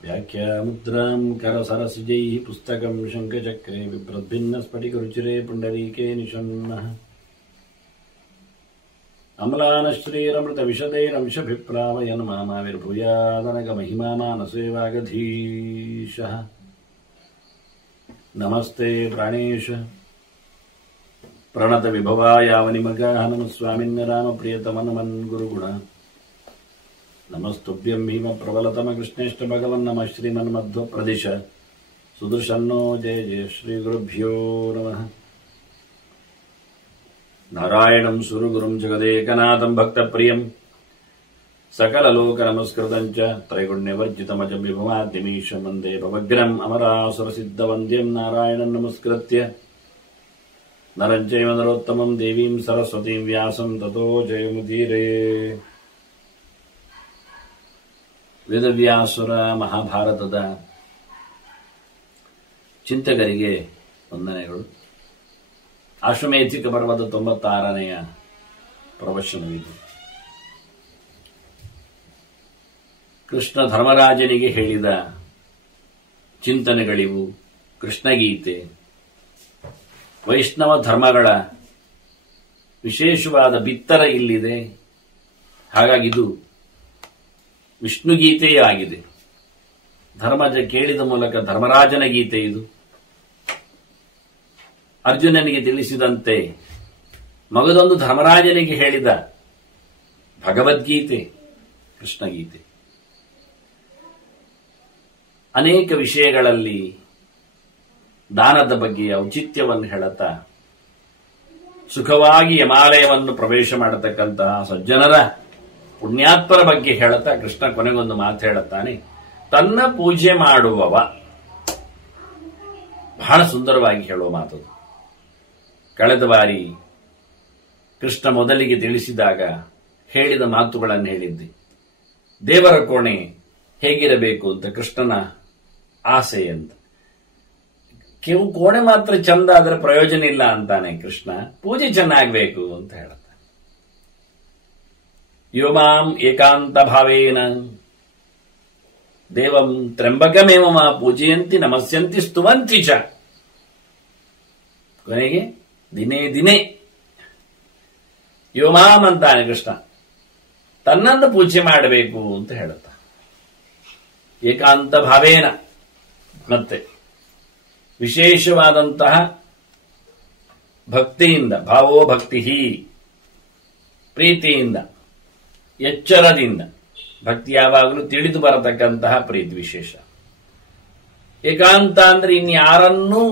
व्याख्यामुद्रां करसरसिजैः पुस्तकं शङ्खचक्रे बिभ्रद्भिन्नस्फटिकरुचिरे पुण्डरीके निषण्णः अम्लानश्रीरमृतविशदैरंशभिप्लावयन् मामाविर्भूयादनगमहिमा मानसे वागधीशः नमस्ते प्राणेश प्रणतविभवायावनिमगाः नमः स्वामिन्य रामप्रियतमनमन् गुरुगुण नमस्तुभ्यं भीमप्रबलतमकृष्णेष्ट भगवन् नमः श्रीमन्मध्वप्रदिश सुदर्शन्नो जय जय श्रीगुरुभ्यो नमः नारायणं सुरगुरुं जगदेकनाथं भक्तप्रियं सकललोकनमस्कृतं च त्रैगुण्यवर्जितमजं विभवाद्यमीशं वन्दे भवग्रम् अमरासुरसिद्धवन्द्यं नारायणं नमस्कृत्य नरं चैव नरोत्तमं देवीं सरस्वतीं व्यासं ततो जयमुदीरये ವೇದವ್ಯಾಸುರ ಮಹಾಭಾರತದ ಚಿಂತಕರಿಗೆ ವಂದನೆಗಳು. ಆಶ್ವಮೇಧಿಕ ಪರ್ವದ 96ನೆಯ ಪ್ರವಚನವಿದು. ಕೃಷ್ಣ ಧರ್ಮರಾಜನಿಗೆ ಹೇಳಿದ ಚಿಂತನೆಗಳಿವು. ಕೃಷ್ಣಗೀತೆ ವೈಷ್ಣವ ಧರ್ಮಗಳ ವಿಶೇಷವಾದ ಬಿತ್ತರ ಇಲ್ಲಿದೆ. ಹಾಗಾಗಿ ಇದು ವಿಷ್ಣು ಗೀತೆಯೇ ಆಗಿದೆ. ಧರ್ಮಜ ಕೇಳಿದ ಮೂಲಕ ಧರ್ಮರಾಜನ ಗೀತೆ ಇದು. ಅರ್ಜುನನಿಗೆ ತಿಳಿಸಿದಂತೆ ಮಗದೊಂದು ಧರ್ಮರಾಜನಿಗೆ ಹೇಳಿದ ಭಗವದ್ಗೀತೆ ಕೃಷ್ಣಗೀತೆ. ಅನೇಕ ವಿಷಯಗಳಲ್ಲಿ ದಾನದ ಬಗ್ಗೆ ಔಚಿತ್ಯವನ್ನು ಹೇಳುತ್ತಾ ಸುಖವಾಗಿ ಯಮಾಲಯವನ್ನು ಪ್ರವೇಶ ಮಾಡತಕ್ಕಂತಹ ಸಜ್ಜನರ ಪುಣ್ಯಾತ್ಮರ ಬಗ್ಗೆ ಹೇಳುತ್ತಾ ಕೃಷ್ಣ ಕೊನೆಗೊಂದು ಮಾತು ಹೇಳುತ್ತಾನೆ. ತನ್ನ ಪೂಜೆ ಮಾಡುವವ, ಬಹಳ ಸುಂದರವಾಗಿ ಹೇಳುವ ಮಾತದು. ಕಳೆದ ಬಾರಿ ಕೃಷ್ಣ ಮೊದಲಿಗೆ ತಿಳಿಸಿದಾಗ ಹೇಳಿದ ಮಾತುಗಳನ್ನು ಹೇಳಿದ್ದೆ. ದೇವರ ಕೋಣೆ ಹೇಗಿರಬೇಕು ಅಂತ ಕೃಷ್ಣನ ಆಸೆ ಅಂತ. ಕೋಣೆ ಮಾತ್ರ ಚಂದ ಆದರೆ ಪ್ರಯೋಜನ ಇಲ್ಲ ಅಂತಾನೆ ಕೃಷ್ಣ. ಪೂಜೆ ಚೆನ್ನಾಗಬೇಕು ಅಂತ ಹೇಳುತ್ತೆ. ಯೋ ಮಾಂ ಏಕಾಂತ ಭಾವೇನ ದೇವಂ ತ್ರ್ಯಂಬಕಮೇವ ಮಾ ಪೂಜೆಯಂತಿ ನಮಸ್ಯಂತಿ ಸ್ತುವಂತಿ ಚ. ಕೊನೆಗೆ ದಿನೇ ದಿನೇ ಯೋ ಮಾಂ ಅಂತಾನೆ ಕೃಷ್ಣ. ತನ್ನನ್ನು ಪೂಜೆ ಮಾಡಬೇಕು ಅಂತ ಹೇಳುತ್ತ ಏಕಾಂತ ಭಾವೇನ, ಮತ್ತೆ ವಿಶೇಷವಾದಂತಹ ಭಕ್ತಿಯಿಂದ, ಭಾವೋ ಭಕ್ತಿ, ಪ್ರೀತಿಯಿಂದ, ಎಚ್ಚರದಿಂದ. ಭಕ್ತಿ ಯಾವಾಗಲೂ ತಿಳಿದು ಬರತಕ್ಕಂತಹ ಪ್ರೀತಿ ವಿಶೇಷ. ಏಕಾಂತ ಅಂದ್ರೆ ಇನ್ಯಾರನ್ನೂ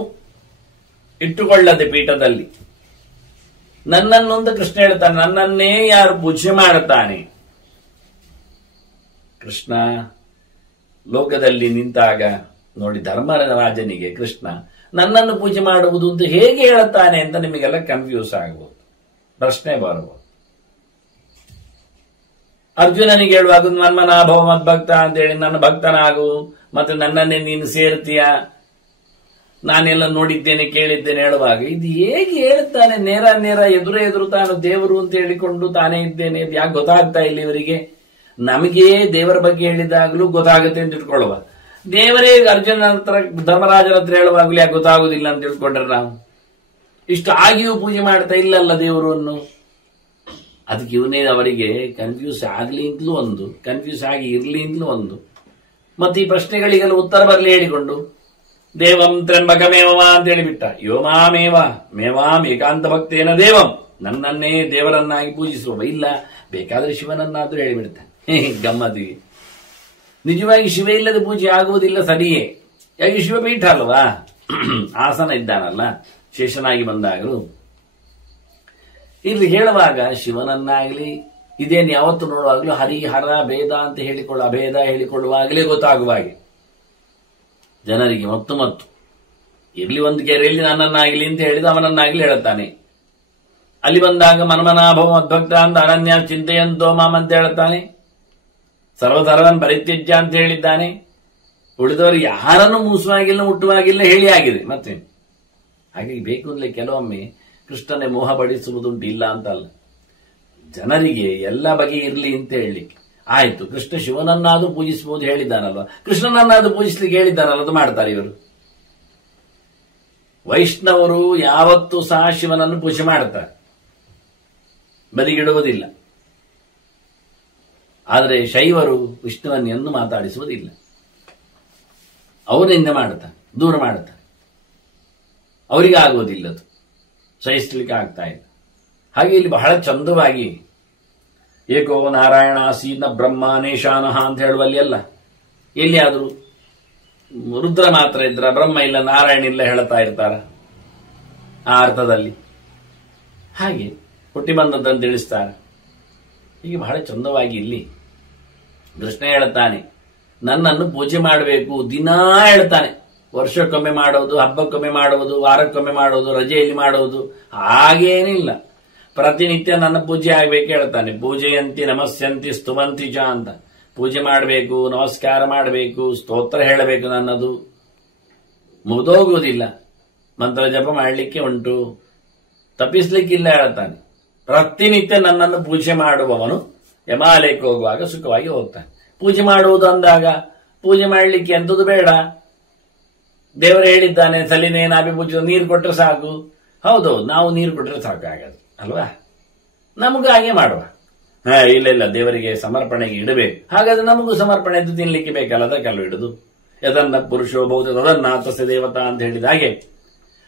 ಇಟ್ಟುಕೊಳ್ಳದೆ ಪೀಠದಲ್ಲಿ ನನ್ನನ್ನು ಅಂತ ಕೃಷ್ಣ ಹೇಳ್ತಾನೆ. ನನ್ನನ್ನೇ ಯಾರು ಪೂಜೆ ಮಾಡುತ್ತಾನೆ. ಕೃಷ್ಣ ಲೋಕದಲ್ಲಿ ನಿಂತಾಗ ನೋಡಿ, ಧರ್ಮರಾಜನಿಗೆ ಕೃಷ್ಣ ನನ್ನನ್ನು ಪೂಜೆ ಮಾಡುವುದು ಅಂತ ಹೇಗೆ ಹೇಳುತ್ತಾನೆ ಅಂತ ನಿಮಗೆಲ್ಲ ಕನ್ಫ್ಯೂಸ್ ಆಗಬಹುದು, ಪ್ರಶ್ನೆ ಬರಬಹುದು. ಅರ್ಜುನನಿಗೆ ಹೇಳುವಾಗ ಮನ್ಮನಾಭವ ಮದ್ಭಕ್ತ ಅಂತೇಳಿ ನನ್ನ ಭಕ್ತನಾಗು, ಮತ್ತೆ ನನ್ನನ್ನೇ ನೀನು ಸೇರ್ತೀಯ, ನಾನೆಲ್ಲ ನೋಡಿದ್ದೇನೆ ಕೇಳಿದ್ದೇನೆ ಹೇಳುವಾಗ ಇದು ಹೇಗೆ ಹೇಳ್ತಾನೆ? ನೇರ ನೇರ ಎದುರು ತಾನು ದೇವರು ಅಂತ ಹೇಳಿಕೊಂಡು ತಾನೇ ಇದ್ದೇನೆ. ಯಾಕೆ ಗೊತ್ತಾಗ್ತಾ ಇಲ್ಲ ಇವರಿಗೆ? ನಮಗೆ ದೇವರ ಬಗ್ಗೆ ಹೇಳಿದಾಗಲೂ ಗೊತ್ತಾಗುತ್ತೆ ಅಂತ ಇಟ್ಕೊಳ್ಳುವ, ದೇವರೇ ಅರ್ಜುನ ಹತ್ರ ಧರ್ಮರಾಜನ ಹತ್ರ ಹೇಳುವಾಗಲೂ ಯಾಕೆ ಗೊತ್ತಾಗುದಿಲ್ಲ ಅಂತ ತಿಳ್ಕೊಂಡ್ರೆ ನಾವು ಇಷ್ಟು ಆಗಿಯೂ ಪೂಜೆ ಮಾಡ್ತಾ ಇಲ್ಲಲ್ಲ ದೇವರನ್ನು. ಅದಕ್ಕೆ ಇವನೇ ಅವರಿಗೆ ಕನ್ಫ್ಯೂಸ್ ಆಗ್ಲಿ ಅಂತಲೂ ಒಂದು, ಕನ್ಫ್ಯೂಸ್ ಆಗಿ ಇರ್ಲಿ ಅಂತಲೂ ಒಂದು, ಮತ್ತೆ ಈ ಪ್ರಶ್ನೆಗಳಿಗೆಲ್ಲ ಉತ್ತರ ಬರಲಿ ಹೇಳಿಕೊಂಡು ದೇವಂ ತ್ರ್ಯಂಬಕಮೇವ ಅಂತ ಹೇಳಿಬಿಟ್ಟ. ಯೋ ಮಾಮೇವ ಮೇವಾಂ ಏಕಾಂತ ಭಕ್ತೇನ ದೇವಂ, ನನ್ನನ್ನೇ ದೇವರನ್ನಾಗಿ ಪೂಜಿಸುವ. ಇಲ್ಲ, ಬೇಕಾದ್ರೆ ಶಿವನನ್ನಾದ್ರೂ ಹೇಳಿಬಿಡ್ತಾನೆ. ಗಮ್ಮತ್ತಿಗೆ ನಿಜವಾಗಿ ಶಿವ ಇಲ್ಲದೆ ಪೂಜೆ ಆಗುವುದಿಲ್ಲ, ಸರಿಯೇ. ಯಾಕೆ ಶಿವಪೀಠ ಅಲ್ವಾ, ಆಸನ ಇದ್ದಾನಲ್ಲ ಶೇಷನಾಗಿ ಬಂದಾಗಲೂ. ಇಲ್ಲಿ ಹೇಳುವಾಗ ಶಿವನನ್ನಾಗಲಿ ಇದೇನು ಯಾವತ್ತು ನೋಡುವಾಗಲೂ ಹರಿ ಹರ ಭೇದ ಅಂತ ಹೇಳಿಕೊಳ್ಳುವ, ಅಭೇದ ಹೇಳಿಕೊಳ್ಳುವಾಗಲೇ ಗೊತ್ತಾಗುವ ಹಾಗೆ ಜನರಿಗೆ ಮತ್ತು ಇರ್ಲಿ ಒಂದು ಕೆರೆಯಲ್ಲಿ ನನ್ನನ್ನಾಗಲಿ ಅಂತ ಹೇಳಿದ ಅವನನ್ನಾಗಲಿ ಹೇಳುತ್ತಾನೆ. ಅಲ್ಲಿ ಬಂದಾಗ ಮನ್ಮನಾಭವ ಮದ್ಭಕ್ತ ಅಂತ ಅನನ್ಯ ಚಿಂತೆಯಂತೋ ಮಾಮ್ ಅಂತ ಹೇಳುತ್ತಾನೆ. ಸರ್ವಧರ್ವನ್ ಪರಿತ್ಯಜ್ಯ ಅಂತ ಹೇಳಿದ್ದಾನೆ. ಉಳಿದವರು ಯಾರನ್ನು ಮೂಸುವಾಗಿಲ್ಲ ಮುಟ್ಟುವಾಗಿಲ್ಲ ಹೇಳಿ ಆಗಿದೆ. ಮತ್ತೆ ಹಾಗೆ ಬೇಕು ಅಂದ್ರೆ ಕೆಲವೊಮ್ಮೆ ಕೃಷ್ಣನೇ ಮೋಹ ಪಡಿಸುವುದುಂಟು, ಇಲ್ಲ ಅಂತಲ್ಲ. ಜನರಿಗೆ ಎಲ್ಲ ಬಗೆ ಇರಲಿ ಅಂತ ಹೇಳಲಿಕ್ಕೆ. ಆಯ್ತು, ಕೃಷ್ಣ ಶಿವನನ್ನಾದ್ರೂ ಪೂಜಿಸಬಹುದು ಹೇಳಿದ್ದಾನಲ್ವ, ಕೃಷ್ಣನನ್ನಾದ್ರೂ ಪೂಜಿಸ್ಲಿಕ್ಕೆ ಹೇಳಿದ್ದಾನಲ್ಲ, ಅದು ಮಾಡ್ತಾರೆ ಇವರು. ವೈಷ್ಣವರು ಯಾವತ್ತೂ ಸಹ ಶಿವನನ್ನು ಪೂಜೆ ಮಾಡ್ತಾರೆ, ಬದಿಗಿಡುವುದಿಲ್ಲ. ಆದರೆ ಶೈವರು ವಿಷ್ಣುವನ್ನೆಂದು ಮಾತಾಡಿಸುವುದಿಲ್ಲ, ಅವನಿಂದ ಮಾಡುತ್ತಾರೆ, ದೂರ ಮಾಡುತ್ತಾರೆ. ಅವರಿಗೆ ಆಗುವುದಿಲ್ಲ, ಅದು ಸಹಿಸಲಿಕ್ಕೆ ಆಗ್ತಾ ಇಲ್ಲ. ಹಾಗೆ ಇಲ್ಲಿ ಬಹಳ ಚಂದವಾಗಿ ಏಕೋ ನಾರಾಯಣ ಸೀನ ಬ್ರಹ್ಮ ನೇಶಾನಹ ಅಂತ ಹೇಳುವಲ್ಲಿ ಅಲ್ಲ, ಎಲ್ಲಿಯಾದರೂ ರುದ್ರ ಮಾತ್ರ ಇದ್ರ ಬ್ರಹ್ಮ ಇಲ್ಲ ನಾರಾಯಣ ಇಲ್ಲ ಹೇಳ್ತಾ ಇರ್ತಾರ ಆ ಅರ್ಥದಲ್ಲಿ. ಹಾಗೆ ಹುಟ್ಟಿ ಬಂದದ್ದನ್ನು ತಿಳಿಸ್ತಾರೆ. ಹೀಗೆ ಬಹಳ ಚಂದವಾಗಿ ಇಲ್ಲಿ ಕೃಷ್ಣ ಹೇಳ್ತಾನೆ, ನನ್ನನ್ನು ಪೂಜೆ ಮಾಡಬೇಕು. ದಿನಾ ಹೇಳ್ತಾನೆ, ವರ್ಷಕ್ಕೊಮ್ಮೆ ಮಾಡೋದು, ಹಬ್ಬಕ್ಕೊಮ್ಮೆ ಮಾಡೋದು, ವಾರಕ್ಕೊಮ್ಮೆ ಮಾಡೋದು, ರಜೆಯಲ್ಲಿ ಮಾಡೋದು ಹಾಗೇನಿಲ್ಲ. ಪ್ರತಿನಿತ್ಯ ನನ್ನ ಪೂಜೆ ಆಗ್ಬೇಕು ಹೇಳ್ತಾನೆ. ಪೂಜೆಯಂತಿ ನಮಸ್ಯಂತಿ ಸ್ತುವಂತಿ ಚ ಅಂತ ಪೂಜೆ ಮಾಡಬೇಕು, ನಮಸ್ಕಾರ ಮಾಡಬೇಕು, ಸ್ತೋತ್ರ ಹೇಳಬೇಕು. ನನ್ನದು ಮುಗಿದೋಗುವುದಿಲ್ಲ, ಮಂತ್ರ ಜಪ ಮಾಡಲಿಕ್ಕೆ ಉಂಟು, ತಪ್ಪಿಸ್ಲಿಕ್ಕಿಲ್ಲ ಹೇಳ್ತಾನೆ. ಪ್ರತಿನಿತ್ಯ ನನ್ನನ್ನು ಪೂಜೆ ಮಾಡುವವನು ಯಮಾಲಯಕ್ಕೆ ಹೋಗುವಾಗ ಸುಖವಾಗಿ ಹೋಗ್ತಾನೆ. ಪೂಜೆ ಮಾಡುವುದು ಅಂದಾಗ ಪೂಜೆ ಮಾಡಲಿಕ್ಕೆ ಎಂಥದ್ದು ಬೇಡ, ದೇವರು ಹೇಳಿದ್ದಾನೆ ಸಲಿನೇನಾಭಿ ಪೂಜೆ, ನೀರು ಕೊಟ್ಟರೆ ಸಾಕು. ಹೌದೌದು, ನಾವು ನೀರು ಕೊಟ್ಟರೆ ಸಾಕು ಆಗದು ಅಲ್ವಾ, ನಮಗೂ ಹಾಗೆ ಮಾಡುವ. ಇಲ್ಲ ದೇವರಿಗೆ ಸಮರ್ಪಣೆಗೆ ಇಡಬೇಕು. ಹಾಗಾದ್ರೆ ನಮಗೂ ಸಮರ್ಪಣೆ ಎದ್ದು ತಿನ್ಲಿಕ್ಕೆ ಬೇಕಲ್ಲ, ಅದಕ್ಕೆಲ್ಲ ಇಡುದು. ಯದನ್ನ ಪುರುಷೋ ಭೌತ ತದನ್ನಾತಸ್ಯ ದೇವತಾ ಅಂತ ಹೇಳಿದ ಹಾಗೆ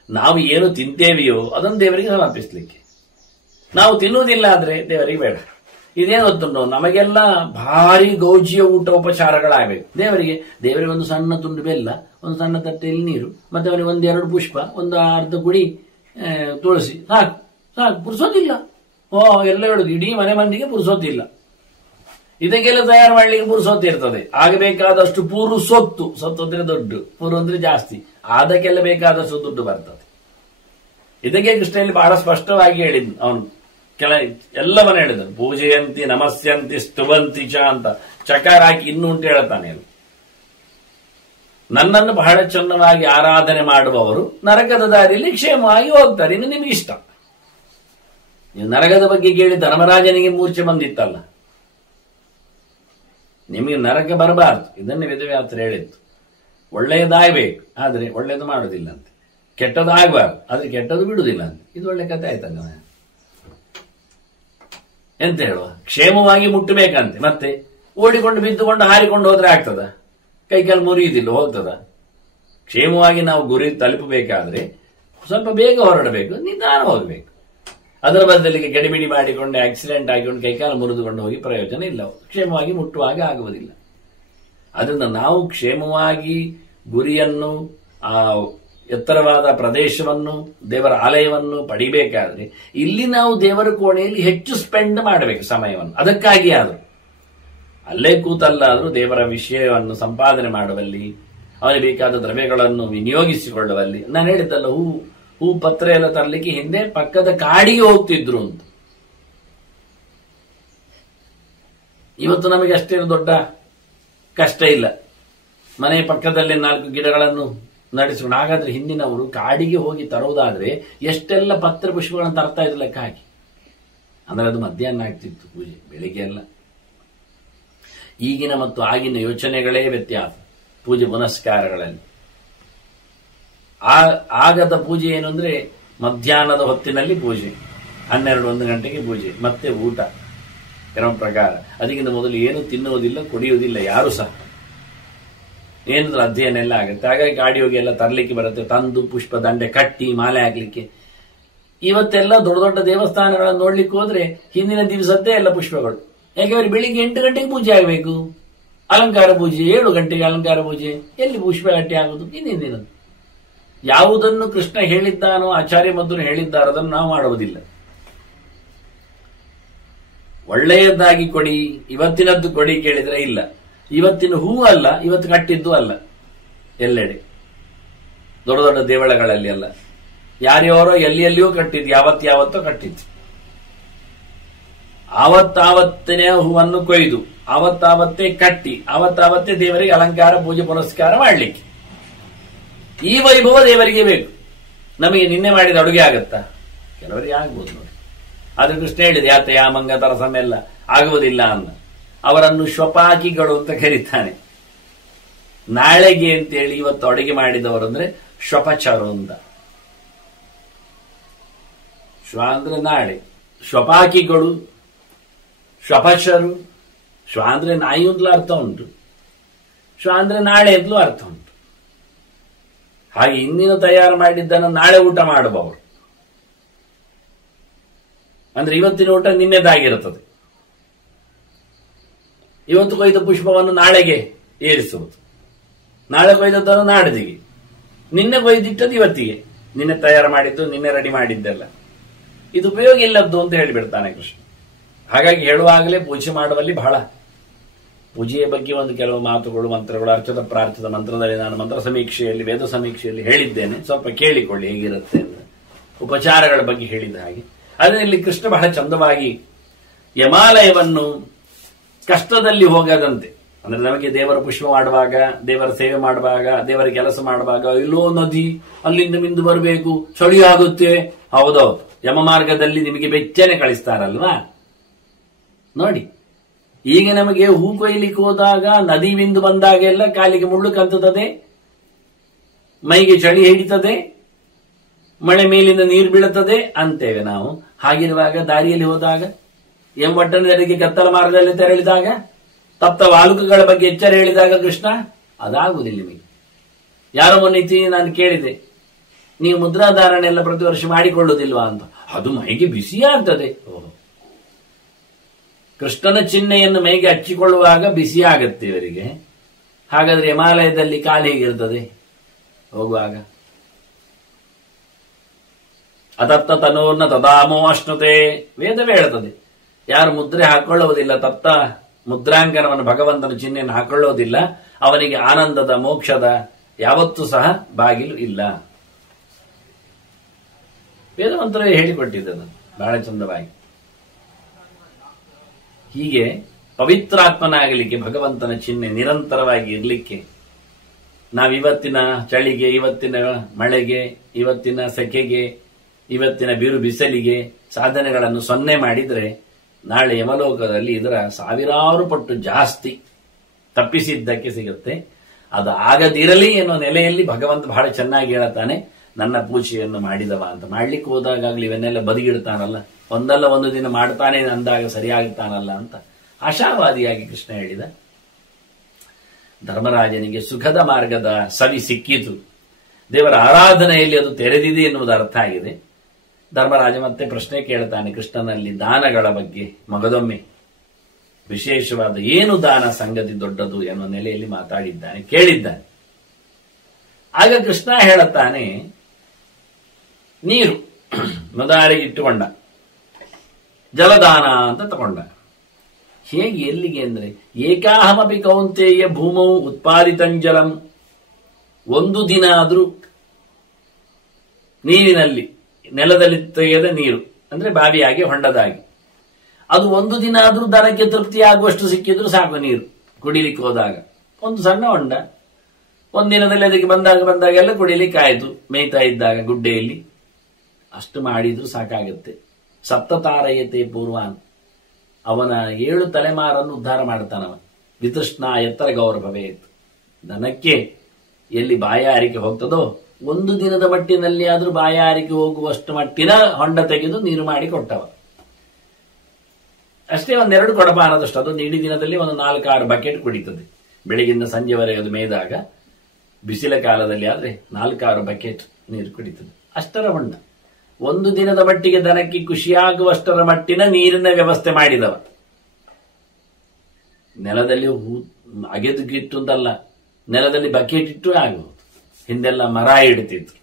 ನಾವು ಏನು ತಿಂತೇವೆಯೋ ಅದನ್ನು ದೇವರಿಗೆ ಸಮರ್ಪಿಸ್ಲಿಕ್ಕೆ. ನಾವು ತಿನ್ನುವುದಿಲ್ಲ ಆದ್ರೆ ದೇವರಿಗೆ ಬೇಡ. ಇದೇನು ಗೊತ್ತುಂಟು, ನಮಗೆಲ್ಲ ಭಾರಿ ಗೌಜಿಯ ಊಟ ಉಪಚಾರಗಳಾಗಬೇಕು. ದೇವರಿಗೆ ಒಂದು ಸಣ್ಣ ತುಂಡು ಬೆಲ್ಲ, ಒಂದು ಸಣ್ಣ ತಟ್ಟೆಯಲ್ಲಿ ನೀರು, ಮತ್ತೆ ಅವನಿಗೆ ಒಂದೆರಡು ಪುಷ್ಪ, ಒಂದು ಅರ್ಧ ಗುಡಿ ತುಳಸಿ, ಸಾಕು ಸಾಕು, ಪುರ್ಸೋದಿಲ್ಲ. ಎಲ್ಲ ಹೇಳುದು, ಇಡೀ ಮನೆ ಮಂದಿಗೆ ಪುರ್ಸೋತಿಲ್ಲ. ಇದಕ್ಕೆಲ್ಲ ತಯಾರು ಮಾಡ್ಲಿಕ್ಕೆ ಪುರ್ಸೊತ್ತು ಇರ್ತದೆ. ಆಗಬೇಕಾದಷ್ಟು ಪೂರು ಸೊತ್ತು ಅಂದ್ರೆ ದುಡ್ಡು, ಪೂರು ಅಂದ್ರೆ ಜಾಸ್ತಿ, ಅದಕ್ಕೆಲ್ಲ ಬೇಕಾದಷ್ಟು ದುಡ್ಡು ಬರ್ತದೆ. ಇದಕ್ಕೆ ಕೃಷ್ಣಲ್ಲಿ ಬಹಳ ಸ್ಪಷ್ಟವಾಗಿ ಹೇಳಿದ್ನು. ಅವನು ಎಲ್ಲವನ್ನ ಹೇಳಿದನು. ಪೂಜೆಯಂತಿ ನಮಸ್ಯಂತಿ ಸ್ತುವಂತಿ ಚ ಅಂತ ಚಕಾರ ಹಾಕಿ ಇನ್ನೂ ಉಂಟು ಹೇಳ್ತಾನೆ. ನನ್ನನ್ನು ಬಹಳ ಚೆನ್ನಾಗಿ ಆರಾಧನೆ ಮಾಡುವವರು ನರಕದ ದಾರಿಯಲ್ಲಿ ಕ್ಷೇಮವಾಗಿ ಹೋಗ್ತಾರೆ. ಇನ್ನು ನಿಮ್ಗೆ ಇಷ್ಟ. ನೀವು ನರಕದ ಬಗ್ಗೆ ಕೇಳಿ ಧರ್ಮರಾಜನಿಗೆ ಮೂರ್ಛೆ ಬಂದಿತ್ತಲ್ಲ, ನಿಮಗೆ ನರಕ ಬರಬಾರದು. ಇದನ್ನೇ ವೇದವ್ಯಾಸರು ಹೇಳಿತ್ತು. ಒಳ್ಳೆಯದಾಗಬೇಕು, ಆದ್ರೆ ಒಳ್ಳೆಯದು ಮಾಡುವುದಿಲ್ಲ ಅಂತೆ. ಕೆಟ್ಟದಾಗಬಾರ್ದು, ಆದ್ರೆ ಕೆಟ್ಟದ್ದು ಬಿಡುವುದಿಲ್ಲ ಅಂತ. ಇದು ಒಳ್ಳೆ ಕಥೆ ಆಯ್ತಂಗ. ಎಂತ ಹೇಳುವ, ಕ್ಷೇಮವಾಗಿ ಮುಟ್ಟಬೇಕಂತೆ. ಮತ್ತೆ ಓಡಿಕೊಂಡು ಬಿದ್ದುಕೊಂಡು ಹಾರಿಕೊಂಡು ಹೋದ್ರೆ ಆಗ್ತದ? ಕೈಕಾಲು ಮುರಿಯುವುದಿಲ್ಲ, ಹೋಗ್ತದ? ಕ್ಷೇಮವಾಗಿ ನಾವು ಗುರಿ ತಲುಪಬೇಕಾದ್ರೆ ಸ್ವಲ್ಪ ಬೇಗ ಹೊರಡಬೇಕು, ನಿಧಾನ ಹೋಗಬೇಕು. ಅದರ ಬದಲಿಗೆ ಗಡಿಬಿಡಿ ಮಾಡಿಕೊಂಡು ಆಕ್ಸಿಡೆಂಟ್ ಆಗಿಕೊಂಡು ಕೈಕಾಲು ಮುರಿದುಕೊಂಡು ಹೋಗಿ ಪ್ರಯೋಜನ ಇಲ್ಲ. ಕ್ಷೇಮವಾಗಿ ಮುಟ್ಟುವಾಗ ಆಗುವುದಿಲ್ಲ. ಅದರಿಂದ ನಾವು ಕ್ಷೇಮವಾಗಿ ಗುರಿಯನ್ನು, ಆ ಎತ್ತರವಾದ ಪ್ರದೇಶವನ್ನು, ದೇವರ ಆಲಯವನ್ನು ಪಡಿಬೇಕಾದ್ರೆ ಇಲ್ಲಿ ನಾವು ದೇವರ ಕೋಣೆಯಲ್ಲಿ ಹೆಚ್ಚು ಸ್ಪೆಂಡ್ ಮಾಡಬೇಕು ಸಮಯವನ್ನು. ಅದಕ್ಕಾಗಿ ಆದರೂ ಅಲ್ಲೇ ಕೂತಲ್ಲಾದರೂ ದೇವರ ವಿಷಯವನ್ನು ಸಂಪಾದನೆ ಮಾಡುವಲ್ಲಿ, ಅವನಿಗೆ ಬೇಕಾದ ದ್ರವ್ಯಗಳನ್ನು ವಿನಿಯೋಗಿಸಿಕೊಳ್ಳುವಲ್ಲಿ. ನಾನು ಹೇಳಿದ್ದಲ್ಲ, ಹೂ ಪತ್ರ ಎಲ್ಲ ತರಲಿಕ್ಕೆ ಹಿಂದೆ ಪಕ್ಕದ ಕಾಡಿಗೆ ಹೋಗ್ತಿದ್ರು ಅಂತ. ಇವತ್ತು ನಮಗೆ ಅಷ್ಟೇ ದೊಡ್ಡ ಕಷ್ಟ ಇಲ್ಲ, ಮನೆ ಪಕ್ಕದಲ್ಲೇ 4 ಗಿಡಗಳನ್ನು ನಡೆಸಿಕೊಂಡು. ಹಾಗಾದ್ರೆ ಹಿಂದಿನವರು ಕಾಡಿಗೆ ಹೋಗಿ ತರುವುದಾದ್ರೆ ಎಷ್ಟೆಲ್ಲ ಪತ್ರ ಪುಷ್ಪಗಳನ್ನು ತರ್ತಾ ಇದ್ರು ಲೆಕ್ಕ ಹಾಕಿ. ಅಂದ್ರೆ ಅದು ಮಧ್ಯಾಹ್ನ ಆಗ್ತಿತ್ತು ಪೂಜೆ, ಬೆಳಿಗ್ಗೆ ಎಲ್ಲ. ಈಗಿನ ಮತ್ತು ಆಗಿನ ಯೋಚನೆಗಳೇ ವ್ಯತ್ಯಾಸ ಪೂಜೆ ಪುನಸ್ಕಾರಗಳಲ್ಲಿ. ಆಗದ ಪೂಜೆ ಏನು ಅಂದ್ರೆ ಮಧ್ಯಾಹ್ನದ ಹೊತ್ತಿನಲ್ಲಿ ಪೂಜೆ, 12-1 ಗಂಟೆಗೆ ಪೂಜೆ, ಮತ್ತೆ ಊಟ ಕ್ರಮ ಪ್ರಕಾರ. ಅದಕ್ಕಿಂತ ಮೊದಲು ಏನು ತಿನ್ನುವುದಿಲ್ಲ, ಕುಡಿಯುವುದಿಲ್ಲ ಯಾರು ಸಹ. ಏನಾದ್ರೂ ಅಧ್ಯಯನ ಎಲ್ಲ ಆಗುತ್ತೆ. ಹಾಗಾಗಿ ಗಾಡಿ ಹೋಗಿ ಎಲ್ಲ ತರಲಿಕ್ಕೆ ಬರುತ್ತೆ, ತಂದು ಪುಷ್ಪ ದಂಡೆ ಕಟ್ಟಿ ಮಾಲೆ ಹಾಕ್ಲಿಕ್ಕೆ. ಇವತ್ತೆಲ್ಲ ದೊಡ್ಡ ದೊಡ್ಡ ದೇವಸ್ಥಾನಗಳನ್ನು ನೋಡ್ಲಿಕ್ಕೆ ಹೋದ್ರೆ ಹಿಂದಿನ ದಿವಸದ್ದೇ ಎಲ್ಲ ಪುಷ್ಪಗಳು. ಯಾಕೆಂದ್ರೆ ಬೆಳಿಗ್ಗೆ 8 ಗಂಟೆಗೆ ಪೂಜೆ ಆಗಬೇಕು, ಅಲಂಕಾರ ಪೂಜೆ 7 ಗಂಟೆಗೆ ಅಲಂಕಾರ ಪೂಜೆ. ಎಲ್ಲಿ ಪುಷ್ಪ ಗಟ್ಟಿ ಆಗುದು? ಹಿಂದಿನ ದಿನದ್ದು. ಯಾವುದನ್ನು ಕೃಷ್ಣ ಹೇಳಿದ್ದಾನೋ, ಆಚಾರ್ಯ ಮಧ್ವರು ಹೇಳಿದ್ದಾರೋ ಅದನ್ನು ನಾವು ಮಾಡುವುದಿಲ್ಲ. ಒಳ್ಳೆಯದಾಗಿ ಕೊಡಿ, ಇವತ್ತಿನದ್ದು ಕೊಡಿ ಕೇಳಿದ್ರೆ ಇಲ್ಲ. ಇವತ್ತಿನ ಹೂ ಅಲ್ಲ, ಇವತ್ತು ಕಟ್ಟಿದ್ದು ಅಲ್ಲ. ಎಲ್ಲೆಡೆ ದೊಡ್ಡ ದೊಡ್ಡ ದೇವಳಗಳಲ್ಲಿ ಅಲ್ಲ, ಯಾರ್ಯಾರೋ ಎಲ್ಲಿಯೋ ಕಟ್ಟಿದ್ದು, ಯಾವತ್ತೋ ಕಟ್ಟಿದ್ದು. ಆವತ್ತಾವತ್ತನೇ ಹೂವನ್ನು ಕೊಯ್ದು ಆವತ್ತಾವತ್ತೇ ಕಟ್ಟಿ ಆವತ್ತಾವತ್ತೇ ದೇವರಿಗೆ ಅಲಂಕಾರ ಪೂಜೆ ಪುನಸ್ಕಾರ ಮಾಡಲಿಕ್ಕೆ. ಈ ವೈಭವ ದೇವರಿಗೆ ಬೇಕು. ನಮಗೆ ನಿನ್ನೆ ಮಾಡಿದ ಅಡುಗೆ ಆಗತ್ತಾ? ಕೆಲವರಿಗೆ ಆಗ್ಬೋದು ನೋಡಿ. ಅದು ಕೃಷ್ಣ ಹೇಳಿದೆ ಯಾತೆ ಯಾಮಂಗ ತರಸಮೆಲ್ಲ ಆಗುವುದಿಲ್ಲ ಅಂತ. ಅವರನ್ನು ಶ್ವಪಾಕಿಗಳು ಅಂತ ಕರೀತಾನೆ. ನಾಳೆಗೆ ಅಂತೇಳಿ ಇವತ್ತು ಅಡುಗೆ ಮಾಡಿದವರು ಅಂದ್ರೆ ಶ್ವಪಚರು ಅಂತ. ಶ್ವ ಅಂದ್ರೆ ನಾಳೆ, ಶ್ವಪಾಕಿಗಳು, ಶ್ವಪಚರು. ಶ್ವ ಅಂದ್ರೆ ನಾಯಿ ಅಂತಲೂ ಅರ್ಥ ಉಂಟು, ಶ್ವ ಅಂದ್ರೆ ನಾಳೆ ಅಂತಲೂ ಅರ್ಥ ಉಂಟು. ಹಾಗೆ ಇಂದಿನ ತಯಾರು ಮಾಡಿದ್ದನ್ನು ನಾಳೆ ಊಟ ಮಾಡುವವರು ಅಂದ್ರೆ ಇವತ್ತಿನ ಊಟ ನಿನ್ನೆದಾಗಿರುತ್ತದೆ. ಇವತ್ತು ಕೊಯ್ದ ಪುಷ್ಪವನ್ನು ನಾಳೆಗೆ ಏರಿಸುವುದು, ನಾಳೆ ಕೊಯ್ದದ್ದನ್ನು ನಾಡಿದಿಗೆ, ನಿನ್ನೆ ಕೊಯ್ದಿಟ್ಟದ್ದು ಇವತ್ತಿಗೆ, ನಿನ್ನೆ ತಯಾರು ಮಾಡಿದ್ದು ನಿನ್ನೆ ರೆಡಿ ಮಾಡಿದ್ದೆಲ್ಲ ಇದು ಉಪಯೋಗ ಇಲ್ಲದ್ದು ಅಂತ ಹೇಳಿಬಿಡ್ತಾನೆ ಕೃಷ್ಣ. ಹಾಗಾಗಿ ಹೇಳುವಾಗಲೇ ಪೂಜೆ ಮಾಡುವಲ್ಲಿ ಬಹಳ ಪೂಜೆಯ ಬಗ್ಗೆ ಒಂದು ಕೆಲವು ಮಾತುಗಳು, ಮಂತ್ರಗಳು, ಅರ್ಚದ ಪ್ರಾರ್ಥದ ಮಂತ್ರದಲ್ಲಿ ನಾನು ಮಂತ್ರ ಸಮೀಕ್ಷೆಯಲ್ಲಿ, ವೇದ ಸಮೀಕ್ಷೆಯಲ್ಲಿ ಹೇಳಿದ್ದೇನೆ. ಸ್ವಲ್ಪ ಕೇಳಿಕೊಳ್ಳಿ ಹೇಗಿರುತ್ತೆ ಅಂದ್ರೆ, ಉಪಚಾರಗಳ ಬಗ್ಗೆ ಹೇಳಿದ ಹಾಗೆ. ಅದರಲ್ಲಿ ಕೃಷ್ಣ ಬಹಳ ಚಂದವಾಗಿ ಯಮಾಲಯವನ್ನು ಕಷ್ಟದಲ್ಲಿ ಹೋಗದಂತೆ, ಅಂದ್ರೆ ನಮಗೆ ದೇವರ ಪುಷ್ಪ ಮಾಡುವಾಗ, ದೇವರ ಸೇವೆ ಮಾಡುವಾಗ, ದೇವರ ಕೆಲಸ ಮಾಡುವಾಗ ಇಲ್ಲೋ ನದಿ ಅಲ್ಲಿಂದ ಮಿಂದು ಬರಬೇಕು, ಚಳಿ ಆಗುತ್ತೆ. ಹೌದೌದು, ಯಮ ಮಾರ್ಗದಲ್ಲಿ ನಿಮಗೆ ಬೆಚ್ಚನೆ ಕಳಿಸ್ತಾರಲ್ವಾ ನೋಡಿ. ಈಗ ನಮಗೆ ಹೂ ಕೊಯ್ಲಿಕ್ಕೆ ಹೋದಾಗ ನದಿ ಮಿಂದು ಬಂದಾಗೆಲ್ಲ ಕಾಲಿಗೆ ಮುಳ್ಳು ಕತ್ತುತ್ತದೆ, ಮೈಗೆ ಚಳಿ ಹಿಡಿತದೆ, ಮಳೆ ಮೇಲಿಂದ ನೀರು ಬೀಳುತ್ತದೆ ಅಂತೇವೆ ನಾವು. ಹಾಗಿರುವಾಗ ದಾರಿಯಲ್ಲಿ ಹೋದಾಗ, ಎಂಬಟ್ಟಣದರಿಗೆ ಕತ್ತಲ ಮಾರ್ಗದಲ್ಲಿ ತೆರಳಿದಾಗ, ತಪ್ತ ವಾಲುಕಗಳ ಬಗ್ಗೆ ಎಚ್ಚರ ಹೇಳಿದಾಗ ಕೃಷ್ಣ ಅದಾಗುವುದಿಲ್ಲ ನಿಮಗೆ. ಯಾರೋ ಮೊನ್ನೆ ನಾನು ಕೇಳಿದೆ, ನೀವು ಮುದ್ರಾಧಾರಣೆ ಎಲ್ಲ ಪ್ರತಿ ವರ್ಷ ಮಾಡಿಕೊಳ್ಳುವುದಿಲ್ವಾ ಅಂತ. ಅದು ಮೈಗೆ ಬಿಸಿ ಆಗ್ತದೆ. ಓಹೋ, ಕೃಷ್ಣನ ಚಿಹ್ನೆಯನ್ನು ಮೈಗೆ ಹಚ್ಚಿಕೊಳ್ಳುವಾಗ ಬಿಸಿ ಆಗುತ್ತೆ ಇವರಿಗೆ. ಹಾಗಾದ್ರೆ ಹಿಮಾಲಯದಲ್ಲಿ ಕಾಲು ಹೇಗಿರ್ತದೆ ಹೋಗುವಾಗ? ಅದತ್ತ ತನೋರ್ನ ತದಾಮೋ ಅಶ್ನುತೆ ವೇದವೇ ಹೇಳ್ತದೆ. ಯಾರು ಮುದ್ರೆ ಹಾಕೊಳ್ಳುವುದಿಲ್ಲ, ತಪ್ತ ಮುದ್ರಾಂಕನವನ್ನು, ಭಗವಂತನ ಚಿಹ್ನೆಯನ್ನು ಹಾಕೊಳ್ಳೋದಿಲ್ಲ, ಅವನಿಗೆ ಆನಂದದ ಮೋಕ್ಷದ ಯಾವತ್ತೂ ಸಹ ಬಾಗಿಲು ಇಲ್ಲ. ವೇದಮಂತ್ರವೇ ಹೇಳಿಕೊಟ್ಟಿದ್ದನು ಬಹಳ ಚಂದವಾಗಿ. ಹೀಗೆ ಪವಿತ್ರಾತ್ಮನಾಗಲಿಕ್ಕೆ ಭಗವಂತನ ಚಿಹ್ನೆ ನಿರಂತರವಾಗಿ ಇರಲಿಕ್ಕೆ ನಾವಿವತ್ತಿನ ಚಳಿಗೆ, ಇವತ್ತಿನ ಮಳೆಗೆ, ಇವತ್ತಿನ ಸೆಕೆಗೆ, ಇವತ್ತಿನ ಬಿರು ಬಿಸಿಲಿಗೆ ಸಾಧನೆಗಳನ್ನು 0 ಮಾಡಿದ್ರೆ ನಾಳೆ ಯಮಲೋಕದಲ್ಲಿ ಇದರ 1000 ಪಟ್ಟು ಜಾಸ್ತಿ ತಪ್ಪಿಸಿದ್ದಕ್ಕೆ ಸಿಗುತ್ತೆ. ಅದು ಆಗದಿರಲಿ ಎನ್ನುವ ನೆಲೆಯಲ್ಲಿ ಭಗವಂತ ಬಹಳ ಚೆನ್ನಾಗಿ ಹೇಳುತ್ತಾನೆ, ನನ್ನ ಪೂಜೆಯನ್ನು ಮಾಡಿದವ ಅಂತ. ಮಾಡ್ಲಿಕ್ಕೆ ಹೋದಾಗಲಿ ಇವನ್ನೆಲ್ಲ ಬದಿಗಿಡ್ತಾನಲ್ಲ, ಒಂದಲ್ಲ ಒಂದು ದಿನ ಮಾಡ್ತಾನೆ ಅಂದಾಗ ಸರಿಯಾಗ್ತಾನಲ್ಲ ಅಂತ ಆಶಾವಾದಿಯಾಗಿ ಕೃಷ್ಣ ಹೇಳಿದ. ಧರ್ಮರಾಜನಿಗೆ ಸುಖದ ಮಾರ್ಗದ ಸವಿ ಸಿಕ್ಕಿತು, ದೇವರ ಆರಾಧನೆಯಲ್ಲಿ ಅದು ತೆರೆದಿದೆ ಎನ್ನುವುದು ಅರ್ಥ ಆಗಿದೆ. ಧರ್ಮರಾಜ ಮತ್ತೆ ಪ್ರಶ್ನೆ ಕೇಳ್ತಾನೆ ಕೃಷ್ಣನಲ್ಲಿ ದಾನಗಳ ಬಗ್ಗೆ. ಮಗದೊಮ್ಮೆ ವಿಶೇಷವಾದ ಏನು ದಾನ ಸಂಗತಿ ದೊಡ್ಡದು ಎನ್ನುವ ನೆಲೆಯಲ್ಲಿ ಮಾತಾಡಿದ್ದಾನೆ, ಕೇಳಿದ್ದಾನೆ. ಆಗ ಕೃಷ್ಣ ಹೇಳುತ್ತಾನೆ, ನೀರು ಮೊದಲಿಗೆ ಇಟ್ಟುಕೊಂಡ, ಜಲದಾನ ಅಂತ ತಗೊಂಡ. ಹೇಗೆ, ಎಲ್ಲಿಗೆ ಅಂದ್ರೆ, ಏಕಾಹಮಪಿ ಕೌಂತೆಯ ಭೂಮೌ ಉತ್ಪಾದಿತಂಜಲಂ, ಒಂದು ದಿನ ಆದ್ರೂ ನೀರಿನಲ್ಲಿ, ನೆಲದಲ್ಲಿ ತೆಗೆದ ನೀರು ಅಂದ್ರೆ ಬಾವಿಯಾಗಿ ಹೊಂಡದಾಗಿ, ಅದು ಒಂದು ದಿನ ಆದ್ರೂ ದನಕ್ಕೆ ತೃಪ್ತಿ ಆಗುವಷ್ಟು ಸಿಕ್ಕಿದ್ರು ಸಾಕು. ನೀರು ಕುಡಿಲಿಕ್ಕೆ ಹೋದಾಗ ಒಂದು ಸಣ್ಣ ಹೊಂಡ, ಒಂದಿನದಲ್ಲಿ ಅದಕ್ಕೆ ಬಂದಾಗೆಲ್ಲ ಕುಡಿಲಿಕ್ಕೆ ಆಯ್ತು, ಮೇಯ್ತಾ ಇದ್ದಾಗ ಗುಡ್ಡೆಯಲ್ಲಿ. ಅಷ್ಟು ಮಾಡಿದ್ರು ಸಾಕಾಗುತ್ತೆ. ಸಪ್ತತಾರಯತೆ ಪೂರ್ವಾನ್, ಅವನ 7 ತಲೆಮಾರನ್ನು ಉದ್ಧಾರ ಮಾಡ್ತಾನವ. ವಿತೃಷ್ಣ ಎತ್ತರ ಗೌರವವೇ. ದನಕ್ಕೆ ಎಲ್ಲಿ ಬಾಯಾರಿಕೆ ಹೋಗ್ತದೋ ಒಂದು ದಿನದ ಮಟ್ಟಿನಲ್ಲಿ ಆದ್ರೂ ಬಾಯಾರಿಕೆ ಹೋಗುವಷ್ಟು ಮಟ್ಟಿನ ಹೊಂಡ ತೆಗೆದು ನೀರು ಮಾಡಿ ಕೊಟ್ಟವ. ಅಷ್ಟೇ, 1-2 ಕೊಡಪಾನದಷ್ಟು. ಅದೊಂದು ಇಡೀ ದಿನದಲ್ಲಿ ಒಂದು 4-6 ಬಕೆಟ್ ಕುಡಿತದೆ. ಬೆಳಗಿಂದ ಸಂಜೆವರೆಗೆ ಅದು ಮೇಯ್ದಾಗ, ಬಿಸಿಲ ಕಾಲದಲ್ಲಿ ಆದ್ರೆ 4-6 ಬಕೆಟ್ ನೀರು ಕುಡಿತದೆ. ಅಷ್ಟರ ಹೊಂಡ, ಒಂದು ದಿನದ ಮಟ್ಟಿಗೆ ದನಕ್ಕೆ ಖುಷಿಯಾಗುವಷ್ಟರ ಮಟ್ಟಿನ ನೀರಿನ ವ್ಯವಸ್ಥೆ ಮಾಡಿದವ. ನೆಲದಲ್ಲಿ ಅಗೆದುಗಿಟ್ಟು ಅಂತಲ್ಲ, ನೆಲದಲ್ಲಿ ಬಕೆಟ್ ಇಟ್ಟು ಆಗುವುದು. ಹಿಂದೆಲ್ಲ ಮರ ಇಡ್ತಿತ್ತು,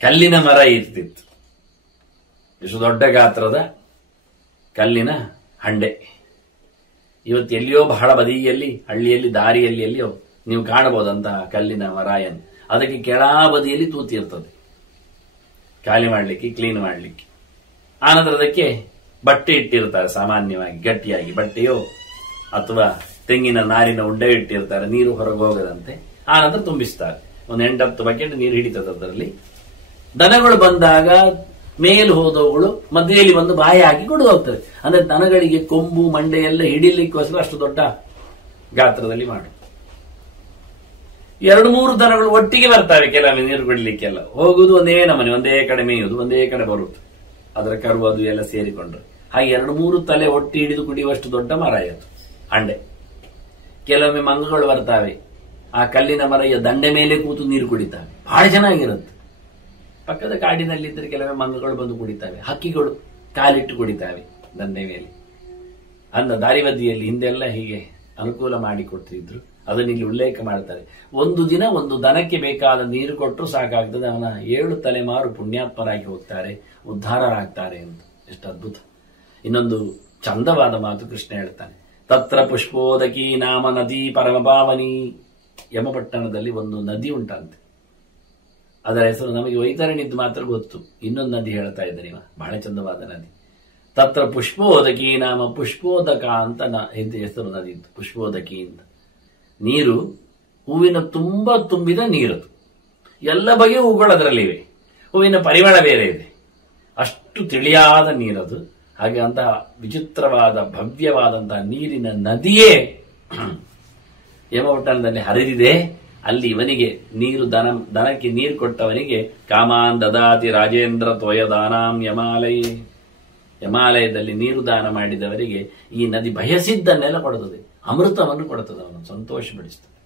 ಕಲ್ಲಿನ ಮರ ಇರ್ತಿತ್ತು, ಇಷ್ಟು ದೊಡ್ಡ ಗಾತ್ರದ ಕಲ್ಲಿನ ಹಂಡೆ. ಇವತ್ತು ಎಲ್ಲಿಯೋ ಬಹಳ ಬದಿಯಲ್ಲಿ, ಹಳ್ಳಿಯಲ್ಲಿ, ದಾರಿಯಲ್ಲಿ ಎಲ್ಲಿಯೋ ನೀವು ಕಾಣಬಹುದಂತಹ ಕಲ್ಲಿನ ಮರಾಯನ್ನು. ಅದಕ್ಕೆ ಕೆಳಾ ಬದಿಯಲ್ಲಿ ತೂತಿ ಇರ್ತದೆ, ಖಾಲಿ ಮಾಡ್ಲಿಕ್ಕೆ, ಕ್ಲೀನ್ ಮಾಡ್ಲಿಕ್ಕೆ. ಆನಂತರ ಅದಕ್ಕೆ ಬಟ್ಟೆ ಇಟ್ಟಿರ್ತಾರೆ, ಸಾಮಾನ್ಯವಾಗಿ ಗಟ್ಟಿಯಾಗಿ ಬಟ್ಟೆಯೋ ಅಥವಾ ತೆಂಗಿನ ನಾರಿನ ಉಂಡೆ ಇಟ್ಟಿರ್ತಾರೆ, ನೀರು ಹೊರಗೆ ಹೋಗದಂತೆ. ಆನಂತರ ತುಂಬಿಸ್ತಾರೆ. ಒಂದು 8-10 ಬಕೆಟ್ ನೀರು ಹಿಡಿತದೆ ಅದರಲ್ಲಿ. ದನಗಳು ಬಂದಾಗ ಮೇಲೆ ಹೋದವುಗಳು ಮಧ್ಯೆಯಲ್ಲಿ ಬಂದು ಬಾಯಿ ಹಾಕಿ ಕುಡಿದು ಹೋಗ್ತವೆ. ಅಂದ್ರೆ ದನಗಳಿಗೆ ಕೊಂಬು ಮಂಡೆ ಎಲ್ಲ ಹಿಡಿಲಿಕ್ಕೋಸ್ಕರ ಅಷ್ಟು ದೊಡ್ಡ ಗಾತ್ರದಲ್ಲಿ ಮಾಡು. 2-3 ದನಗಳು ಒಟ್ಟಿಗೆ ಬರ್ತವೆ, ಕೆಲವೊಮ್ಮೆ ನೀರು ಕುಡಿಲಿಕ್ಕೆಲ್ಲ ಹೋಗುದು ಒಂದೇ ನಮನೆ, ಒಂದೇ ಕಡೆ ಮೇಯುವುದು, ಒಂದೇ ಕಡೆ ಬರುವುದು, ಅದರ ಕರು ಅದು ಎಲ್ಲ ಸೇರಿಕೊಂಡ್ರೆ ಹಾಗೆ 2-3 ತಲೆ ಒಟ್ಟಿ ಹಿಡಿದು ಕುಡಿಯುವಷ್ಟು ದೊಡ್ಡ ಮರ ಆಯಿತು ಅಂಡೆ. ಕೆಲವೊಮ್ಮೆ ಮಂಗಗಳು ಬರ್ತವೆ, ಆ ಕಲ್ಲಿನ ಮರೆಯ ದಂಡೆ ಮೇಲೆ ಕೂತು ನೀರು ಕುಡಿತಾವೆ, ಬಹಳ ಚೆನ್ನಾಗಿರುತ್ತೆ. ಪಕ್ಕದ ಕಾಡಿನಲ್ಲಿದ್ದರೆ ಕೆಲವೊಮ್ಮೆ ಮಂಗಗಳು ಬಂದು ಕುಡಿತಾವೆ, ಹಕ್ಕಿಗಳು ಕಾಲಿಟ್ಟು ಕುಡಿತಾವೆ ದಂಡೆ ಮೇಲೆ. ಅಂದ ದಾರಿ ಬದಿಯಲ್ಲಿ ಹಿಂದೆಲ್ಲ ಹೀಗೆ ಅನುಕೂಲ ಮಾಡಿಕೊಡ್ತಿದ್ರು, ಅದನ್ನ ಇಲ್ಲಿ ಉಲ್ಲೇಖ ಮಾಡ್ತಾರೆ. ಒಂದು ದಿನ ಒಂದು ದನಕ್ಕೆ ಬೇಕಾದ ನೀರು ಕೊಟ್ಟರು ಸಾಕಾಗ್ತದೆ, ಅವನ 7 ತಲೆಮಾರು ಪುಣ್ಯಾತ್ಮರಾಗಿ ಹೋಗ್ತಾರೆ, ಉದ್ಧಾರರಾಗ್ತಾರೆ ಅಂತ. ಎಷ್ಟು ಅದ್ಭುತ. ಇನ್ನೊಂದು ಚಂದವಾದ ಮಾತು ಕೃಷ್ಣ ಹೇಳ್ತಾನೆ, ತತ್ರ ಪುಷ್ಪೋದಕಿ ನಾಮ ನದಿ ಪರಮಪಾವನಿ. ಯಮಪಟ್ಟಣದಲ್ಲಿ ಒಂದು ನದಿ ಉಂಟಂತೆ, ಅದರ ಹೆಸರು ನಮಗೆ ವೈತರಣಿದ್ದು ಮಾತ್ರ ಗೊತ್ತು. ಇನ್ನೊಂದು ನದಿ ಹೇಳ್ತಾ ಇದ್ದಾನೆ ಇವ, ಬಹಳ ಚಂದವಾದ ನದಿ. ತತ್ರ ಪುಷ್ಪೋದಕಿ ನಾಮ, ಪುಷ್ಪೋದಕ ಅಂತ ಹೆಸರು ನದಿ, ಪುಷ್ಪೋದಕಿ ಅಂತ. ನೀರು ಹೂವಿನ ತುಂಬಾ ತುಂಬಿದ ನೀರದು, ಎಲ್ಲ ಬಗೆಯ ಹೂಗಳು ಅದರಲ್ಲಿವೆ, ಹೂವಿನ ಪರಿಮಳ ಬೇರೆ ಇದೆ, ಅಷ್ಟು ತಿಳಿಯಾದ ನೀರದು. ಹಾಗೆ ಅಂತಹ ವಿಚಿತ್ರವಾದ ಭವ್ಯವಾದಂತಹ ನೀರಿನ ನದಿಯೇ ಯಮಪಟ್ಟಣದಲ್ಲಿ ಹರಿದಿದೆ. ಅಲ್ಲಿ ಇವನಿಗೆ ನೀರು ದನಕ್ಕೆ ನೀರು ಕೊಟ್ಟವನಿಗೆ ಕಾಮಾನ್ ದದಾತಿ ರಾಜೇಂದ್ರ ತ್ವಯದಾನಾಂ ಯಮಾಲಯೇ. ಯಮಾಲಯದಲ್ಲಿ ನೀರು ದಾನ ಮಾಡಿದವರಿಗೆ ಈ ನದಿ ಬಯಸಿದ್ದನ್ನೆಲ್ಲ ಕೊಡುತ್ತದೆ, ಅಮೃತವನ್ನು ಕೊಡುತ್ತದೆ, ಅವನು ಸಂತೋಷಪಡಿಸುತ್ತದೆ.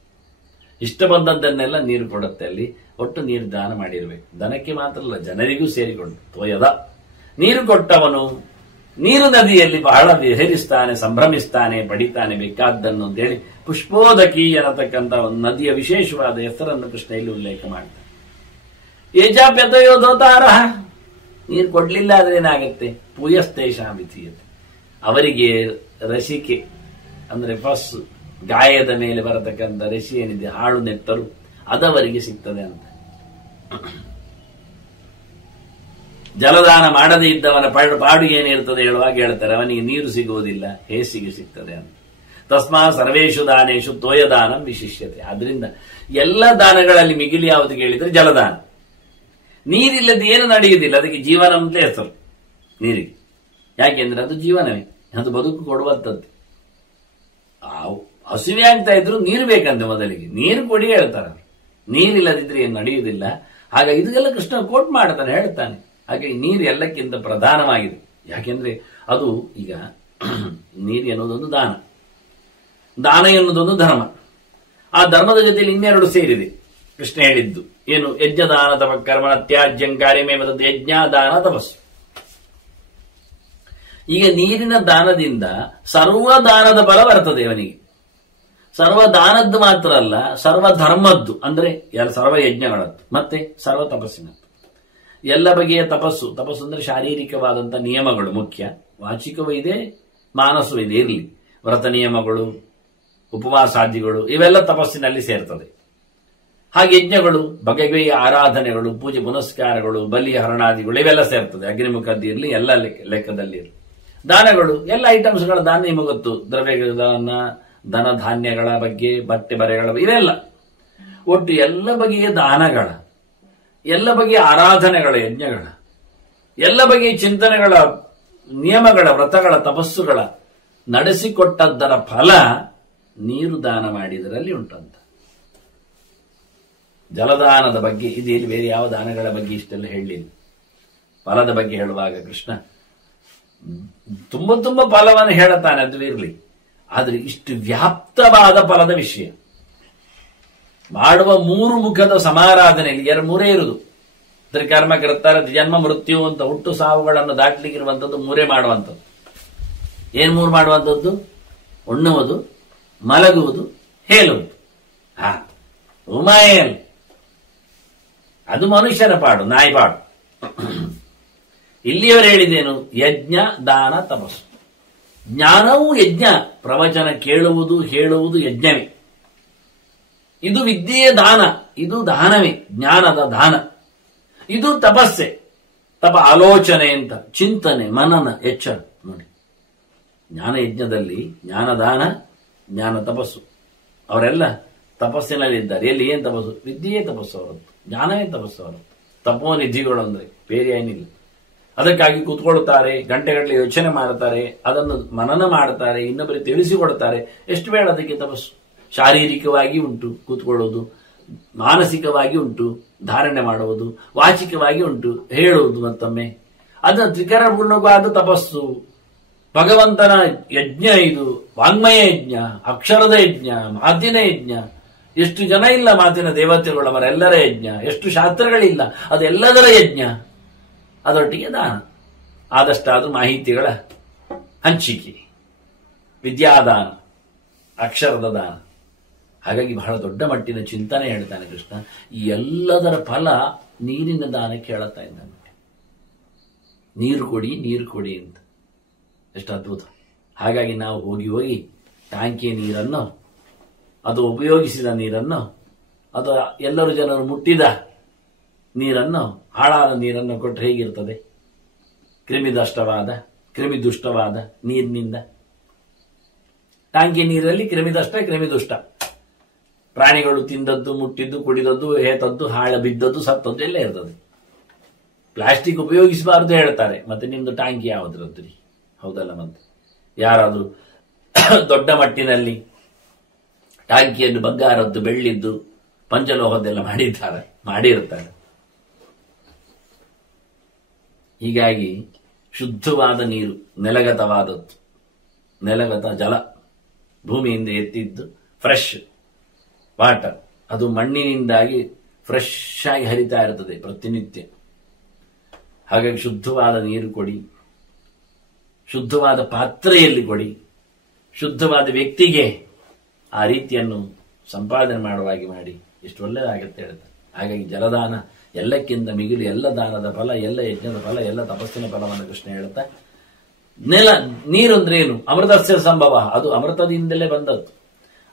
ಇಷ್ಟ ಬಂದದ್ದನ್ನೆಲ್ಲ ನೀರು ಕೊಡುತ್ತೆ. ಅಲ್ಲಿ ಒಟ್ಟು ನೀರು ದಾನ ಮಾಡಿರಬೇಕು, ದನಕ್ಕೆ ಮಾತ್ರ ಅಲ್ಲ ಜನರಿಗೂ ಸೇರಿಕೊಂಡು. ತ್ವಯದ ನೀರು ಕೊಟ್ಟವನು ನೀರು ನದಿಯಲ್ಲಿ ಬಹಳ ವಿಹರಿಸ್ತಾನೆ, ಸಂಭ್ರಮಿಸ್ತಾನೆ, ಪಡಿತಾನೆ ಬೇಕಾದ್ದನ್ನು ಅಂತೇಳಿ ಪುಷ್ಪೋದಕಿ ಅನ್ನತಕ್ಕಂಥ ಒಂದು ನದಿಯ ವಿಶೇಷವಾದ ಹೆಸರನ್ನು ಕೃಷ್ಣ ಇಲ್ಲಿ ಉಲ್ಲೇಖ ಮಾಡ್ತಾನೆ. ಏಜಾಪ್ಯತಯೋಧೋತಾರ, ನೀರು ಕೊಡ್ಲಿಲ್ಲ ಆದ್ರೆ ಏನಾಗುತ್ತೆ, ಪೂಯಸ್ತೇಷಾಂ ವಿಧೀಯತೆ, ಅವರಿಗೆ ರಸಿಕೆ ಅಂದ್ರೆ ಫಸ್ ಗಾಯದ ಮೇಲೆ ಬರತಕ್ಕಂಥ ರಸಿ ಏನಿದೆ, ಹಾಳು ನೆತ್ತರು, ಅದವರಿಗೆ ಸಿಗ್ತದೆ ಅಂತ. ಜಲದಾನ ಮಾಡದೇ ಇದ್ದವನ ಪಾಡು ಏನಿರ್ತದೆ ಹೇಳುವಾಗ ಹೇಳ್ತಾರೆ, ಅವನಿಗೆ ನೀರು ಸಿಗುವುದಿಲ್ಲ, ಹೇಸಿಗೆ ಸಿಗ್ತದೆ ಅಂತ. ತಸ್ಮಾ ಸರ್ವೇಶು ದಾನೇಶು ತೋಯದಾನ ವಿಶಿಷ್ಯತೆ. ಆದ್ರಿಂದ ಎಲ್ಲ ದಾನಗಳಲ್ಲಿ ಮಿಗಿಲು ಯಾವುದು ಕೇಳಿದ್ರೆ ಜಲದಾನ. ನೀರಿಲ್ಲದೆ ಏನು ನಡೆಯುವುದಿಲ್ಲ, ಅದಕ್ಕೆ ಜೀವನ ಅಂತ ಹೆಸರು ನೀರಿಗೆ. ಯಾಕೆಂದ್ರೆ ಅದು ಜೀವನವೇ, ಅದು ಬದುಕು ಕೊಡುವಂಥದ್ದು. ಹಸುವೆ ಆಗ್ತಾ ಇದ್ರು ನೀರು ಬೇಕಂತೆ, ಮೊದಲಿಗೆ ನೀರು ಕೊಡಿ ಹೇಳ್ತಾರೆ. ನೀರಿಲ್ಲದಿದ್ರೆ ಏನು ನಡೆಯುವುದಿಲ್ಲ. ಹಾಗಾಗಿ ಇದೆಲ್ಲ ಕೃಷ್ಣ ಕೋಟ್ ಮಾಡ್ತಾನೆ, ಹೇಳ್ತಾನೆ. ಹಾಗೆ ನೀರು ಎಲ್ಲಕ್ಕಿಂತ ಪ್ರಧಾನವಾಗಿದೆ. ಯಾಕೆಂದ್ರೆ ಅದು ಈಗ ನೀರು ಎನ್ನುವುದೊಂದು ದಾನ, ದಾನ ಎನ್ನುವುದೊಂದು ಧರ್ಮ. ಆ ಧರ್ಮದ ಜೊತೆಯಲ್ಲಿ ಇನ್ನೆರಡು ಸೇರಿದೆ. ಕೃಷ್ಣ ಹೇಳಿದ್ದು ಏನು, ಯಜ್ಞದಾನ ತಪ ಕರ್ಮ ತ್ಯಾಜ್ಯಂ ಕಾರ್ಯಮೇವ ತದ್ ಯಜ್ಞ ದಾನ ತಪಸ್ಸು. ಈಗ ನೀರಿನ ದಾನದಿಂದ ಸರ್ವ ದಾನದ ಫಲ ಬರ್ತದೆ ಅವನಿಗೆ. ಸರ್ವ ದಾನದ್ದು ಮಾತ್ರ ಅಲ್ಲ, ಸರ್ವ ಧರ್ಮದ್ದು ಅಂದ್ರೆ ಸರ್ವ ಯಜ್ಞಗಳದ್ದು, ಮತ್ತೆ ಸರ್ವ ತಪಸ್ಸಿನದ್ದು. ಎಲ್ಲ ಬಗೆಯ ತಪಸ್ಸು ಅಂದ್ರೆ ಶಾರೀರಿಕವಾದಂತಹ ನಿಯಮಗಳು ಮುಖ್ಯ, ವಾಚಿಕವೂ ಇದೆ, ಮಾನಸವೂ ಇದೆ, ಇರಲಿ. ವ್ರತ ನಿಯಮಗಳು, ಉಪವಾಸಾದಿಗಳು, ಇವೆಲ್ಲ ತಪಸ್ಸಿನಲ್ಲಿ ಸೇರ್ತದೆ. ಹಾಗೆ ಯಜ್ಞಗಳು, ಬಗೆಯ ಆರಾಧನೆಗಳು, ಪೂಜೆ ಪುನಸ್ಕಾರಗಳು, ಬಲಿ ಹರಣಾದಿಗಳು, ಇವೆಲ್ಲ ಸೇರ್ತದೆ. ಅಗ್ನಿಮುಖದ್ದು ಇರಲಿ, ಎಲ್ಲ ಲೆಕ್ಕದಲ್ಲಿ ಇರಲಿ. ದಾನಗಳು, ಎಲ್ಲ ಐಟಮ್ಸ್ಗಳ ದಾನ ನಿಮಗೆ ಗೊತ್ತು, ದ್ರವ್ಯಗಳ ದಾನ, ಧನ ಧಾನ್ಯಗಳ ಬಗ್ಗೆ, ಬಟ್ಟೆ ಬರೆಗಳ, ಇವೆಲ್ಲ ಒಟ್ಟು ಎಲ್ಲ ಬಗೆಯ ದಾನಗಳ, ಎಲ್ಲ ಬಗೆಯ ಆರಾಧನೆಗಳ, ಯಜ್ಞಗಳ, ಎಲ್ಲ ಬಗೆಯ ಚಿಂತನೆಗಳ, ನಿಯಮಗಳ, ವ್ರತಗಳ, ತಪಸ್ಸುಗಳ ನಡೆಸಿಕೊಟ್ಟದ್ದರ ಫಲ ನೀರು ದಾನ ಮಾಡಿದರಲ್ಲಿ ಉಂಟಂತ. ಜಲದಾನದ ಬಗ್ಗೆ ಇಲ್ಲಿ ಬೇರೆ ಯಾವ ದಾನಗಳ ಬಗ್ಗೆ ಇಷ್ಟೆಲ್ಲ ಹೇಳಲಿಲ್ಲ. ಫಲದ ಬಗ್ಗೆ ಹೇಳುವಾಗ ಕೃಷ್ಣ ತುಂಬಾ ತುಂಬಾ ಫಲವನ್ನು ಹೇಳುತ್ತಾನೆ, ಅದು ಇರಲಿ. ಆದ್ರೆ ಇಷ್ಟು ವ್ಯಾಪ್ತವಾದ ಫಲದ ವಿಷಯ ಮಾಡುವ 3 ಮುಖದ ಸಮಾರಾಧನೆಯಲ್ಲಿ 3 ಇರುವುದು. ತ್ರಿಕರ್ಮ ಕೃತ್ತರ ಜನ್ಮ ಮೃತ್ಯು ಅಂತ ಹುಟ್ಟು ಸಾವುಗಳನ್ನು ದಾಟ್ಲಿಕ್ಕಿರುವಂಥದ್ದು 3 ಮಾಡುವಂಥದ್ದು. ಏನ್ 3 ಮಾಡುವಂಥದ್ದು? ಉಣ್ಣುವುದು, ಮಲಗುವುದು, ಹೇಳುವುದು. ಉಮಾಯಲ್ ಅದು ಮನುಷ್ಯನ ಪಾಡು, ನಾಯಿ ಪಾಡು. ಇಲ್ಲಿಯವರು ಹೇಳಿದೇನು? ಯಜ್ಞ ದಾನ ತಪಸ್ಸು. ಜ್ಞಾನವೂ ಯಜ್ಞ, ಪ್ರವಚನ ಕೇಳುವುದು ಹೇಳುವುದು ಯಜ್ಞವೇ. ಇದು ವಿದ್ಯೆಯ ದಾನ, ಇದು ದಾನವೇ, ಜ್ಞಾನದ ದಾನ. ಇದು ತಪಸ್ಸೆ, ತಪ ಆಲೋಚನೆ ಅಂತ, ಚಿಂತನೆ, ಮನನ, ಎಚ್ಚರ. ನೋಡಿ, ಜ್ಞಾನ ಯಜ್ಞದಲ್ಲಿ ಜ್ಞಾನದಾನ, ಜ್ಞಾನ ತಪಸ್ಸು, ಅವರೆಲ್ಲ ತಪಸ್ಸಿನಲ್ಲಿದ್ದಾರೆ. ಎಲ್ಲಿ ಏನ್ ತಪಸ್ಸು? ವಿದ್ಯೆಯೇ ತಪಸ್ಸು ಅವರದ್ದು, ಜ್ಞಾನವೇ ತಪಸ್ಸು ಅವರದ್ದು. ತಪೋನಿಧಿಗಳು ಅಂದ್ರೆ ಬೇರೆ ಏನಿಲ್ಲ. ಅದಕ್ಕಾಗಿ ಕೂತ್ಕೊಳ್ತಾರೆ, ಗಂಟೆಗಟ್ಟಲೆ ಯೋಚನೆ ಮಾಡುತ್ತಾರೆ, ಅದನ್ನು ಮನನ ಮಾಡುತ್ತಾರೆ, ಇನ್ನೊಬ್ಬರಿಗೆ ತಿಳಿಸಿಕೊಡುತ್ತಾರೆ. ಎಷ್ಟು ಬೇಡ ಅದಕ್ಕೆ ತಪಸ್ಸು. ಶಾರೀರಿಕವಾಗಿ ಉಂಟು ಕೂತ್ಕೊಳ್ಳೋದು, ಮಾನಸಿಕವಾಗಿ ಉಂಟು ಧಾರಣೆ ಮಾಡುವುದು, ವಾಚಿಕವಾಗಿ ಉಂಟು ಹೇಳುವುದು. ಮತ್ತೊಮ್ಮೆ ಅದನ್ನು ತ್ರಿಕರಣಪೂರ್ಣವಾದ ತಪಸ್ಸು, ಭಗವಂತನ ಯಜ್ಞ. ಇದು ವಾಂಗ್ಮಯ ಯಜ್ಞ, ಅಕ್ಷರದ ಯಜ್ಞ, ಮಾತಿನ ಯಜ್ಞ. ಎಷ್ಟು ಜನ ಇಲ್ಲ ಮಾತಿನ ದೇವತೆಗಳು, ಅವರೆಲ್ಲರ ಯಜ್ಞ. ಎಷ್ಟು ಶಾಸ್ತ್ರಗಳಿಲ್ಲ, ಅದೆಲ್ಲದರ ಯಜ್ಞ. ಅದರೊಟ್ಟಿಗೆ ದಾನ, ಆದಷ್ಟಾದ್ರೂ ಮಾಹಿತಿಗಳ ಹಂಚಿಕೆ, ವಿದ್ಯಾದಾನ, ಅಕ್ಷರದ ದಾನ. ಹಾಗಾಗಿ ಬಹಳ ದೊಡ್ಡ ಮಟ್ಟಿನ ಚಿಂತನೆ ಹೇಳ್ತಾನೆ ಕೃಷ್ಣ. ಈ ಎಲ್ಲದರ ಫಲ ನೀರಿನ ದಾನಕ್ಕೆ ಹೇಳುತ್ತಾ ಇದ್ದಾನೆ. ನೀರು ಕೊಡಿ, ನೀರು ಕೊಡಿ ಅಂತ. ಎಷ್ಟು ಅದ್ಭುತ. ಹಾಗಾಗಿ ನಾವು ಹೋಗಿ ಹೋಗಿ ಟ್ಯಾಂಕಿಯ ನೀರನ್ನು, ಅದು ಉಪಯೋಗಿಸಿದ ನೀರನ್ನು, ಅದು ಎಲ್ಲರೂ ಜನರು ಮುಟ್ಟಿದ ನೀರನ್ನು, ಹಾಳಾದ ನೀರನ್ನು ಕೊಟ್ಟರೆ ಹೇಗಿರ್ತದೆ? ಕ್ರಿಮಿದುಷ್ಟವಾದ ನೀರಿನಿಂದ. ಟ್ಯಾಂಕಿ ನೀರಲ್ಲಿ ಕ್ರಿಮಿದಷ್ಟ, ಕ್ರಿಮಿದುಷ್ಟ. ಪ್ರಾಣಿಗಳು ತಿಂದದ್ದು, ಮುಟ್ಟಿದ್ದು, ಕುಡಿದದ್ದು, ಹೇತದ್ದು, ಹಾಳ ಬಿದ್ದದ್ದು, ಸತ್ತದ್ದು ಎಲ್ಲ ಇರ್ತದೆ. ಪ್ಲಾಸ್ಟಿಕ್ ಉಪಯೋಗಿಸಬಾರದು ಹೇಳ್ತಾರೆ. ಮತ್ತೆ ನಿಮ್ದು ಟ್ಯಾಂಕಿ ಯಾವುದ್ರದ್ದು? ಹೌದಲ್ಲ? ಮತ್ತೆ ಯಾರಾದ್ರೂ ದೊಡ್ಡ ಮಟ್ಟಿನಲ್ಲಿ ಟ್ಯಾಂಕಿಯನ್ನು ಬಂಗಾರದ್ದು, ಬೆಳ್ಳಿದ್ದು, ಪಂಚಲೋಹದ್ದೆಲ್ಲ ಮಾಡಿರ್ತಾರೆ. ಹೀಗಾಗಿ ಶುದ್ಧವಾದ ನೀರು, ನೆಲಗತವಾದದ್ದು, ನೆಲಗತ ಜಲ, ಭೂಮಿಯಿಂದ ಎತ್ತಿದ್ದು ಫ್ರೆಶ್ ವಾಟರ್, ಅದು ಮಣ್ಣಿನಿಂದಾಗಿ ಫ್ರೆಶ್ ಆಗಿ ಹರಿತಾ ಇರ್ತದೆ ಪ್ರತಿನಿತ್ಯ. ಹಾಗಾಗಿ ಶುದ್ಧವಾದ ನೀರು ಕೊಡಿ, ಶುದ್ಧವಾದ ಪಾತ್ರೆಯಲ್ಲಿ ಕೊಡಿ, ಶುದ್ಧವಾದ ವ್ಯಕ್ತಿಗೆ ಆ ರೀತಿಯನ್ನು ಸಂಪಾದನೆ ಮಾಡುವಾಗಿ ಮಾಡಿ. ಎಷ್ಟು ಒಳ್ಳೆಯದಾಗುತ್ತೆ ಹೇಳ್ತಾರೆ. ಹಾಗಾಗಿ ಜಲದಾನ ಎಲ್ಲಕ್ಕಿಂತ ಮಿಗಿಲು, ಎಲ್ಲ ದಾನದ ಫಲ, ಎಲ್ಲ ಯಜ್ಞದ ಫಲ, ಎಲ್ಲ ತಪಸ್ಸಿನ ಫಲವನ್ನು ಕೃಷ್ಣ ಹೇಳುತ್ತಾ. ನೀರು ಅಂದ್ರೆ ಏನು? ಅಮೃತಸ್ಯ ಸಂಭವ, ಅದು ಅಮೃತದಿಂದಲೇ ಬಂದದ್ದು.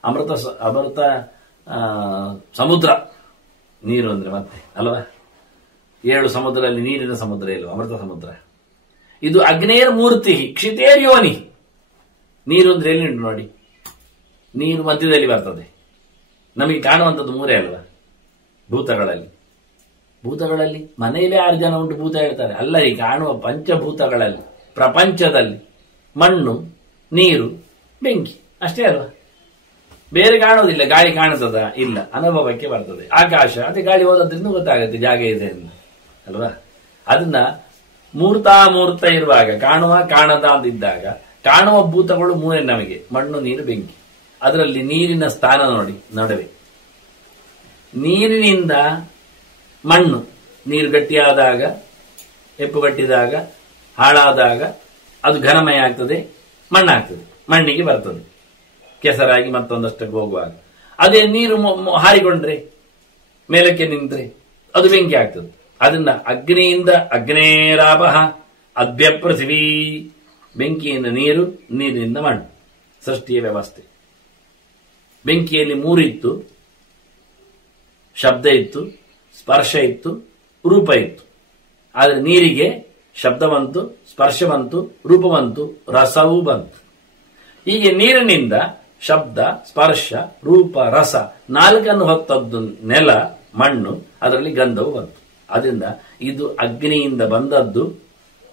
ಅಮೃತ ಸಮುದ್ರ ನೀರು ಅಂದ್ರೆ ಮತ್ತೆ ಅಲ್ವಾ? 7 ಸಮುದ್ರದಲ್ಲಿ ನೀರಿನ ಸಮುದ್ರ ಇಲ್ವ? ಅಮೃತ ಸಮುದ್ರ. ಇದು ಅಗ್ನೇರ್ ಮೂರ್ತಿ ಕ್ಷಿತೇರ್ ಯೋನಿ. ನೀರು ಅಂದ್ರೆ ಎಲ್ಲಿ ಉಂಟು ನೋಡಿ? ನೀರು ಮಧ್ಯದಲ್ಲಿ ಬರ್ತದೆ. ನಮಗೆ ಕಾಣುವಂಥದ್ದು 3 ಅಲ್ವಾ ಭೂತಗಳಲ್ಲಿ? ಮನೆಯಲ್ಲೇ 6 ಜನ ಉಂಟು ಭೂತ ಹೇಳ್ತಾರೆ. ಅಲ್ಲರಿ, ಕಾಣುವ ಪಂಚಭೂತಗಳಲ್ಲಿ, ಪ್ರಪಂಚದಲ್ಲಿ ಮಣ್ಣು, ನೀರು, ಬೆಂಕಿ ಅಷ್ಟೇ ಅಲ್ವಾ? ಬೇರೆ ಕಾಣೋದಿಲ್ಲ. ಗಾಳಿ ಕಾಣುತ್ತದ? ಇಲ್ಲ, ಅನುಭವಕ್ಕೆ ಬರ್ತದೆ. ಆಕಾಶ, ಅದೇ ಗಾಳಿ ಹೋದ್ರಿಂದ ಗೊತ್ತಾಗುತ್ತೆ ಜಾಗ ಇದೆ ಅಂತ ಅಲ್ವಾ? ಅದನ್ನ ಮೂರ್ತ ಇರುವಾಗ, ಕಾಣುವ ಕಾಣದ ಅಂದಿದ್ದಾಗ, ಕಾಣುವ ಭೂತಗಳು 3 ನಮಗೆ: ಮಣ್ಣು, ನೀರು, ಬೆಂಕಿ. ಅದರಲ್ಲಿ ನೀರಿನ ಸ್ಥಾನ ನೋಡಿ, ನಡುವೆ ನೀರಿನಿಂದ ಮಣ್ಣು, ನೀರು ಗಟ್ಟಿಯಾದಾಗ, ಹೆಪ್ಪುಗಟ್ಟಿದಾಗ, ಹಾಳಾದಾಗ ಅದು ಘನಮಯ ಆಗ್ತದೆ, ಮಣ್ಣಾಗ್ತದೆ, ಮಣ್ಣಿಗೆ ಬರ್ತದೆ, ಕೆಸರಾಗಿ ಮತ್ತೊಂದಷ್ಟಕ್ಕೆ ಹೋಗುವಾಗ. ಅದೇ ನೀರು ಹಾರಿಕೊಂಡ್ರೆ, ಮೇಲಕ್ಕೆ ನಿಂತ್ರೆ ಅದು ಬೆಂಕಿ ಆಗ್ತದೆ. ಅದನ್ನ ಅಗ್ನಿಯಿಂದ ಅಗ್ನೇರಾಪ ಅದ್ಭ್ಯ ಪೃಥಿವೀ, ಬೆಂಕಿಯಿಂದ ನೀರು, ನೀರಿನಿಂದ ಮಣ್ಣು, ಸೃಷ್ಟಿಯ ವ್ಯವಸ್ಥೆ. ಬೆಂಕಿಯಲ್ಲಿ 3 ಇತ್ತು: ಶಬ್ದ ಇತ್ತು, ಸ್ಪರ್ಶ ಇತ್ತು, ರೂಪ ಇತ್ತು. ಆದರೆ ನೀರಿಗೆ ಶಬ್ದ ಬಂತು, ಸ್ಪರ್ಶ ಬಂತು, ರೂಪ ಬಂತು, ರಸವೂ ಬಂತು. ಹೀಗೆ ನೀರಿನಿಂದ ಶಬ್ದ, ಸ್ಪರ್ಶ, ರೂಪ, ರಸ 4 ಹೊತ್ತದ್ದು ನೆಲ, ಮಣ್ಣು, ಅದರಲ್ಲಿ ಗಂಧವು ಬಂತು. ಅದರಿಂದ ಇದು ಅಗ್ನಿಯಿಂದ ಬಂದದ್ದು,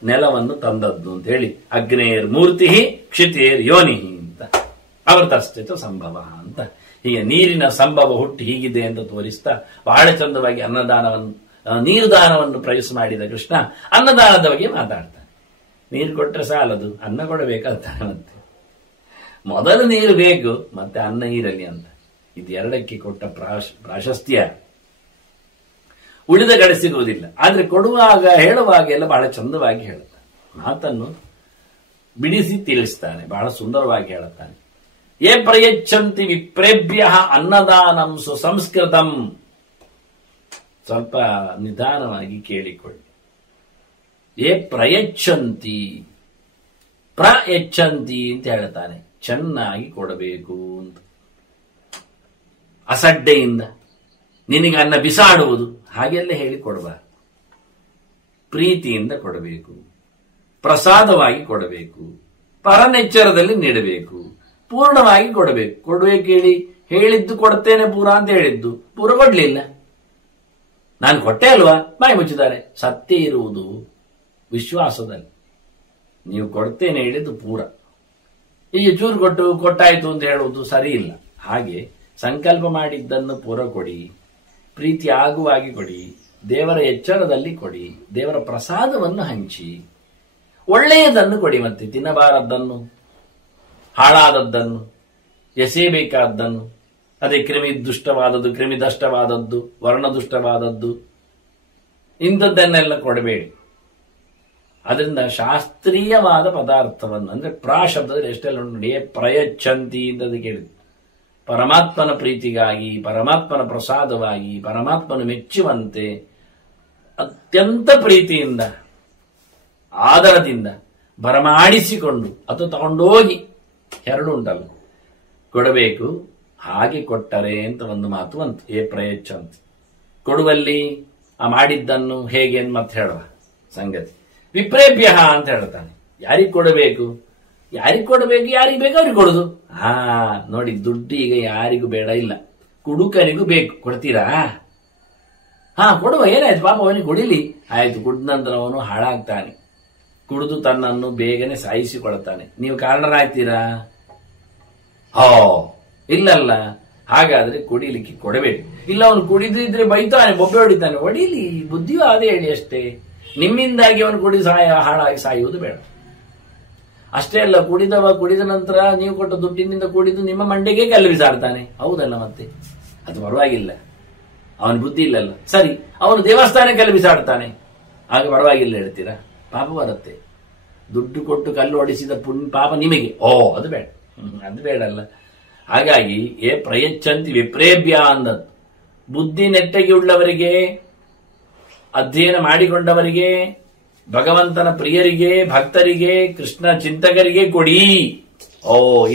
ನೆಲವನ್ನು ತಂದದ್ದು ಅಂತ ಹೇಳಿ ಅಗ್ನೇರ್ ಮೂರ್ತಿ ಕ್ಷಿತೇರ್ ಯೋನಿ ಅಂತ, ಅಮೃತಸ್ಥಿತ ಸಂಭವ ಅಂತ. ಹೀಗೆ ನೀರಿನ ಸಂಭವ ಹುಟ್ಟು ಹೀಗಿದೆ ಅಂತ ತೋರಿಸ್ತಾ ಬಹಳ ಚಂದವಾಗಿ ನೀರು ದಾನವನ್ನು ಪ್ರವೇಶ ಮಾಡಿದ ಕೃಷ್ಣ ಅನ್ನದಾನದ ಬಗ್ಗೆ ಮಾತಾಡ್ತಾನೆ. ನೀರು ಕೊಟ್ಟರೆ ಸಾಲದು, ಅನ್ನ ಕೊಡಬೇಕಂತಾನೆ. ಮತ್ತೆ ಮೊದಲು ನೀರು ಬೇಕು, ಮತ್ತೆ ಅನ್ನ ಇರಲಿ ಅಂತ. ಇದು 2ಕ್ಕೆ ಕೊಟ್ಟ ಪ್ರಾಶಸ್ತ್ಯ ಉಳಿದ ಕಡೆ ಸಿಗುವುದಿಲ್ಲ. ಆದ್ರೆ ಕೊಡುವಾಗ, ಹೇಳುವಾಗ ಎಲ್ಲ ಬಹಳ ಚಂದವಾಗಿ ಹೇಳುತ್ತಾನೆ. ಮಾತನ್ನು ಬಿಡಿಸಿ ತಿಳಿಸ್ತಾನೆ, ಬಹಳ ಸುಂದರವಾಗಿ ಹೇಳುತ್ತಾನೆ. ಯೇ ಪ್ರಯಚ್ಛಂತಿ ವಿಪ್ರೇಭ್ಯ ಅನ್ನದಾನಂ ಸುಸಂಸ್ಕೃತಂ. ಸ್ವಲ್ಪ ನಿಧಾನವಾಗಿ ಕೇಳಿಕೊಳ್ಳಿ. ಯೇ ಪ್ರಯಚ್ಛಂತಿ ಅಂತ ಹೇಳ್ತಾನೆ. ಚೆನ್ನಾಗಿ ಕೊಡಬೇಕು ಅಂತ, ಅಸಡ್ಡೆಯಿಂದ ನಿನಗೆ ಅನ್ನ ಬಿಸಾಡುವುದು ಹಾಗೆಲ್ಲ ಹೇಳಿ ಕೊಡಬಾರದು. ಪ್ರೀತಿಯಿಂದ ಕೊಡಬೇಕು, ಪ್ರಸಾದವಾಗಿ ಕೊಡಬೇಕು, ಪರನೆಚ್ಚರದಲ್ಲಿ ನೀಡಬೇಕು, ಪೂರ್ಣವಾಗಿ ಕೊಡಬೇಕು. ಕೊಡುವೆ ಹೇಳಿದ್ದು ಕೊಡ್ತೇನೆ ಪೂರ ಅಂತ ಹೇಳಿದ್ದು ಪೂರ ಕೊಡ್ಲಿಲ್ಲ, ನಾನು ಕೊಟ್ಟೆ ಅಲ್ವಾ, ಬಾಯಿ ಮುಚ್ಚಿದ್ದಾರೆ. ಸತ್ಯ ಇರುವುದು ವಿಶ್ವಾಸದಲ್ಲಿ. ನೀವು ಕೊಡ್ತೇನೆ ಹೇಳಿದ್ದು ಪೂರ. ಈಗ ಚೂರು ಕೊಟ್ಟಾಯ್ತು ಅಂತ ಹೇಳುವುದು ಸರಿ ಇಲ್ಲ. ಹಾಗೆ ಸಂಕಲ್ಪ ಮಾಡಿದ್ದನ್ನು ಪೂರ ಕೊಡಿ, ಪ್ರೀತಿ ಆಗುವಾಗಿ ಕೊಡಿ, ದೇವರ ಎಚ್ಚರದಲ್ಲಿ ಕೊಡಿ, ದೇವರ ಪ್ರಸಾದವನ್ನು ಹಂಚಿ, ಒಳ್ಳೆಯದನ್ನು ಕೊಡಿ. ಮತ್ತೆ ತಿನ್ನಬಾರದ್ದನ್ನು, ಹಾಳಾದದ್ದನ್ನು, ಎಸೆಯಬೇಕಾದ್ದನ್ನು, ಅದೇ ಕ್ರಿಮಿದುಷ್ಟವಾದದ್ದು, ಕ್ರಿಮಿದಷ್ಟವಾದದ್ದು, ವರ್ಣದುಷ್ಟವಾದದ್ದು, ಇಂಥದ್ದನ್ನೆಲ್ಲ ಕೊಡಬೇಡಿ. ಅದರಿಂದ ಶಾಸ್ತ್ರೀಯವಾದ ಪದಾರ್ಥವನ್ನು, ಅಂದ್ರೆ ಪ್ರಾಶಬ್ದದಲ್ಲಿ ಎಷ್ಟೆಲ್ಲ ನೋಡಿ, ಪ್ರಯಚ್ಛಂತಿ ಅಂತ ಕೇಳಿದ್ರು. ಪರಮಾತ್ಮನ ಪ್ರೀತಿಗಾಗಿ, ಪರಮಾತ್ಮನ ಪ್ರಸಾದವಾಗಿ, ಪರಮಾತ್ಮನು ಮೆಚ್ಚುವಂತೆ ಅತ್ಯಂತ ಪ್ರೀತಿಯಿಂದ, ಆದರದಿಂದ ಬರಮಾಡಿಸಿಕೊಂಡು ಅಥವಾ ತಗೊಂಡೋಗಿ, ಎರಡು ಉಂಟಲ್ಲ, ಕೊಡಬೇಕು. ಹಾಗೆ ಕೊಟ್ಟರೆ ಅಂತ ಒಂದು ಮಾತು ಬಂತು, ಪ್ರಯಚ್ಛಂತ. ಕೊಡುವಲ್ಲಿ ಆ ಮಾಡಿದ್ದನ್ನು ಹೇಗೆ ಅಂತ ಮತ್ತೆ ಹೇಳುವ ಸಂಗತಿ. ವಿಪ್ರೇಭ್ಯ ಅಂತ ಹೇಳ್ತಾನೆ. ಯಾರಿಗೆ ಕೊಡಬೇಕು, ಯಾರಿಗೆ ಬೇಕು ಅವ್ರಿಗೆ ಕೊಡುದು. ನೋಡಿ, ದುಡ್ಡು ಈಗ ಯಾರಿಗೂ ಬೇಡ ಇಲ್ಲ, ಕುಡುಕನಿಗೂ ಬೇಕು. ಕೊಡ್ತೀರಾ? ಕೊಡುವ, ಏನಾಯ್ತು ಪಾಪ, ಅವನಿಗೆ ಕುಡಿಲಿ. ಆಯ್ತು, ಕುಡ್ದ ನಂತರ ಅವನು ಹಾಳಾಗ್ತಾನೆ, ಕುಡಿದು ತನ್ನನ್ನು ಬೇಗನೆ ಸಾಯಿಸಿಕೊಳ್ತಾನೆ. ನೀವು ಕಾರಣರಾಗ್ತೀರಾ? ಇಲ್ಲಲ್ಲ. ಹಾಗಾದ್ರೆ ಕುಡಿಲಿಕ್ಕೆ ಕೊಡಬೇಡಿ. ಇಲ್ಲ, ಅವನು ಕುಡಿದಿದ್ರೆ ಬೈತಾನೆ, ಬೊಬ್ಬೆ ಹೊಡಿತಾನೆ, ಹೊಡಿಲಿ, ಬುದ್ಧಿಯೂ ಅದೇ ಹೇಳಿ ಅಷ್ಟೇ. ನಿಮ್ಮಿಂದಾಗಿ ಅವನು ಹಾಳಾಗಿ ಸಾಯುವುದು ಬೇಡ. ಅಷ್ಟೇ ಅಲ್ಲ, ಕುಡಿದ ನಂತರ ನೀವು ಕೊಟ್ಟ ದುಡ್ಡಿನಿಂದ ಕುಡಿದು ನಿಮ್ಮ ಮಂಡೆಗೆ ಕಲ್ಲು ಬಿಸಾಡ್ತಾನೆ. ಹೌದಲ್ಲ? ಮತ್ತೆ ಅದು ಪರವಾಗಿಲ್ಲ, ಅವನ ಬುದ್ಧಿ ಇಲ್ಲಲ್ಲ. ಸರಿ, ಅವನು ದೇವಸ್ಥಾನಕ್ಕೆ ಕಲ್ಲು ಬಿಸಾಡ್ತಾನೆ, ಆಗ ಪರವಾಗಿಲ್ಲ ಹೇಳ್ತೀರಾ? ಪಾಪ ಬರುತ್ತೆ. ದುಡ್ಡು ಕೊಟ್ಟು ಕಲ್ಲು ಹೊಡಿಸಿದ ಪಾಪ ನಿಮಗೆ. ಅದು ಬೇಡ, ಅದು ಬೇಡಲ್ಲ. ಹಾಗಾಗಿ ಪ್ರಯಚ್ಛಂತಿ ವಿಪ್ರೇಭ್ಯ ಅಂದದ್ದು. ಬುದ್ಧಿ ನೆಟ್ಟಗೆ ಉಳ್ಳವರಿಗೆ, ಅಧ್ಯಯನ ಮಾಡಿಕೊಂಡವರಿಗೆ, ಭಗವಂತನ ಪ್ರಿಯರಿಗೆ, ಭಕ್ತರಿಗೆ, ಕೃಷ್ಣ ಚಿಂತಕರಿಗೆ ಕೊಡಿ.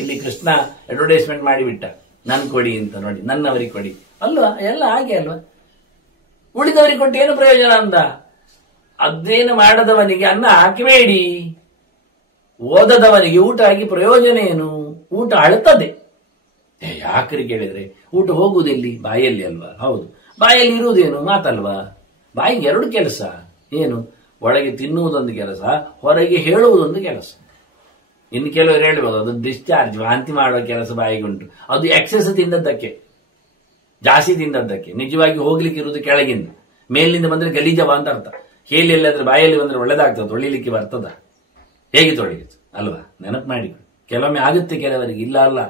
ಇಲ್ಲಿ ಕೃಷ್ಣ ಅಡ್ವರ್ಟೈಸ್ಮೆಂಟ್ ಮಾಡಿಬಿಟ್ಟ, ನನ್ ಕೊಡಿ ಅಂತ. ನೋಡಿ, ನನ್ನವರಿಗೆ ಕೊಡಿ ಅಲ್ವಾ? ಎಲ್ಲ ಹಾಗೆ ಅಲ್ವಾ? ಉಳಿದವರಿಗೆ ಕೊಟ್ಟು ಏನು ಪ್ರಯೋಜನ ಅಂತ. ಅಧ್ಯಯನ ಮಾಡದವನಿಗೆ ಅನ್ನ ಹಾಕಬೇಡಿ, ಓದದವನಿಗೆ ಊಟ ಆಗಿ ಪ್ರಯೋಜನ ಏನು? ಊಟ ಅಳುತ್ತದೆ. ಯಾಕ್ರಿ ಕೇಳಿದ್ರೆ, ಊಟ ಹೋಗುವುದೆಲ್ಲಿ? ಬಾಯಲ್ಲಿ ಅಲ್ವಾ? ಹೌದು, ಬಾಯಲ್ಲಿ ಇರುವುದೇನು? ಮಾತಲ್ವಾ? ಬಾಯಿಗೆ ಎರಡು ಕೆಲಸ. ಏನು? ಒಳಗೆ ತಿನ್ನುವುದೊಂದು ಕೆಲಸ, ಹೊರಗೆ ಹೇಳುವುದೊಂದು ಕೆಲಸ. ಇನ್ನು ಕೆಲವರು ಹೇಳ್ಬೋದು, ಅದು ಡಿಸ್ಚಾರ್ಜ್, ವಾಂತಿ ಮಾಡುವ ಕೆಲಸ ಬಾಯಿಗೆ ಉಂಟು. ಅದು ಎಕ್ಸೆಸ್ ತಿಂದದ್ದಕ್ಕೆ, ಜಾಸ್ತಿ ತಿಂದದ್ದಕ್ಕೆ. ನಿಜವಾಗಿ ಹೋಗ್ಲಿಕ್ಕೆ ಇರುವುದು ಕೆಳಗಿಂದ, ಮೇಲಿನಿಂದ ಬಂದ್ರೆ ಗಲೀಜವ ಅಂತ ಅರ್ಥ. ಹೇಳಿ ಎಲ್ಲಾದ್ರೆ ಬಾಯಲ್ಲಿ ಬಂದ್ರೆ ಒಳ್ಳೇದಾಗ್ತದೆ, ತೊಳಿಲಿಕ್ಕೆ ಬರ್ತದ? ಹೇಗೆ ತೊಳಿಯುತ್ತೆ ಅಲ್ವಾ? ನೆನಪು ಮಾಡಿ. ಕೆಲವೊಮ್ಮೆ ಆಗುತ್ತೆ, ಕೆಲವರಿಗೆ ಇಲ್ಲ ಅಲ್ಲ,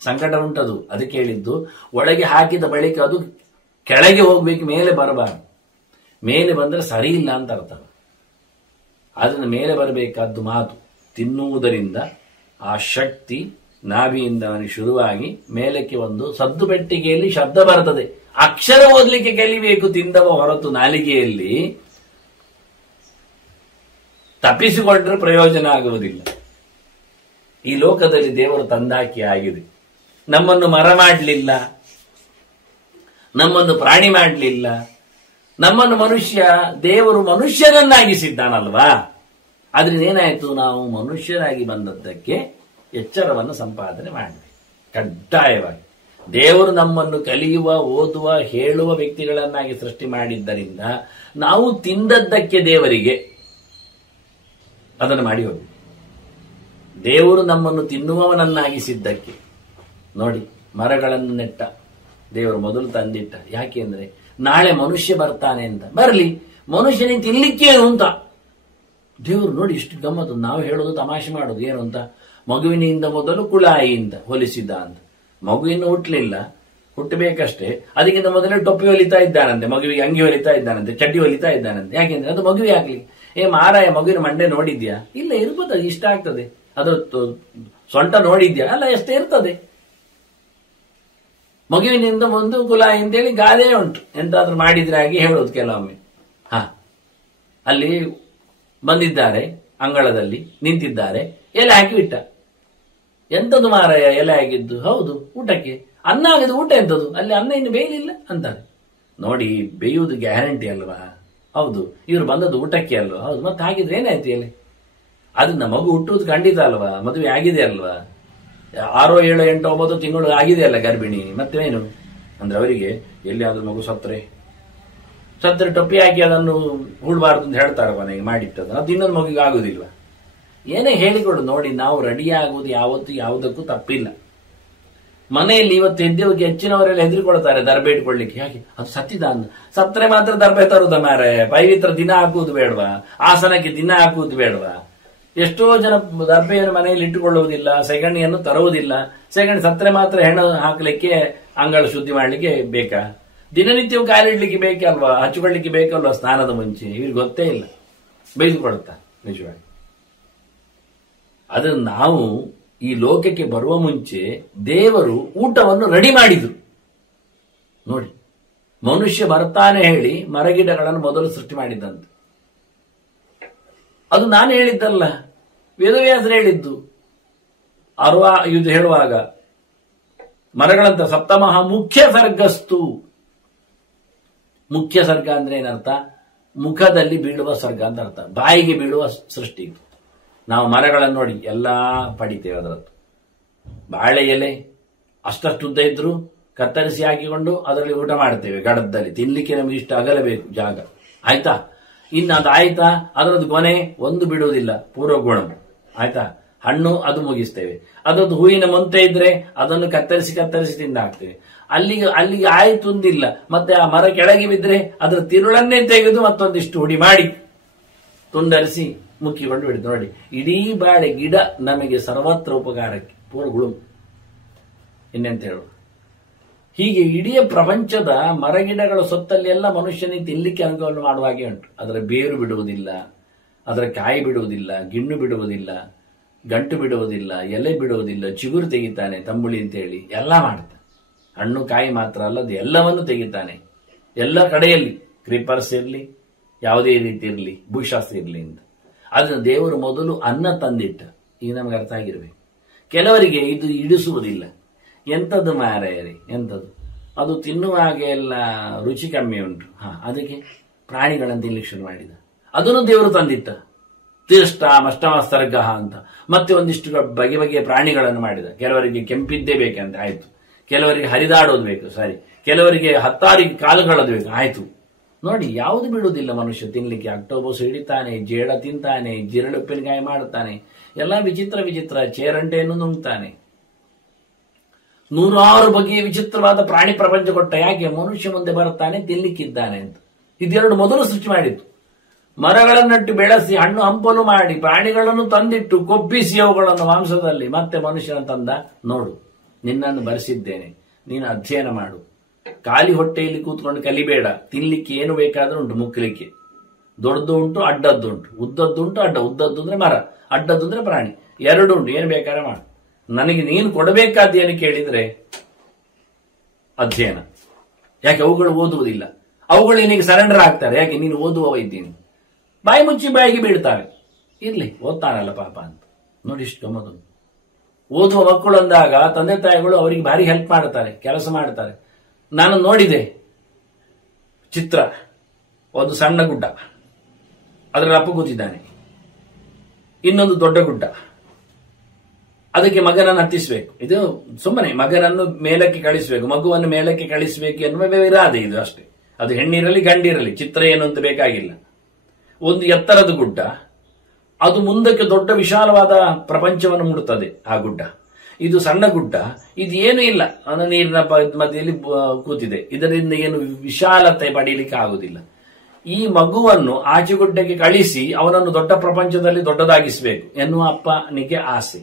ಸಂಕಟ ಉಂಟದು. ಅದಕ್ಕೆ ಹೇಳಿದ್ದು, ಒಳಗೆ ಹಾಕಿದ ಬಳಿಕ ಅದು ಕೆಳಗೆ ಹೋಗ್ಬೇಕು, ಮೇಲೆ ಬರಬಾರದು. ಮೇಲೆ ಬಂದ್ರೆ ಸರಿ ಇಲ್ಲ ಅಂತ ಅರ್ಥ. ಅದನ್ನ ಮೇಲೆ ಬರಬೇಕಾದ್ದು ಮಾತು. ತಿನ್ನುವುದರಿಂದ ಆ ಶಕ್ತಿ ನಾಭಿಯಿಂದ ಶುರುವಾಗಿ ಮೇಲಕ್ಕೆ ಒಂದು ಸದ್ದು ಪೆಟ್ಟಿಗೆಯಲ್ಲಿ ಶಬ್ದ ಬರ್ತದೆ. ಅಕ್ಷರ ಓದಲಿಕ್ಕೆ ಕಲಿಬೇಕು ತಿಂದವ ಹೊರತು ನಾಲಿಗೆಯಲ್ಲಿ ತಪ್ಪಿಸಿಕೊಂಡ್ರೆ ಪ್ರಯೋಜನ ಆಗುವುದಿಲ್ಲ. ಈ ಲೋಕದಲ್ಲಿ ದೇವರು ತಂದಾಕಿ ಆಗಿದೆ. ನಮ್ಮನ್ನು ಮರ ಮಾಡಲಿಲ್ಲ, ನಮ್ಮನ್ನು ಪ್ರಾಣಿ ಮಾಡಲಿಲ್ಲ, ನಮ್ಮನ್ನು ದೇವರು ಮನುಷ್ಯನನ್ನಾಗಿಸಿದ್ದಾನಲ್ವಾ? ಆದ್ರಿಂದ ಏನಾಯ್ತು? ನಾವು ಮನುಷ್ಯರಾಗಿ ಬಂದದ್ದಕ್ಕೆ ಎಚ್ಚರವನ್ನು ಸಂಪಾದನೆ ಮಾಡಬೇಕು ಕಡ್ಡಾಯವಾಗಿ. ದೇವರು ನಮ್ಮನ್ನು ಕಲಿಯುವ, ಓದುವ, ಹೇಳುವ ವ್ಯಕ್ತಿಗಳನ್ನಾಗಿ ಸೃಷ್ಟಿ ಮಾಡಿದ್ದರಿಂದ ನಾವು ತಿಂದದ್ದಕ್ಕೆ ದೇವರಿಗೆ ಅದನ್ನು ಮಾಡಿ ಹೋಗಿ. ದೇವರು ನಮ್ಮನ್ನು ತಿನ್ನುವವನನ್ನಾಗಿಸಿದ್ದಕ್ಕೆ ನೋಡಿ, ಮರಗಳನ್ನು ನೆಟ್ಟ ದೇವರು ಮೊದಲು ತಂದಿಟ್ಟ. ಯಾಕೆಂದ್ರೆ ನಾಳೆ ಮನುಷ್ಯ ಬರ್ತಾನೆ ಅಂತ. ಬರಲಿ, ಮನುಷ್ಯನಿಗೆ ತಿನ್ಲಿಕ್ಕೇನು ಅಂತ ದೇವರು ನೋಡಿ ಇಷ್ಟು ಗಮ್ಮತ್ತು. ನಾವು ಹೇಳೋದು, ತಮಾಷೆ ಮಾಡೋದು ಏನು ಅಂತ, ಮಗುವಿನಿಂದ ಮೊದಲು ಕುಳಾಯಿಯಿಂದ ಹೊಲಿಸಿದ್ದ ಅಂತ. ಮಗುವಿನ ಹುಟ್ಟಲಿಲ್ಲ, ಹುಟ್ಟಬೇಕಷ್ಟೇ, ಅದಕ್ಕಿಂತ ಮೊದಲೇ ಟೊಪ್ಪಿ ಹೊಲಿತಾ ಇದ್ದಾನಂತೆ, ಮಗುವಿಗೆ ಅಂಗಿ ಹೊಲಿತಾ ಇದ್ದಾನಂತೆ, ಚಡ್ಡಿ ಹೊಲಿತಾ ಇದ್ದಾನಂತೆ. ಯಾಕೆಂದ್ರೆ ಅದು ಮಗುವಿಗೆ ಹಾಕ್ಲಿ. ಮಾರಾಯ, ಮಗುವಿನ ಮಂಡೆ ನೋಡಿದ್ಯಾ? ಇಲ್ಲ, ಇರ್ಬೋದು, ಅದು ಇಷ್ಟ ಆಗ್ತದೆ. ಅದು ಸೊಂಟ ನೋಡಿದ್ಯಾ? ಅಲ್ಲ, ಎಷ್ಟೇ ಇರ್ತದೆ. ಮಗುವಿನಿಂದ ಒಂದು ಕುಲಾಯಿ ಅಂತೇಳಿ ಗಾದೆ ಉಂಟು. ಎಂತಾದ್ರೂ ಮಾಡಿದ್ರೆ ಆಗಿ ಹೇಳೋದು ಕೆಲವೊಮ್ಮೆ. ಅಲ್ಲಿ ಬಂದಿದ್ದಾರೆ, ಅಂಗಳದಲ್ಲಿ ನಿಂತಿದ್ದಾರೆ, ಎಲೆ ಹಾಕಿ ಬಿಟ್ಟ. ಎಂತದ್ದು ಮಾರಾಯ ಎಲೆ ಆಗಿದ್ದು? ಹೌದು, ಊಟಕ್ಕೆ. ಅನ್ನ ಆಗಿದ್ದು ಊಟ ಎಂತದ್ದು? ಅಲ್ಲಿ ಅನ್ನ ಇನ್ನು ಬೇಯಲಿಲ್ಲ ಅಂತಾರೆ. ನೋಡಿ, ಬೇಯುವುದು ಗ್ಯಾರಂಟಿ ಅಲ್ವಾ? ಹೌದು. ಇವರು ಬಂದದ್ದು ಊಟಕ್ಕೆ ಅಲ್ವಾ? ಹೌದು. ಮತ್ತೆ ಹಾಗಿದ್ರೆ ಏನಾಯ್ತು ಎಲೆ? ಅದನ್ನ ಮಗು ಹುಟ್ಟುವುದು ಖಂಡಿತ ಅಲ್ವಾ? ಮದುವೆ ಆಗಿದೆ ಅಲ್ವಾ? 6, 7, 8, 9 ತಿಂಗಳು ಆಗಿದೆ ಅಲ್ಲ ಗರ್ಭಿಣಿ. ಮತ್ತೇನು ಅಂದ್ರೆ ಅವರಿಗೆ ಎಲ್ಲಿಯಾದ್ರೂ ಮಗು ಸತ್ರೆ ಸತ್ತರೆ ಟೊಪ್ಪಿ ಹಾಕಿ ಅದನ್ನು ಹೂಡಬಾರ್ದು ಅಂತ ಹೇಳ್ತಾರೆ ಮನೆಗೆ ಮಾಡಿಟ್ಟದು. ಅದು ಇನ್ನೊಂದು ಮಗುಗೆ ಆಗುದಿಲ್ವ? ಏನೇ ಹೇಳಿಕೊಡು ನೋಡಿ, ನಾವು ರೆಡಿ ಆಗುವುದು ಯಾವತ್ತು ಯಾವುದಕ್ಕೂ ತಪ್ಪಿಲ್ಲ. ಮನೆಯಲ್ಲಿ ಇವತ್ತು ಎದ್ದೇವಾಗಿ ಹೆಚ್ಚಿನವರೆಲ್ಲ ಹೆದರಿಕೊಳ್ತಾರೆ ದರ್ಬೆ ಇಟ್ಕೊಳ್ಳಿಕ್ಕೆ. ಯಾಕೆ? ಅದು ಸತ್ತಿದ ಅಂದ. ಸತ್ತರೆ ಮಾತ್ರ ದರ್ಬೆ ತರುದ ಮಾರೆ. ಪವಿತ್ರ ದಿನ ಹಾಕುವುದು ಬೇಡವಾ? ಆಸನಕ್ಕೆ ದಿನ ಹಾಕುವುದು ಬೇಡವಾ? ಎಷ್ಟೋ ಜನ ದರ್ಬೆಯನ್ನು ಮನೆಯಲ್ಲಿ ಇಟ್ಟುಕೊಳ್ಳುವುದಿಲ್ಲ, ಸೆಗಣಿಯನ್ನು ತರುವುದಿಲ್ಲ. ಸೆಗಣಿ ಸತ್ತರೆ ಮಾತ್ರ ಹೆಣ ಹಾಕಲಿಕ್ಕೆ, ಅಂಗಳ ಶುದ್ಧಿ ಮಾಡ್ಲಿಕ್ಕೆ ಬೇಕಾ? ದಿನನಿತ್ಯವೂ ಕಾಲಿಡ್ಲಿಕ್ಕೆ ಬೇಕಲ್ವಾ? ಹಚ್ಚಿಕೊಳ್ಳಿಕ್ಕೆ ಬೇಕಲ್ವಾ ಸ್ನಾನದ ಮುಂಚೆ? ಇವ್ರಿಗೆ ಗೊತ್ತೇ ಇಲ್ಲ, ಬೈದುಕೊಡುತ್ತಾ ನಿಜವಾಗಿ. ಅದನ್ನು ನಾವು ಈ ಲೋಕಕ್ಕೆ ಬರುವ ಮುಂಚೆ ದೇವರು ಊಟವನ್ನು ರೆಡಿ ಮಾಡಿದ್ರು ನೋಡಿ. ಮನುಷ್ಯ ಬರ್ತಾನೆ ಹೇಳಿ ಮರಗಿಡಗಳನ್ನು ಮೊದಲು ಸೃಷ್ಟಿ ಮಾಡಿದ್ದಂತೆ. ಅದು ನಾನು ಹೇಳಿದ್ದಲ್ಲ, ವೇದವ್ಯಾಸರು ಹೇಳಿದ್ದು. ಇದು ಹೇಳುವಾಗ ಮರಗಳಂತ ಸಪ್ತಮಃ ಮುಖ್ಯ ಸರ್ಗಸ್ತು. ಮುಖ್ಯ ಸರ್ಗ ಅಂದ್ರೆ ಏನರ್ಥ? ಮುಖದಲ್ಲಿ ಬೀಳುವ ಸರ್ಗ ಅಂತ ಅರ್ಥ. ಬಾಯಿಗೆ ಬೀಳುವ ಸೃಷ್ಟಿ ಇದು. ನಾವು ಮರಗಳನ್ನು ನೋಡಿ ಎಲ್ಲಾ ಪಡಿತೇವೆ. ಅದರದ್ದು ಬಾಳೆ ಎಲೆ ಅಷ್ಟಷ್ಟು ಉದ್ದ ಇದ್ರು ಕತ್ತರಿಸಿ ಹಾಕಿಕೊಂಡು ಅದರಲ್ಲಿ ಊಟ ಮಾಡ್ತೇವೆ. ಗಡದಲ್ಲಿ ತಿನ್ಲಿಕ್ಕೆ ನಮಗೆ ಇಷ್ಟ ಅಗಲಬೇಕು ಜಾಗ, ಆಯ್ತಾ? ಇನ್ನು ಅದು ಆಯ್ತಾ, ಅದರದ್ದು ಕೊನೆ ಒಂದು ಬಿಡುವುದಿಲ್ಲ, ಪೂರ್ವ ಗುಣ, ಆಯ್ತಾ? ಹಣ್ಣು ಅದು ಮುಗಿಸ್ತೇವೆ. ಅದರದ್ದು ಹೂವಿನ ಮೊಂತೆ ಇದ್ರೆ ಅದನ್ನು ಕತ್ತರಿಸಿ ತಿಂದಾಕ್ತೇವೆ. ಅಲ್ಲಿಗೆ ಆಯ್ತು ಅಂದಿಲ್ಲ. ಮತ್ತೆ ಆ ಮರ ಕೆಳಗೆ ಬಿದ್ರೆ ಅದರ ತಿರುಳನ್ನೇ ತೆಗೆದು ಮತ್ತೊಂದಿಷ್ಟು ಹುಡಿ ಮಾಡಿ ತುಂಡರಿಸಿ ಮುಕ್ಕಿಕೊಂಡು ಬಿಡುತ್ತೆ ನೋಡಿ. ಇಡೀ ಬಾಳೆ ಗಿಡ ನಮಗೆ ಸರ್ವತ್ರ ಉಪಕಾರಕ್ಕೆ ಪೂರ್ವಗುಳು. ಇನ್ನೆಂತ ಹೇಳು? ಹೀಗೆ ಇಡೀ ಪ್ರಪಂಚದ ಮರಗಿಡಗಳ ಸೊತ್ತಲ್ಲಿ ಎಲ್ಲ ಮನುಷ್ಯನಿಗೆ ತಿನ್ಲಿಕ್ಕೆ ಅನುಕೂಲ ಮಾಡುವ ಹಾಗೆ ಉಂಟು. ಅದರ ಬೇರು ಬಿಡುವುದಿಲ್ಲ, ಅದರ ಕಾಯಿ ಬಿಡುವುದಿಲ್ಲ, ಗಿಣ್ಣು ಬಿಡುವುದಿಲ್ಲ, ಗಂಟು ಬಿಡುವುದಿಲ್ಲ, ಎಲೆ ಬಿಡುವುದಿಲ್ಲ, ಚಿಗುರು ತೆಗಿತಾನೆ, ತಂಬುಳಿ ಅಂತೇಳಿ ಎಲ್ಲ ಮಾಡ್ತಾನೆ. ಹಣ್ಣು ಕಾಯಿ ಮಾತ್ರ ಅಲ್ಲ, ಅದು ಎಲ್ಲವನ್ನು ತೆಗಿತಾನೆ. ಎಲ್ಲ ಕಡೆಯಲ್ಲಿ ಕ್ರೀಪರ್ಸ್ ಇರಲಿ, ಯಾವುದೇ ರೀತಿ ಇರಲಿ, ಭೂಶಾಸ್ತ್ರ ಇರಲಿ ಅಂತ. ಅದನ್ನು ದೇವರು ಮೊದಲು ಅನ್ನ ತಂದಿಟ್ಟ. ಈಗ ನಮ್ಗೆ ಅರ್ಥ ಆಗಿರ್ಬೇಕು. ಕೆಲವರಿಗೆ ಇದು ಇಡಿಸುವುದಿಲ್ಲ. ಎಂಥದ್ದು ಮಾರಾಯರಿ, ಎಂಥದ್ದು ಅದು ತಿನ್ನುವಾಗೆ ಎಲ್ಲ ರುಚಿ ಕಮ್ಮಿ ಉಂಟು. ಅದಕ್ಕೆ ಪ್ರಾಣಿಗಳನ್ನು ತಿನ್ಲಿಕ್ಕೆ ಶುರು ಮಾಡಿದ. ಅದನ್ನು ದೇವರು ತಂದಿಟ್ಟ. ತಿರಷ್ಟ ಮಷ್ಟಮಸ್ತರ್ಗ ಅಂತ ಮತ್ತೆ ಒಂದಿಷ್ಟು ಬಗೆ ಪ್ರಾಣಿಗಳನ್ನು ಮಾಡಿದ. ಕೆಲವರಿಗೆ ಕೆಂಪಿದ್ದೇ ಬೇಕಂತ ಆಯ್ತು, ಕೆಲವರಿಗೆ ಹರಿದಾಡೋದು ಬೇಕು, ಸರಿ, ಕೆಲವರಿಗೆ ಹತ್ತಾರಿಗೆ ಕಾಲುಗಳದು ಬೇಕು, ಆಯ್ತು. ನೋಡಿ, ಯಾವುದು ಬಿಡುವುದಿಲ್ಲ ಮನುಷ್ಯ ತಿನ್ಲಿಕ್ಕೆ. ಅಕ್ಟೋಬಸ್ ಹಿಡಿತಾನೆ, ಜೇಡ ತಿಂತಾನೆ, ಜಿರಳುಪ್ಪಿನಕಾಯಿ ಮಾಡುತ್ತಾನೆ, ಎಲ್ಲ ವಿಚಿತ್ರ ಚೇರಂಟೆಯನ್ನು ನುಂಗ್ತಾನೆ. ನೂರಾರು ಬಗೆಯ ವಿಚಿತ್ರವಾದ ಪ್ರಾಣಿ ಪ್ರಪಂಚ ಕೊಟ್ಟ. ಯಾಕೆ? ಮನುಷ್ಯ ಮುಂದೆ ಬರುತ್ತಾನೆ, ತಿನ್ಲಿಕ್ಕಿದ್ದಾನೆ ಅಂತ. ಇದೆರಡು ಮೊದಲು ಸೃಷ್ಟಿ ಮಾಡಿತ್ತು. ಮರಗಳನ್ನಟ್ಟು ಬೆಳೆಸಿ ಹಣ್ಣು ಹಂಪಲು ಮಾಡಿ ಪ್ರಾಣಿಗಳನ್ನು ತಂದಿಟ್ಟು ಕೊಬ್ಬಿಸಿ ಅವುಗಳನ್ನು ಮಾಂಸದಲ್ಲಿ ಮತ್ತೆ ಮನುಷ್ಯನ ತಂದ. ನೋಡು, ನಿನ್ನನ್ನು ಬರೆಸಿದ್ದೇನೆ, ನೀನು ಅಧ್ಯಯನ ಮಾಡು. ಖಾಲಿ ಹೊಟ್ಟೆಯಲ್ಲಿ ಕೂತ್ಕೊಂಡು ಕಲಿಬೇಡ. ತಿನ್ಲಿಕ್ಕೆ ಏನು ಬೇಕಾದ್ರೂ ಉಂಟು, ಮುಕ್ಕಲಿಕ್ಕೆ. ದೊಡ್ಡದು ಉಂಟು, ಅಡ್ಡದ್ದು ಉಂಟು, ಉದ್ದದ್ದು ಉಂಟು, ಅಡ್ಡ. ಉದ್ದದ್ದು ಅಂದ್ರೆ ಮರ, ಅಡ್ಡದ್ದು ಅಂದ್ರೆ ಪ್ರಾಣಿ, ಎರಡು ಉಂಟು. ಏನು ಬೇಕಾದ್ರೆ ಮಾಡು. ನನಗೆ ನೀನು ಕೊಡಬೇಕಾದ್ದೇನು ಕೇಳಿದ್ರೆ ಅಧ್ಯಯನ. ಯಾಕೆ? ಅವುಗಳು ಓದುವುದಿಲ್ಲ, ಅವುಗಳು ನಿನಗೆ ಸರೆಂಡರ್ ಆಗ್ತಾರೆ. ಯಾಕೆ? ನೀನು ಓದುವ ಇದ್ದೀನಿ. ಬಾಯಿ ಮುಚ್ಚಿ ಬಾಯಿಗೆ ಬೀಳ್ತಾವೆ. ಇರ್ಲಿ, ಓದ್ತಾನಲ್ಲ ಪಾಪ ಅಂತ. ನೋಡಿ ಇಷ್ಟು ಗಮ್ಮತ್ತು. ಓದುವ ಮಕ್ಕಳು ಅಂದಾಗ ತಂದೆ ತಾಯಿಗಳು ಅವರಿಗೆ ಭಾರಿ ಹೆಲ್ಪ್ ಮಾಡ್ತಾರೆ, ಕೆಲಸ ಮಾಡ್ತಾರೆ. ನಾನು ನೋಡಿದೆ ಚಿತ್ರ. ಒಂದು ಸಣ್ಣ ಗುಡ್ಡ, ಅದರ ಅಪ್ಪ ಕೂತಿದ್ದಾನೆ. ಇನ್ನೊಂದು ದೊಡ್ಡ ಗುಡ್ಡ, ಅದಕ್ಕೆ ಮಗನನ್ನು ಹತ್ತಿಸಬೇಕು. ಇದು ಸುಮ್ಮನೆ ಮಗನನ್ನು ಮೇಲಕ್ಕೆ ಕಳಿಸಬೇಕು, ಮಗುವನ್ನು ಮೇಲಕ್ಕೆ ಕಳಿಸಬೇಕು ಎನ್ನುವ ಇರಾದೆ ಇದು ಅಷ್ಟೇ. ಅದು ಹೆಣ್ಣಿರಲಿ ಗಂಡಿರಲಿ, ಚಿತ್ರ ಏನು ಅಂತ ಬೇಕಾಗಿಲ್ಲ. ಒಂದು ಎತ್ತರದ ಗುಡ್ಡ, ಅದು ಮುಂದಕ್ಕೆ ದೊಡ್ಡ ವಿಶಾಲವಾದ ಪ್ರಪಂಚವನ್ನು ಮುಡುತ್ತದೆ ಆ ಗುಡ್ಡ. ಇದು ಸಣ್ಣ ಗುಡ್ಡ, ಇದು ಏನು ಇಲ್ಲ, ನೀರಿನ ಮಧ್ಯೆಯಲ್ಲಿ ಕೂತಿದೆ. ಇದರಿಂದ ಏನು ವಿಶಾಲತೆ ಪಡೀಲಿಕ್ಕೆ ಆಗುದಿಲ್ಲ. ಈ ಮಗುವನ್ನು ಆಚೆ ಗುಡ್ಡಕ್ಕೆ ಕಳಿಸಿ ಅವನನ್ನು ದೊಡ್ಡ ಪ್ರಪಂಚದಲ್ಲಿ ದೊಡ್ಡದಾಗಿಸಬೇಕು ಎನ್ನುವ ಅಪ್ಪನಿಗೆ ಆಸೆ.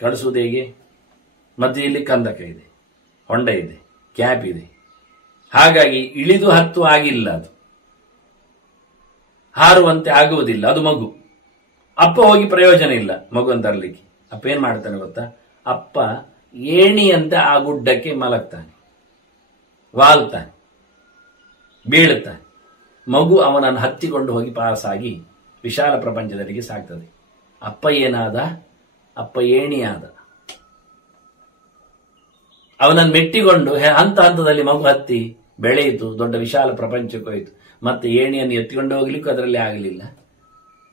ಕಳಿಸುವುದು ಹೇಗೆ? ಮಧ್ಯೆಯಲ್ಲಿ ಕಂದಕ ಇದೆ, ಹೊಂಡ ಇದೆ, ಕ್ಯಾಪ್ ಇದೆ. ಹಾಗಾಗಿ ಇಳಿದು ಹತ್ತು ಆಗಿಲ್ಲ, ಅದು ಹಾರುವಂತೆ ಆಗುವುದಿಲ್ಲ. ಅದು ಮಗು. ಅಪ್ಪ ಹೋಗಿ ಪ್ರಯೋಜನ ಇಲ್ಲ ಮಗುವನ್ನು ತರಲಿಕ್ಕೆ. ಅಪ್ಪ ಏನ್ ಮಾಡ್ತಾನೆ ಗೊತ್ತಾ? ಅಪ್ಪ ಏಣಿಯಂತೆ ಆ ಗುಡ್ಡಕ್ಕೆ ಮಲಗ್ತಾನೆ, ವಾಲ್ತಾನೆ, ಬೀಳುತ್ತಾನೆ. ಮಗು ಅವನನ್ನು ಹತ್ತಿಕೊಂಡು ಹೋಗಿ ಪಾಸಾಗಿ ವಿಶಾಲ ಪ್ರಪಂಚದಲ್ಲಿಗೆ ಸಾಗ್ತದೆ. ಅಪ್ಪ ಏನಾದ? ಅಪ್ಪ ಏಣಿಯಾದ. ಅವನನ್ನು ಮೆಟ್ಟಿಕೊಂಡು ಹಂತ ಹಂತದಲ್ಲಿ ಮಗು ಹತ್ತಿ ಬೆಳೆಯಿತು, ದೊಡ್ಡ ವಿಶಾಲ ಪ್ರಪಂಚಕ್ಕೆ ಹೋಯಿತು. ಮತ್ತೆ ಏಣಿಯನ್ನು ಎತ್ತಿಕೊಂಡು ಹೋಗ್ಲಿಕ್ಕೂ ಅದರಲ್ಲಿ ಆಗಲಿಲ್ಲ.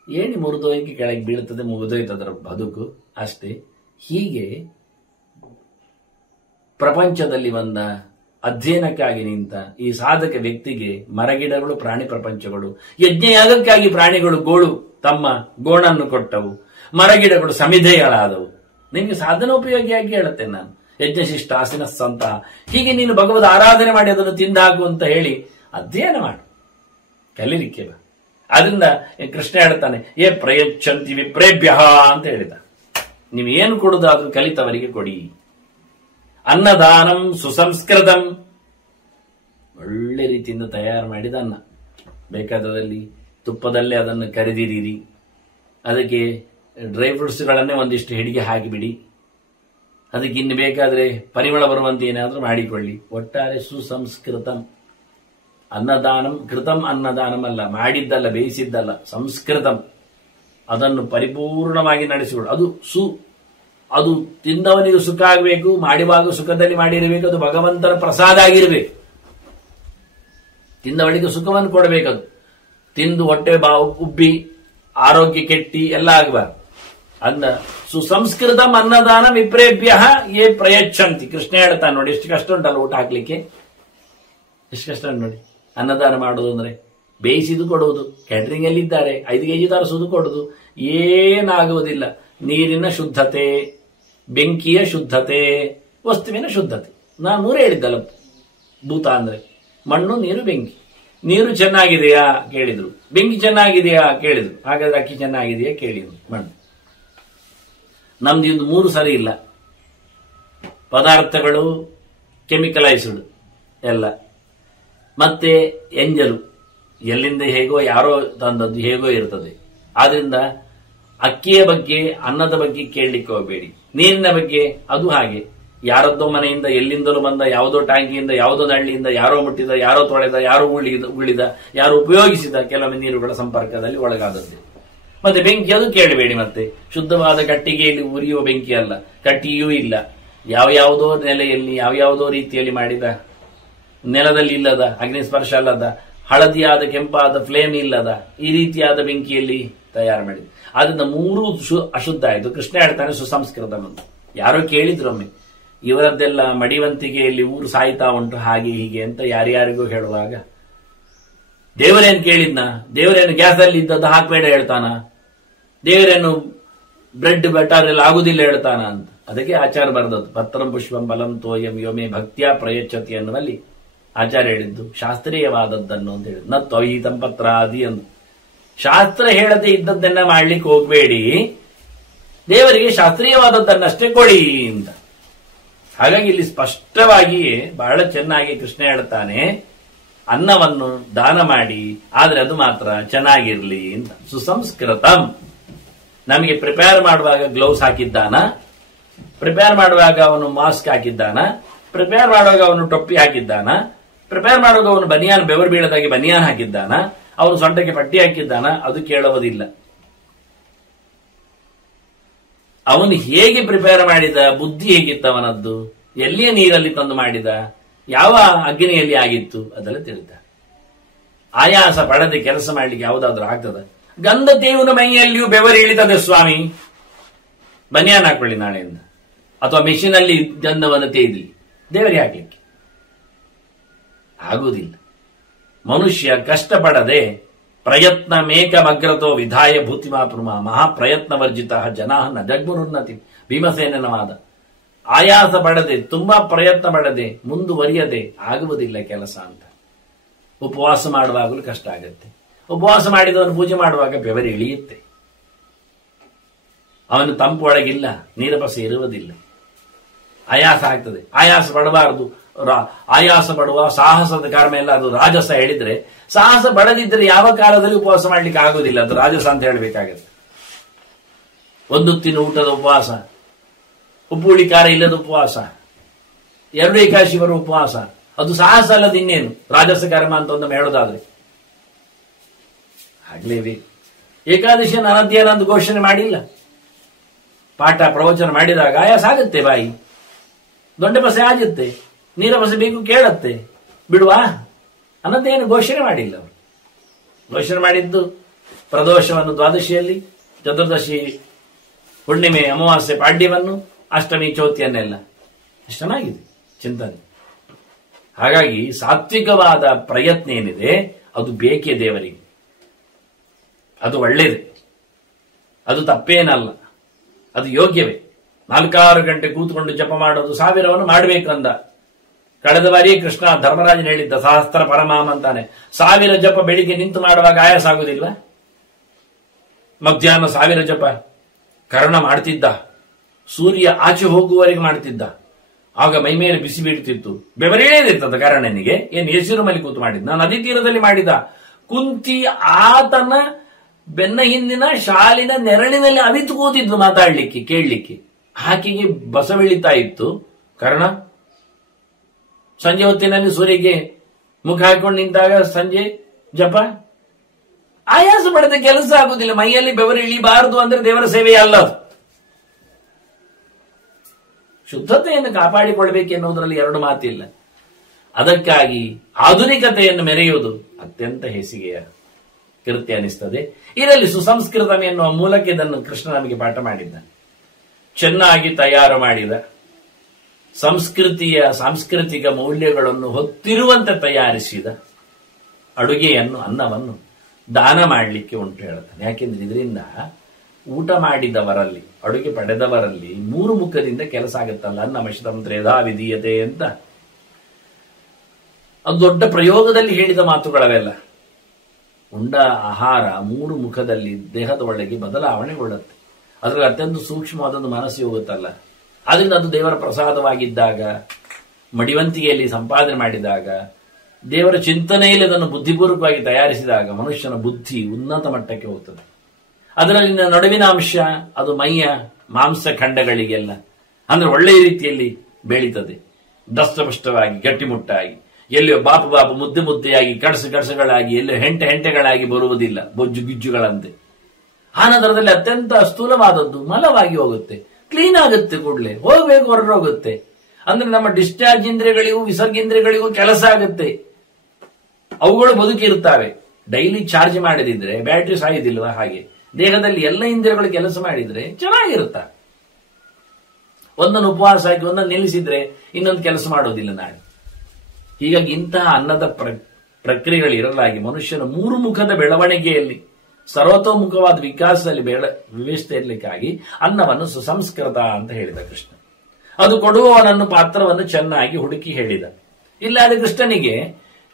ಏಣಿ ಮುರಿದೋಗಿ ಕೆಳಗೆ ಬೀಳುತ್ತದೆ, ಮುಗಿದೋಯ್ತು ಅದರ ಬದುಕು, ಅಷ್ಟೇ. ಹೀಗೆ ಪ್ರಪಂಚದಲ್ಲಿ ಬಂದ ಅಧ್ಯಯನಕ್ಕಾಗಿ ನಿಂತ ಈ ಸಾಧಕ ವ್ಯಕ್ತಿಗೆ ಮರಗಿಡಗಳು, ಪ್ರಾಣಿ ಪ್ರಪಂಚಗಳು, ಯಜ್ಞಯಾಗಕ್ಕಾಗಿ ಪ್ರಾಣಿಗಳು ತಮ್ಮ ಗೋಣನ್ನು ಕೊಟ್ಟವು, ಮರಗಿಡಗಳು ಸಮಿಧೆಗಳಾದವು. ನಿಮಗೆ ಸಾಧನೋಪಯೋಗಿಯಾಗಿ ಹೇಳುತ್ತೇನೆ ನಾನು. ಯಜ್ಞಶಿಷ್ಟ ಆಸಿನ ಸಂತ, ಹೀಗೆ ನೀನು ಭಗವದ್ ಆರಾಧನೆ ಮಾಡಿ ಅದನ್ನು ತಿಂದಾಕು ಅಂತ ಹೇಳಿ ಅಧ್ಯಯನ ಮಾಡು, ಕಲೀಲಿಕ್ಕೆ ಬಾ. ಆದ್ರಿಂದ ಕೃಷ್ಣ ಹೇಳ್ತಾನೆ, ಏ ಪ್ರಯಚ್ಛಂತಿ ವಿಪ್ರೇಭ್ಯ ಅಂತ ಹೇಳಿದ. ನೀವು ಏನು ಕೊಡುದು ಅದನ್ನು ಕಲಿತವರಿಗೆ ಕೊಡಿ. ಅನ್ನದಾನಂ ಸುಸಂಸ್ಕೃತಂ, ಒಳ್ಳೆ ರೀತಿಯಿಂದ ತಯಾರು ಮಾಡಿದ ಅನ್ನ. ಬೇಕಾದಲ್ಲಿ ತುಪ್ಪದಲ್ಲೇ ಅದನ್ನು ಕರೆದಿರಿ, ಅದಕ್ಕೆ ಡ್ರೈ ಫ್ರೂಟ್ಸ್ಗಳನ್ನೇ ಒಂದಿಷ್ಟು ಹಿಡಿಗೆ ಹಾಕಿಬಿಡಿ, ಅದಕ್ಕೆ ಇನ್ನು ಬೇಕಾದ್ರೆ ಪರಿಮಳ ಬರುವಂತೆ ಏನಾದರೂ ಮಾಡಿಕೊಳ್ಳಿ. ಒಟ್ಟಾರೆ ಸುಸಂಸ್ಕೃತಂ. ಅನ್ನದಾನಂ ಕೃತಂ ಅನ್ನದಾನಂ ಅಲ್ಲ, ಮಾಡಿದ್ದಲ್ಲ, ಬೇಯಿಸಿದ್ದಲ್ಲ, ಸಂಸ್ಕೃತಂ. ಅದನ್ನು ಪರಿಪೂರ್ಣವಾಗಿ ನಡೆಸಿಕೊಳ್ಳು. ಅದು ತಿಂದವನಿಗೆ ಸುಖ ಆಗಬೇಕು, ಮಾಡುವಾಗ ಸುಖದಲ್ಲಿ ಮಾಡಿರಬೇಕು, ಅದು ಭಗವಂತನ ಪ್ರಸಾದ ಆಗಿರಬೇಕು. ತಿಂದವಳಿಗೆ ಸುಖವನ್ನು ಕೊಡಬೇಕದು. ತಿಂದು ಹೊಟ್ಟೆ ಉಬ್ಬಿ ಆರೋಗ್ಯ ಕೆಟ್ಟಿ ಎಲ್ಲ ಆಗಬಾರ್ದು. ಅಂದ ಸುಸಂಸ್ಕೃತಂ ಅನ್ನದಾನ ವಿಪ್ರೇಭ್ಯ ಏ ಪ್ರಯಚ್ಛಂತಿ. ಕೃಷ್ಣ ಹೇಳ್ತಾನೆ ನೋಡಿ, ಎಷ್ಟು ಕಷ್ಟ ಉಂಟಲ್ಲ ಊಟ ಹಾಕ್ಲಿಕ್ಕೆ, ಎಷ್ಟು ಕಷ್ಟ ಉಂಟು ನೋಡಿ. ಅನ್ನದಾನ ಮಾಡೋದು ಅಂದ್ರೆ ಬೇಯಿಸಿದು ಕೊಡುವುದು, ಕ್ಯಾಟರಿಂಗ್ ಅಲ್ಲಿ ಇದ್ದಾರೆ 5 kg ತರಿಸುವುದು ಕೊಡುವುದು, ಏನಾಗುವುದಿಲ್ಲ. ನೀರಿನ ಶುದ್ಧತೆ, ಬೆಂಕಿಯ ಶುದ್ಧತೆ, ವಸ್ತುವಿನ ಶುದ್ಧತೆ. ನಾನು 3 ಹೇಳಿದ್ದಲ್ಲ. ಭೂತ ಅಂದ್ರೆ ಮಣ್ಣು, ನೀರು, ಬೆಂಕಿ. ನೀರು ಚೆನ್ನಾಗಿದೆಯಾ ಕೇಳಿದ್ರು, ಬೆಂಕಿ ಚೆನ್ನಾಗಿದೆಯಾ ಕೇಳಿದ್ರು, ಹಾಗಾದ್ರೆ ಅಕ್ಕಿ ಚೆನ್ನಾಗಿದೆಯಾ ಕೇಳಿದ್ರು. ಮಣ್ಣು ನಮ್ದು ಇದು 3 ಸರಿ ಇಲ್ಲ. ಪದಾರ್ಥಗಳು ಕೆಮಿಕಲೈಸ್ಡ್ ಎಲ್ಲ, ಮತ್ತೆ ಎಂಜಲು ಎಲ್ಲಿಂದ ಹೇಗೋ ಯಾರೋ ತಂದದ್ದು ಹೇಗೋ ಇರ್ತದೆ. ಆದ್ರಿಂದ ಅಕ್ಕಿಯ ಬಗ್ಗೆ, ಅನ್ನದ ಬಗ್ಗೆ ಕೇಳಲಿಕ್ಕೆ ಹೋಗಬೇಡಿ. ನೀರಿನ ಬಗ್ಗೆ ಅದು ಹಾಗೆ, ಯಾರದ್ದೋ ಮನೆಯಿಂದ ಎಲ್ಲಿಂದಲೂ ಬಂದ, ಯಾವುದೋ ಟ್ಯಾಂಕಿಯಿಂದ, ಯಾವುದೋ ನಳ್ಳಿಯಿಂದ ಯಾರೋ ಮುಟ್ಟಿದ, ಯಾರೋ ತೊಳೆದ, ಯಾರೋ ಉಳಿದ, ಯಾರೋ ಉಪಯೋಗಿಸಿದ ಕೆಲವೊಮ್ಮೆ ನೀರುಗಳ ಸಂಪರ್ಕದಲ್ಲಿ ಒಳಗಾದದ್ದು. ಮತ್ತೆ ಬೆಂಕಿ ಅದು ಕೇಳಬೇಡಿ. ಮತ್ತೆ ಶುದ್ಧವಾದ ಕಟ್ಟಿಗೆಯಲ್ಲಿ ಉರಿಯುವ ಬೆಂಕಿ ಅಲ್ಲ, ಕಟ್ಟಿಯೂ ಇಲ್ಲ. ಯಾವ್ಯಾವುದೋ ನೆಲೆಯಲ್ಲಿ ಯಾವ್ಯಾವುದೋ ರೀತಿಯಲ್ಲಿ ಮಾಡಿದ, ನೆಲದಲ್ಲಿ ಇಲ್ಲದ, ಅಗ್ನಿಸ್ಪರ್ಶ ಅಲ್ಲದ, ಹಳದಿಯಾದ ಕೆಂಪಾದ ಫ್ಲೇಮ್ ಇಲ್ಲದ, ಈ ರೀತಿಯಾದ ಬೆಂಕಿಯಲ್ಲಿ ತಯಾರು ಮಾಡಿದ. ಆದ್ರಿಂದ 3 ಅಶುದ್ಧ ಆಯ್ತು. ಕೃಷ್ಣ ಹೇಳ್ತಾನೆ ಸುಸಂಸ್ಕೃತ ಅಂತ. ಯಾರೋ ಕೇಳಿದ್ರೊಮ್ಮೆ, ಇವರದ್ದೆಲ್ಲ ಮಡಿವಂತಿಗೆಯಲ್ಲಿ ಊರು ಸಾಯ್ತಾ ಉಂಟು ಹಾಗೆ ಹೀಗೆ ಅಂತ ಯಾರ್ಯಾರಿಗೂ ಹೇಳುವಾಗ, ದೇವರೇನು ಕೇಳಿದ್ನ? ದೇವರೇನು ಗ್ಯಾಸಲ್ಲಿ ಇದ್ದದ್ದು ಹಾಕಬೇಡ ಹೇಳ್ತಾನ? ದೇವರೇನು ಬ್ರೆಡ್ ಬಟರ್ ಎಲ್ಲ ಆಗುದಿಲ್ಲ ಹೇಳ್ತಾನ ಅಂತ? ಅದಕ್ಕೆ ಆಚಾರ ಬರೆದದ್ದು, ಪತ್ರಂ ಪುಷ್ಪಂ ಫಲಂ ತೋಯಂ ಯೋಮೆ ಭಕ್ತ್ಯಾ ಪ್ರಯಚ್ಛತಿ ಅನ್ನುವಲ್ಲಿ ಆಚಾರ್ಯ ಹೇಳಿದ್ದು ಶಾಸ್ತ್ರೀಯವಾದದ್ದನ್ನು ಅಂತ ಹೇಳಿದ್ದು. ನ ತ್ವಯಿತಂ ಪತ್ರಾದಿ ಎಂದು ಶಾಸ್ತ್ರ ಹೇಳದೆ ಇದ್ದದ್ದನ್ನ ಮಾಡ್ಲಿಕ್ಕೆ ಹೋಗ್ಬೇಡಿ, ದೇವರಿಗೆ ಶಾಸ್ತ್ರೀಯವಾದದ್ದನ್ನಷ್ಟೇ ಕೊಡಿ ಅಂತ. ಹಾಗಾಗಿ ಇಲ್ಲಿ ಸ್ಪಷ್ಟವಾಗಿಯೇ ಬಹಳ ಚೆನ್ನಾಗಿ ಕೃಷ್ಣ ಹೇಳ್ತಾನೆ, ಅನ್ನವನ್ನು ದಾನ ಮಾಡಿ, ಆದ್ರೆ ಅದು ಮಾತ್ರ ಚೆನ್ನಾಗಿರ್ಲಿ ಅಂತ. ಸುಸಂಸ್ಕೃತಂ. ನಮಗೆ ಪ್ರಿಪೇರ್ ಮಾಡುವಾಗ ಗ್ಲೌಸ್ ಹಾಕಿದ್ದಾನ, ಪ್ರಿಪೇರ್ ಮಾಡುವಾಗ ಅವನು ಮಾಸ್ಕ್ ಹಾಕಿದ್ದಾನ, ಪ್ರಿಪೇರ್ ಮಾಡುವಾಗ ಅವನು ಟೊಪ್ಪಿ ಹಾಕಿದ್ದಾನ, ಪ್ರಿಪೇರ್ ಮಾಡುವಾಗ ಅವನು ಬನಿಯಾನ್ ಬೆವರು ಬೀಳದಾಗಿ ಬನಿಯಾನ್ ಹಾಕಿದ್ದಾನ, ಅವನು ಸೊಂಟಕ್ಕೆ ಪಟ್ಟಿ ಹಾಕಿದ್ದಾನ, ಅದು ಕೇಳುವುದಿಲ್ಲ. ಅವನು ಹೇಗೆ ಪ್ರಿಪೇರ್ ಮಾಡಿದ, ಬುದ್ಧಿ ಹೇಗಿತ್ತು ಅವನದ್ದು, ಎಲ್ಲಿಯ ನೀರಲ್ಲಿ ತಂದು ಮಾಡಿದ, ಯಾವ ಅಗ್ನಿಯಲ್ಲಿ ಆಗಿತ್ತು, ಅದೆಲ್ಲ ತಿಳಿದ. ಆಯಾಸ ಪಡದೆ ಕೆಲಸ ಮಾಡ್ಲಿಕ್ಕೆ ಯಾವುದಾದ್ರೂ ಆಗ್ತದ? ಗಂಧ ದೇವನ ಮೈಯಲ್ಲಿಯೂ ಬೆವರು ಇಳಿತದೆ ಸ್ವಾಮಿ, ಬನಿಯಾನ್ ಹಾಕೊಳ್ಳಿ ನಾಳೆಯಿಂದ, ಅಥವಾ ಮೆಷಿನ್ ಅಲ್ಲಿ ಗಂಧವನ್ನು ತೇಯ್ಲಿ, ದೇವರಿಗೆ ಹಾಕ್ಲಿಕ್ಕೆ ಆಗುವುದಿಲ್ಲ. ಮನುಷ್ಯ ಕಷ್ಟಪಡದೆ ಪ್ರಯತ್ನ ಮೇಕಮಗ್ರತೋ ವಿಧಾಯ ಭೂತಿಮಾಪೃಮ ಮಹಾಪ್ರಯತ್ನ ವರ್ಜಿತ ಜನಾ ನ ಜಗ್ಮುರುನ್ನತಿ. ಭೀಮಸೇನನ ವಾದ. ಆಯಾಸ ಪಡದೆ, ತುಂಬಾ ಪ್ರಯತ್ನ ಪಡದೆ, ಮುಂದುವರಿಯದೆ ಆಗುವುದಿಲ್ಲ ಕೆಲಸ ಅಂತ. ಉಪವಾಸ ಮಾಡುವಾಗಲೂ ಕಷ್ಟ ಆಗುತ್ತೆ. ಉಪವಾಸ ಮಾಡಿದವನು ಪೂಜೆ ಮಾಡುವಾಗ ಬೆವರು ಇಳಿಯುತ್ತೆ. ಅವನು ತಂಪು ಒಳಗಿಲ್ಲ, ನೀರಪಸ ಇರುವುದಿಲ್ಲ, ಆಯಾಸ ಆಗ್ತದೆ. ಆಯಾಸ ಪಡಬಾರದು. ಆಯಾಸ ಪಡುವ ಸಾಹಸದ ಕರ್ಮ ಎಲ್ಲ ಅದು ರಾಜಸ ಹೇಳಿದ್ರೆ, ಸಾಹಸ ಪಡದಿದ್ರೆ ಯಾವ ಕಾಲದಲ್ಲಿ ಉಪವಾಸ ಮಾಡ್ಲಿಕ್ಕೆ ಆಗುದಿಲ್ಲ, ಅದು ರಾಜಸ ಅಂತ ಹೇಳಬೇಕಾಗತ್ತೆ. ಒಂದೊತ್ತಿನ ಊಟದ ಉಪವಾಸ, ಉಪ್ಪು ಹುಳಿ ಖಾರ ಇಲ್ಲದ ಉಪವಾಸ, 2 ಏಕಾದಶಿ ಬರುವ ಉಪವಾಸ, ಅದು ಸಾಹಸ ಅಲ್ಲದ ಇನ್ನೇನು, ರಾಜಸ ಕರ್ಮ ಅಂತ ಒಂದು ಹೇಳೋದಾದ್ರೆ ಆಗ್ಲೇಬೇಕು. ಏಕಾದಶಿಯನ್ನು ಅನಧ್ಯಯನ ಅಂತ ಘೋಷಣೆ ಮಾಡಿಲ್ಲ. ಪಾಠ ಪ್ರವಚನ ಮಾಡಿದಾಗ ಆಯಾಸ ಆಗುತ್ತೆ, ಬಾಯಿ ದೊಡ್ಡ ಬಸೆ ಆಗುತ್ತೆ, ನೀರ ಬಸೆ ಬೇಕು ಕೇಳತ್ತೆ, ಬಿಡುವ ಅನ್ನೋದೇನು ಘೋಷಣೆ ಮಾಡಿಲ್ಲ. ಅವರು ಘೋಷಣೆ ಮಾಡಿದ್ದು ಪ್ರದೋಷವನ್ನು ದ್ವಾದಶಿಯಲ್ಲಿ, ಚತುರ್ದಶಿ ಹುಣ್ಣಿಮೆ, ಅಮಾವಾಸ್ಯೆ ಪಾಡ್ಯವನ್ನು, ಅಷ್ಟಮಿ ಚೌತಿಯನ್ನೆಲ್ಲ. ಚೆನ್ನಾಗಿದೆ ಚಿಂತನೆ. ಹಾಗಾಗಿ ಸಾತ್ವಿಕವಾದ ಪ್ರಯತ್ನ ಏನಿದೆ ಅದು ಬೇಕೇ ದೇವರಿಗೆ. ಅದು ಒಳ್ಳೇದು, ಅದು ತಪ್ಪೇನಲ್ಲ, ಅದು ಯೋಗ್ಯವೇ. 4-6 ಗಂಟೆ ಕೂತ್ಕೊಂಡು ಜಪ ಮಾಡೋದು, 1000ವನ್ನು ಮಾಡಬೇಕಂದ. ಕಳೆದ ಬಾರಿ ಕೃಷ್ಣ ಧರ್ಮರಾಜನ ಹೇಳಿದ್ದ, ಸಹಸ್ರ ಪರಮಾಮ್ ಅಂತಾನೆ. 1000 ಜಪ ಬೆಳಿಗ್ಗೆ ನಿಂತು ಮಾಡುವಾಗ ಆಯಾಸ ಆಗುದಿಲ್ವಾ? ಮಧ್ಯಾಹ್ನ 1000 ಜಪ ಕರ್ಣ ಮಾಡ್ತಿದ್ದ, ಸೂರ್ಯ ಆಚೆ ಹೋಗುವವರೆಗೆ ಮಾಡ್ತಿದ್ದ. ಆಗ ಮೈ ಮೇಲೆ ಬಿಸಿ ಬೀಳ್ತಿತ್ತು, ಬೆವರೇನಿರ್ತದ ಕರ್ಣನಿಗೆ. ಏನು ಹೆಸರು ಮೇಲೆ ಕೂತು ಮಾಡಿದ್ದ? ನಾನು ನದಿ ತೀರದಲ್ಲಿ ಮಾಡಿದ. ಕುಂತಿ ಆತನ ಬೆನ್ನ ಹಿಂದಿನ ಶಾಲಿನ ನೆರಳಿನಲ್ಲಿ ಅವಿತು ಕೂತಿದ್ಲು ಮಾತಾಡ್ಲಿಕ್ಕೆ, ಕೇಳಲಿಕ್ಕೆ. ಆಕೆಗೆ ಬಸವಿಳಿತಾ ಇತ್ತು. ಕರ್ಣ ಸಂಜೆ ಹೊತ್ತಿನಲ್ಲಿ ಸೂರ್ಯಗೆ ಮುಖ ಹಾಕೊಂಡು ನಿಂತಾಗ ಸಂಜೆ ಜಪ, ಆಯಾಸ ಪಡೆದ ಕೆಲಸ ಆಗುದಿಲ್ಲ. ಮೈಯಲ್ಲಿ ಬೆವರು ಇಳಿಬಾರದು ಅಂದ್ರೆ ದೇವರ ಸೇವೆ ಅಲ್ಲ. ಶುದ್ಧತೆಯನ್ನು ಕಾಪಾಡಿಕೊಳ್ಬೇಕೆನ್ನುವುದರಲ್ಲಿ 2 ಮಾತಿಲ್ಲ. ಅದಕ್ಕಾಗಿ ಆಧುನಿಕತೆಯನ್ನು ಮೆರೆಯುವುದು ಅತ್ಯಂತ ಹೇಸಿಗೆಯ ಕೃತ್ಯ ಅನಿಸ್ತದೆ. ಇದರಲ್ಲಿ ಸುಸಂಸ್ಕೃತ ಎನ್ನುವ ಮೂಲಕ ಇದನ್ನು ಕೃಷ್ಣ ನಮಗೆ ಪಾಠ ಮಾಡಿದ್ದ. ಚೆನ್ನಾಗಿ ತಯಾರು ಮಾಡಿದ ಸಾಂಸ್ಕೃತಿಕ ಮೌಲ್ಯಗಳನ್ನು ಹೊತ್ತಿರುವಂತೆ ತಯಾರಿಸಿದ ಅಡುಗೆಯನ್ನು, ಅನ್ನವನ್ನು ದಾನ ಮಾಡಲಿಕ್ಕೆ ಉಂಟು ಹೇಳ್ತಾನೆ. ಯಾಕೆಂದ್ರೆ ಇದರಿಂದ ಊಟ ಮಾಡಿದವರಲ್ಲಿ, ಅಡುಗೆ ಪಡೆದವರಲ್ಲಿ 3 ಮುಖದಿಂದ ಕೆಲಸ ಆಗುತ್ತಲ್ಲ. ಅನ್ನಮಶಿತಂ ತ್ರೇಧಾ ವಿಧೀಯತೆ ಅಂತ ಅದು ದೊಡ್ಡ ಪ್ರಯೋಗದಲ್ಲಿ ಹೇಳಿದ ಮಾತುಗಳವೆಲ್ಲ. ಉಂಡ ಆಹಾರ 3 ಮುಖದಲ್ಲಿ ದೇಹದ ಒಳಗೆ ಬದಲಾವಣೆಗೊಳ್ಳುತ್ತೆ. ಅದರಲ್ಲಿ ಅತ್ಯಂತ ಸೂಕ್ಷ್ಮವಾದೊಂದು ಮನಸ್ಸು ಹೋಗುತ್ತಲ್ಲ. ಆದ್ರಿಂದ ಅದು ದೇವರ ಪ್ರಸಾದವಾಗಿದ್ದಾಗ, ಮಡಿವಂತಿಗೆಯಲ್ಲಿ ಸಂಪಾದನೆ ಮಾಡಿದಾಗ, ದೇವರ ಚಿಂತನೆಯಲ್ಲಿ ಅದನ್ನು ಬುದ್ಧಿಪೂರ್ವಕವಾಗಿ ತಯಾರಿಸಿದಾಗ ಮನುಷ್ಯನ ಬುದ್ಧಿ ಉನ್ನತ ಮಟ್ಟಕ್ಕೆ ಹೋಗ್ತದೆ. ಅದರಲ್ಲಿನ ನಡುವಿನ ಅಂಶ ಅದು ಮೈಯ ಮಾಂಸ ಖಂಡಗಳಿಗೆಲ್ಲ ಅಂದ್ರೆ ಒಳ್ಳೆಯ ರೀತಿಯಲ್ಲಿ ಬೆಳೀತದೆ, ದಷ್ಟಪುಷ್ಟವಾಗಿ ಗಟ್ಟಿಮುಟ್ಟಾಗಿ. ಎಲ್ಲಿಯೋ ಬಾಪು ಮುದ್ದೆಯಾಗಿ ಕಡಸುಗಳಾಗಿ, ಎಲ್ಲೋ ಹೆಂಟೆಗಳಾಗಿ ಬರುವುದಿಲ್ಲ, ಬೊಜ್ಜು ಗಿಜ್ಜುಗಳಂತೆ. ಆನಂತರದಲ್ಲಿ ಅತ್ಯಂತ ಸ್ಥೂಲವಾದದ್ದು ಮಲವಾಗಿ ಹೋಗುತ್ತೆ, ಕ್ಲೀನ್ ಆಗುತ್ತೆ, ಕೂಡಲೇ ಹೋಗ್ಬೇಕು, ಹೊರಟೋಗುತ್ತೆ. ಅಂದ್ರೆ ನಮ್ಮ ಡಿಸ್ಚಾರ್ಜ್ ಇಂದ್ರಿಯಗಳಿಗೂ ವಿಸರ್ಗೇಂದ್ರಿಯಗಳಿಗೂ ಕೆಲಸ ಆಗುತ್ತೆ. ಅವುಗಳು ಬದುಕಿರುತ್ತವೆ. ಡೈಲಿ ಚಾರ್ಜ್ ಮಾಡದಿದ್ರೆ ಬ್ಯಾಟ್ರಿ ಸಾಯುದಿಲ್ವಾ? ಹಾಗೆ ದೇಹದಲ್ಲಿ ಎಲ್ಲ ಇಂದ್ರಿಯಗಳು ಕೆಲಸ ಮಾಡಿದ್ರೆ ಚೆನ್ನಾಗಿರುತ್ತ. ಒಂದನ್ನು ಉಪವಾಸ ಹಾಕಿ ಒಂದನ್ನು ನಿಲ್ಲಿಸಿದ್ರೆ ಇನ್ನೊಂದು ಕೆಲಸ ಮಾಡೋದಿಲ್ಲ ನಾಳೆ. ಹೀಗಾಗಿ ಇಂತಹ ಅನ್ನದ ಪ್ರಕ್ರಿಯೆಗಳು ಇರಲಾಗಿ ಮನುಷ್ಯನ 3 ಮುಖದ ಬೆಳವಣಿಗೆಯಲ್ಲಿ, ಸರ್ವತೋಮುಖವಾದ ವಿಕಾಸದಲ್ಲಿ ವ್ಯವಸ್ಥೆ ಇರಲಿಕ್ಕಾಗಿ ಅನ್ನವನ್ನು ಸುಸಂಸ್ಕೃತ ಅಂತ ಹೇಳಿದ ಕೃಷ್ಣ. ಅದು ಕೊಡುವವನನ್ನು, ಪಾತ್ರವನ್ನು ಚೆನ್ನಾಗಿ ಹುಡುಕಿ ಹೇಳಿದ. ಇಲ್ಲಾದ್ರೆ ಕೃಷ್ಣನಿಗೆ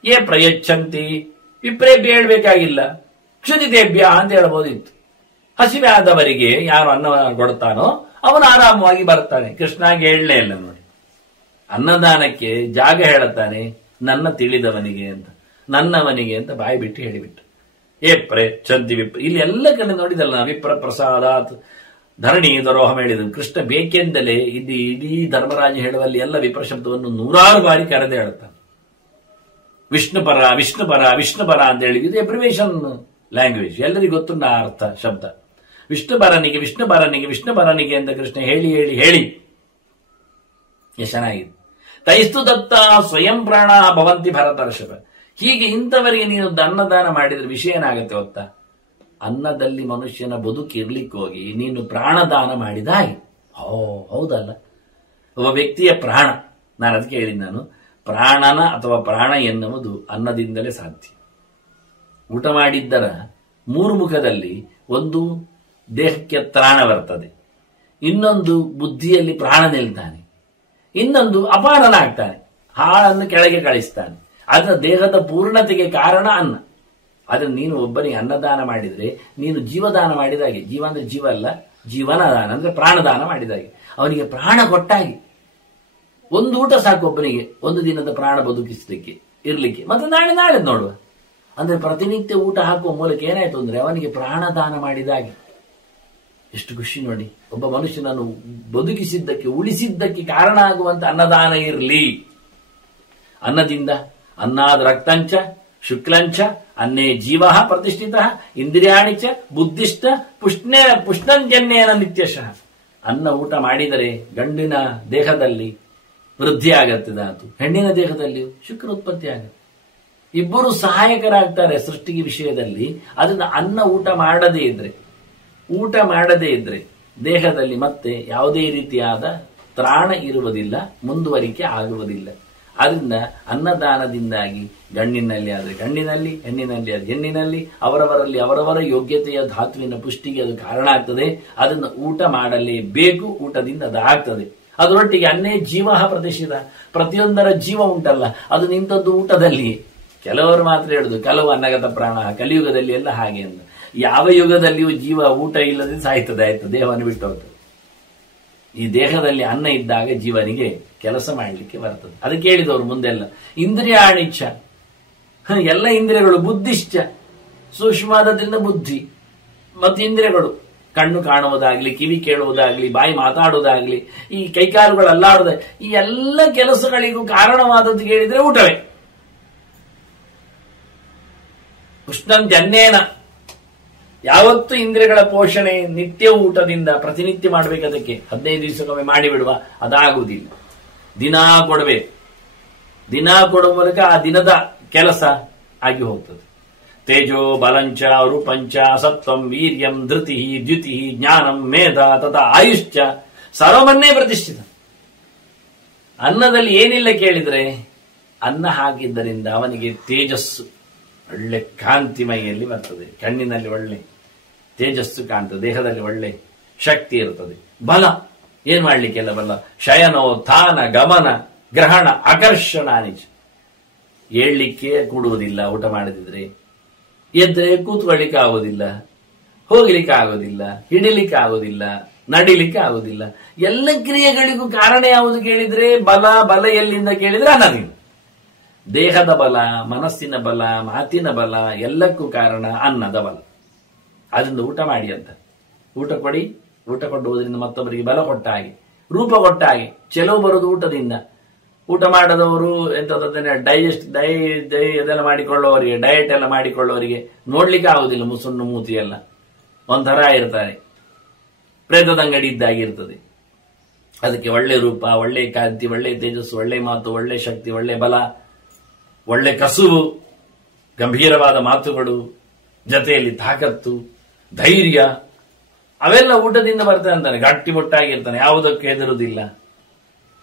ಏ ಪ್ರಯಚ್ಛಂತಿ ವಿಪ್ರೇಭ್ಯ ಹೇಳ್ಬೇಕಾಗಿಲ್ಲ, ಕ್ಷುದಿತೇಭ್ಯ ಅಂತ ಹೇಳ್ಬೋದಿತ್ತು. ಹಸಿವೆ ಆದವರಿಗೆ ಯಾರು ಅನ್ನ ಕೊಡ್ತಾನೋ ಅವನು ಆರಾಮವಾಗಿ ಬರ್ತಾನೆ. ಕೃಷ್ಣಗೆ ಹೇಳಲೇ ಇಲ್ಲ ನೋಡಿ. ಅನ್ನದಾನಕ್ಕೆ ಜಾಗ ಹೇಳುತ್ತಾನೆ, ನನ್ನ ತಿಳಿದವನಿಗೆ ಅಂತ, ನನ್ನವನಿಗೆ ಅಂತ ಬಾಯಿ ಬಿಟ್ಟು ಹೇಳಿಬಿಟ್ಟು. ಏ ಪ್ರಯಚ್ಛಂತಿ ವಿಪ್ರ, ಇಲ್ಲಿ ಎಲ್ಲ ಕಡೆ ನೋಡಿದಲ್ಲ, ವಿಪ್ರ ಪ್ರಸಾದಾತ್ ಧರಣಿ ದರೋಹಂ ಹೇಳಿದನು. ಕೃಷ್ಣ ಬೇಕೆಂದಲೇ ಇಡೀ ಧರ್ಮರಾಜ ಹೇಳುವಲ್ಲಿ ಎಲ್ಲ ವಿಪ್ರ ಶಬ್ದವನ್ನು 100 ಬಾರಿ ಕರೆದೇ ಹೇಳ್ತಾನೆ. ವಿಷ್ಣುಪರ ವಿಷ್ಣುಪರ ವಿಷ್ಣುಪರ ಅಂತ ಹೇಳಿದ್ದು ಇದು ಎಬ್ರಿವೇಷನ್ ಲ್ಯಾಂಗ್ವೇಜ್, ಎಲ್ಲರಿಗೂ ಗೊತ್ತುಂಡ ಅರ್ಥ ಶಬ್ದ. ವಿಷ್ಣುಪರನಿಗೆ ವಿಷ್ಣುಪರನಿಗೆ ವಿಷ್ಣುಪರನಿಗೆ ಅಂತ ಕೃಷ್ಣ ಹೇಳಿ ಹೇಳಿ ಹೇಳಿ ಎಷ್ಟು ಚೆನ್ನಾಗಿದೆ. ತೈಸ್ತು ದತ್ತ ಸ್ವಯಂ ಪ್ರಾಣ ಭವಂತಿ ಭರತರ್ಷಭ. ಹೀಗೆ ಇಂಥವರಿಗೆ ನೀನು ಅನ್ನದಾನ ಮಾಡಿದ್ರೆ ವಿಷಯ ಏನಾಗುತ್ತೆ ಗೊತ್ತಾ? ಅನ್ನದಲ್ಲಿ ಮನುಷ್ಯನ ಬದುಕಿರ್ಲಿಕ್ಕೋಗಿ ನೀನು ಪ್ರಾಣದಾನ ಮಾಡಿದ ಹಾಗೆ. ಹೌದಲ್ಲ, ಒಬ್ಬ ವ್ಯಕ್ತಿಯ ಪ್ರಾಣ, ನಾನು ಅದಕ್ಕೆ ಹೇಳಿದ, ನಾನು ಪ್ರಾಣನ ಅಥವಾ ಪ್ರಾಣ ಎನ್ನುವುದು ಅನ್ನದಿಂದಲೇ ಸಾಧ್ಯ. ಊಟ ಮಾಡಿದ್ದರ 3 ಮುಖದಲ್ಲಿ ಒಂದು ದೇಹಕ್ಕೆ ತ್ರಾಣ ಬರ್ತದೆ, ಇನ್ನೊಂದು ಬುದ್ಧಿಯಲ್ಲಿ ಪ್ರಾಣ ನಿಲ್ತಾನೆ, ಇನ್ನೊಂದು ಅಪಾನನಾಗ್ತಾನೆ, ಹಾಳನ್ನು ಕೆಳಗೆ ಕಳಿಸ್ತಾನೆ. ಅದರ ದೇಹದ ಪೂರ್ಣತೆಗೆ ಕಾರಣ ಅನ್ನ. ಆದ್ರೆ ನೀನು ಒಬ್ಬನಿಗೆ ಅನ್ನದಾನ ಮಾಡಿದ್ರೆ ನೀನು ಜೀವದಾನ ಮಾಡಿದಾಗೆ. ಜೀವ ಅಂದ್ರೆ ಜೀವ ಅಲ್ಲ, ಜೀವನದಾನ ಅಂದ್ರೆ ಪ್ರಾಣದಾನ ಮಾಡಿದಾಗೆ. ಅವನಿಗೆ ಪ್ರಾಣ ಕೊಟ್ಟಾಗಿ. ಒಂದು ಊಟ ಸಾಕು ಒಬ್ಬನಿಗೆ ಒಂದು ದಿನದ ಪ್ರಾಣ ಬದುಕಿಸಲಿಕ್ಕೆ, ಇರ್ಲಿಕ್ಕೆ. ಮತ್ತೆ ನಾಳೆ ನೋಡುವ. ಅಂದ್ರೆ ಪ್ರತಿನಿತ್ಯ ಊಟ ಹಾಕುವ ಮೂಲಕ ಏನಾಯ್ತು ಅಂದ್ರೆ ಅವನಿಗೆ ಪ್ರಾಣದಾನ ಮಾಡಿದಾಗೆ. ಎಷ್ಟು ಖುಷಿ ನೋಡಿ. ಒಬ್ಬ ಮನುಷ್ಯನನ್ನು ಬದುಕಿಸಿದ್ದಕ್ಕೆ, ಉಳಿಸಿದ್ದಕ್ಕೆ ಕಾರಣ ಆಗುವಂತ ಅನ್ನದಾನ ಇರಲಿ. ಅನ್ನದಿಂದ ಅನ್ನಾದ ರಕ್ತಂಚ ಶುಕ್ಲಂಚ ಅನ್ನೇ ಜೀವ ಪ್ರತಿಷ್ಠಿತ ಇಂದ್ರಿಯಾಣಿ ಚ ಬುದ್ಧಿಷ್ಟ ಪುಷ್ಣಂಜನ್ಯೇನ ನಿತ್ಯಶಃ. ಅನ್ನ ಊಟ ಮಾಡಿದರೆ ಗಂಡಿನ ದೇಹದಲ್ಲಿ ವೃದ್ಧಿ ಆಗತ್ತದೆ, ಅದು ಹೆಣ್ಣಿನ ದೇಹದಲ್ಲಿಯೂ ಶುಕ್ರ ಉತ್ಪತ್ತಿ ಆಗುತ್ತೆ. ಇಬ್ಬರು ಸಹಾಯಕರಾಗ್ತಾರೆ ಸೃಷ್ಟಿಗೆ ವಿಷಯದಲ್ಲಿ. ಅದನ್ನ ಅನ್ನ ಊಟ ಮಾಡದೇ ಇದ್ರೆ ದೇಹದಲ್ಲಿ ಮತ್ತೆ ಯಾವುದೇ ರೀತಿಯಾದ ತ್ರಾಣ ಇರುವುದಿಲ್ಲ, ಮುಂದುವರಿಕೆ ಆಗುವುದಿಲ್ಲ. ಆದ್ರಿಂದ ಅನ್ನದಾನದಿಂದಾಗಿ ಗಂಡಿನಲ್ಲಿ ಆದರೆ ಗಂಡಿನಲ್ಲಿ, ಹೆಣ್ಣಿನಲ್ಲಿ ಆದರೆ ಹೆಣ್ಣಿನಲ್ಲಿ, ಅವರವರಲ್ಲಿ ಅವರವರ ಯೋಗ್ಯತೆಯ ಧಾತುವಿನ ಪುಷ್ಟಿಗೆ ಅದು ಕಾರಣ ಆಗ್ತದೆ. ಅದನ್ನು ಊಟ ಮಾಡಲೇಬೇಕು, ಊಟದಿಂದ ಅದು ಆಗ್ತದೆ. ಅದರೊಟ್ಟಿಗೆ ಅನ್ನೇ ಜೀವ ಪ್ರತಿಷ್ಠಿತ, ಪ್ರತಿಯೊಂದರ ಜೀವ ಉಂಟಲ್ಲ ಅದು ನಿಂತದ್ದು ಊಟದಲ್ಲಿ. ಕೆಲವರು ಮಾತ್ರ ಹೇಳುದು ಕೆಲವು ಅನ್ನಗತ ಪ್ರಾಣ, ಕಲಿಯುಗದಲ್ಲಿ ಎಲ್ಲ ಹಾಗೆ ಅಂತ. ಯಾವ ಯುಗದಲ್ಲಿಯೂ ಜೀವ ಊಟ ಇಲ್ಲದೆ ಸಾಯ್ತದೆ, ಆಯ್ತು, ದೇಹವನ್ನು ಬಿಟ್ಟು ಹೋಗ್ತದೆ. ಈ ದೇಹದಲ್ಲಿ ಅನ್ನ ಇದ್ದಾಗ ಜೀವನಿಗೆ ಕೆಲಸ ಮಾಡಲಿಕ್ಕೆ ಬರ್ತದೆ. ಅದಕ್ಕೆ ಹೇಳಿದವರು ಮುಂದೆಲ್ಲ ಇಂದ್ರಿಯಾಣಿಚ್ಛ, ಎಲ್ಲ ಇಂದ್ರಿಯಗಳು, ಬುದ್ಧಿಶ್ಚ, ಸೂಕ್ಷ್ಮದಿಂದ ಬುದ್ಧಿ ಮತ್ತು ಇಂದ್ರಿಯಗಳು, ಕಣ್ಣು ಕಾಣುವುದಾಗ್ಲಿ, ಕಿವಿ ಕೇಳುವುದಾಗ್ಲಿ, ಬಾಯಿ ಮಾತಾಡುವುದಾಗ್ಲಿ, ಈ ಕೈಕಾಲುಗಳು ಅಲ್ಲಾಡುದ, ಈ ಎಲ್ಲ ಕೆಲಸಗಳಿಗೂ ಕಾರಣವಾದದ್ದು ಕೇಳಿದ್ರೆ ಊಟವೇ. ಉಷ್ಣಂತ್ಯನ್ನೇನ, ಯಾವತ್ತು ಇಂದ್ರಿಯಗಳ ಪೋಷಣೆ ನಿತ್ಯ ಊಟದಿಂದ ಪ್ರತಿನಿತ್ಯ ಮಾಡಬೇಕು. ಅದಕ್ಕೆ 15 ದಿವಸಕ್ಕೊಮ್ಮೆ ಮಾಡಿಬಿಡುವ, ಅದಾಗುವುದಿಲ್ಲ. ದಿನಾ ಕೊಡಬೇಕು. ದಿನಾ ಕೊಡುವ ಮೂಲಕ ಆ ದಿನದ ಕೆಲಸ ಆಗಿ ಹೋಗ್ತದೆ. ತೇಜೋ ಬಲಂಚ ರೂಪಂಚ ಸತ್ವಂ ವೀರ್ಯಂ ಧೃತಿ ದ್ಯುತಿ ಜ್ಞಾನಂ ಮೇಧ ತಥಾ ಆಯುಶ್ಚ ಸರ್ವಮನ್ನೇ ಪ್ರತಿಷ್ಠಿತ. ಅನ್ನದಲ್ಲಿ ಏನಿಲ್ಲ ಕೇಳಿದ್ರೆ, ಅನ್ನ ಹಾಕಿದ್ದರಿಂದ ಅವನಿಗೆ ತೇಜಸ್ಸು ಒಳ್ಳೆ ಕಾಂತಿಮೈಯಲ್ಲಿ ಬರ್ತದೆ, ಕಣ್ಣಿನಲ್ಲಿ ಒಳ್ಳೆ ತೇಜಸ್ಸು ಕಾಣ್ತದೆ, ದೇಹದಲ್ಲಿ ಒಳ್ಳೆ ಶಕ್ತಿ ಇರ್ತದೆ. ಬಲ ಏನ್ ಮಾಡ್ಲಿಕ್ಕೆಲ್ಲ ಬಲ, ಶಯನೋ ಥಾನ ಗಮನ ಗ್ರಹಣ ಆಕರ್ಷಣ ನಿಜ. ಏಳ್ಲಿಕ್ಕೆ ಕೂಡುವುದಿಲ್ಲ ಊಟ ಮಾಡದಿದ್ರೆ, ಎದ್ರೆ ಕೂತ್ಕೊಳ್ಳಿಕ್ಕೆ ಆಗೋದಿಲ್ಲ, ಹೋಗ್ಲಿಕ್ಕೆ ಆಗೋದಿಲ್ಲ, ಹಿಡಿಲಿಕ್ಕೆ ಆಗೋದಿಲ್ಲ, ನಡಿಲಿಕ್ಕೆ ಆಗೋದಿಲ್ಲ. ಎಲ್ಲ ಕ್ರಿಯೆಗಳಿಗೂ ಕಾರಣ ಯಾವುದು ಕೇಳಿದ್ರೆ ಬಲ. ಬಲ ಎಲ್ಲಿಂದ ಕೇಳಿದ್ರೆ ಅನ್ನದಿಂದ. ದೇಹದ ಬಲ, ಮನಸ್ಸಿನ ಬಲ, ಮಾತಿನ ಬಲ, ಎಲ್ಲಕ್ಕೂ ಕಾರಣ ಅನ್ನದ ಬಲ. ಅದರಿಂದ ಊಟ ಮಾಡಿ ಅಂತ. ಊಟ ಕೊಡಿ, ಊಟ ಕೊಡುವುದರಿಂದ ಮತ್ತೊಬ್ಬರಿಗೆ ಬಲ ಕೊಟ್ಟ ಹಾಗೆ, ರೂಪ ಕೊಟ್ಟ ಹಾಗೆ. ಚೆಲವು ಬರುವುದು ಊಟದಿಂದ. ಊಟ ಮಾಡದವರು ಎಂತದನ್ನೇ ಇದೆಲ್ಲ ಮಾಡಿಕೊಳ್ಳುವವರಿಗೆ, ಡಯಟ್ ಎಲ್ಲ ಮಾಡಿಕೊಳ್ಳುವವರಿಗೆ ನೋಡ್ಲಿಕ್ಕೆ ಆಗುದಿಲ್ಲ, ಮುಸುಣ್ಣು ಮೂತಿ ಎಲ್ಲ ಒಂಥರ ಇರ್ತಾರೆ, ಪ್ರೇತದ ಅಂಗಡಿ ಇದ್ದಾಗಿರ್ತದೆ. ಅದಕ್ಕೆ ಒಳ್ಳೆ ರೂಪ, ಒಳ್ಳೆ ಕಾಂತಿ, ಒಳ್ಳೆ ತೇಜಸ್ಸು, ಒಳ್ಳೆ ಮಾತು, ಒಳ್ಳೆ ಶಕ್ತಿ, ಒಳ್ಳೆ ಬಲ, ಒಳ್ಳೆ ಕಸುಬು, ಗಂಭೀರವಾದ ಮಾತುಗಳು, ಜೊತೆಯಲ್ಲಿ ತಾಕತ್ತು, ಧೈರ್ಯ, ಅವೆಲ್ಲ ಊಟದಿಂದ ಬರ್ತದೆ ಅಂತಾನೆ. ಗಟ್ಟಿಮುಟ್ಟಾಗಿರ್ತಾನೆ, ಯಾವುದಕ್ಕೂ ಹೆದರುವುದಿಲ್ಲ,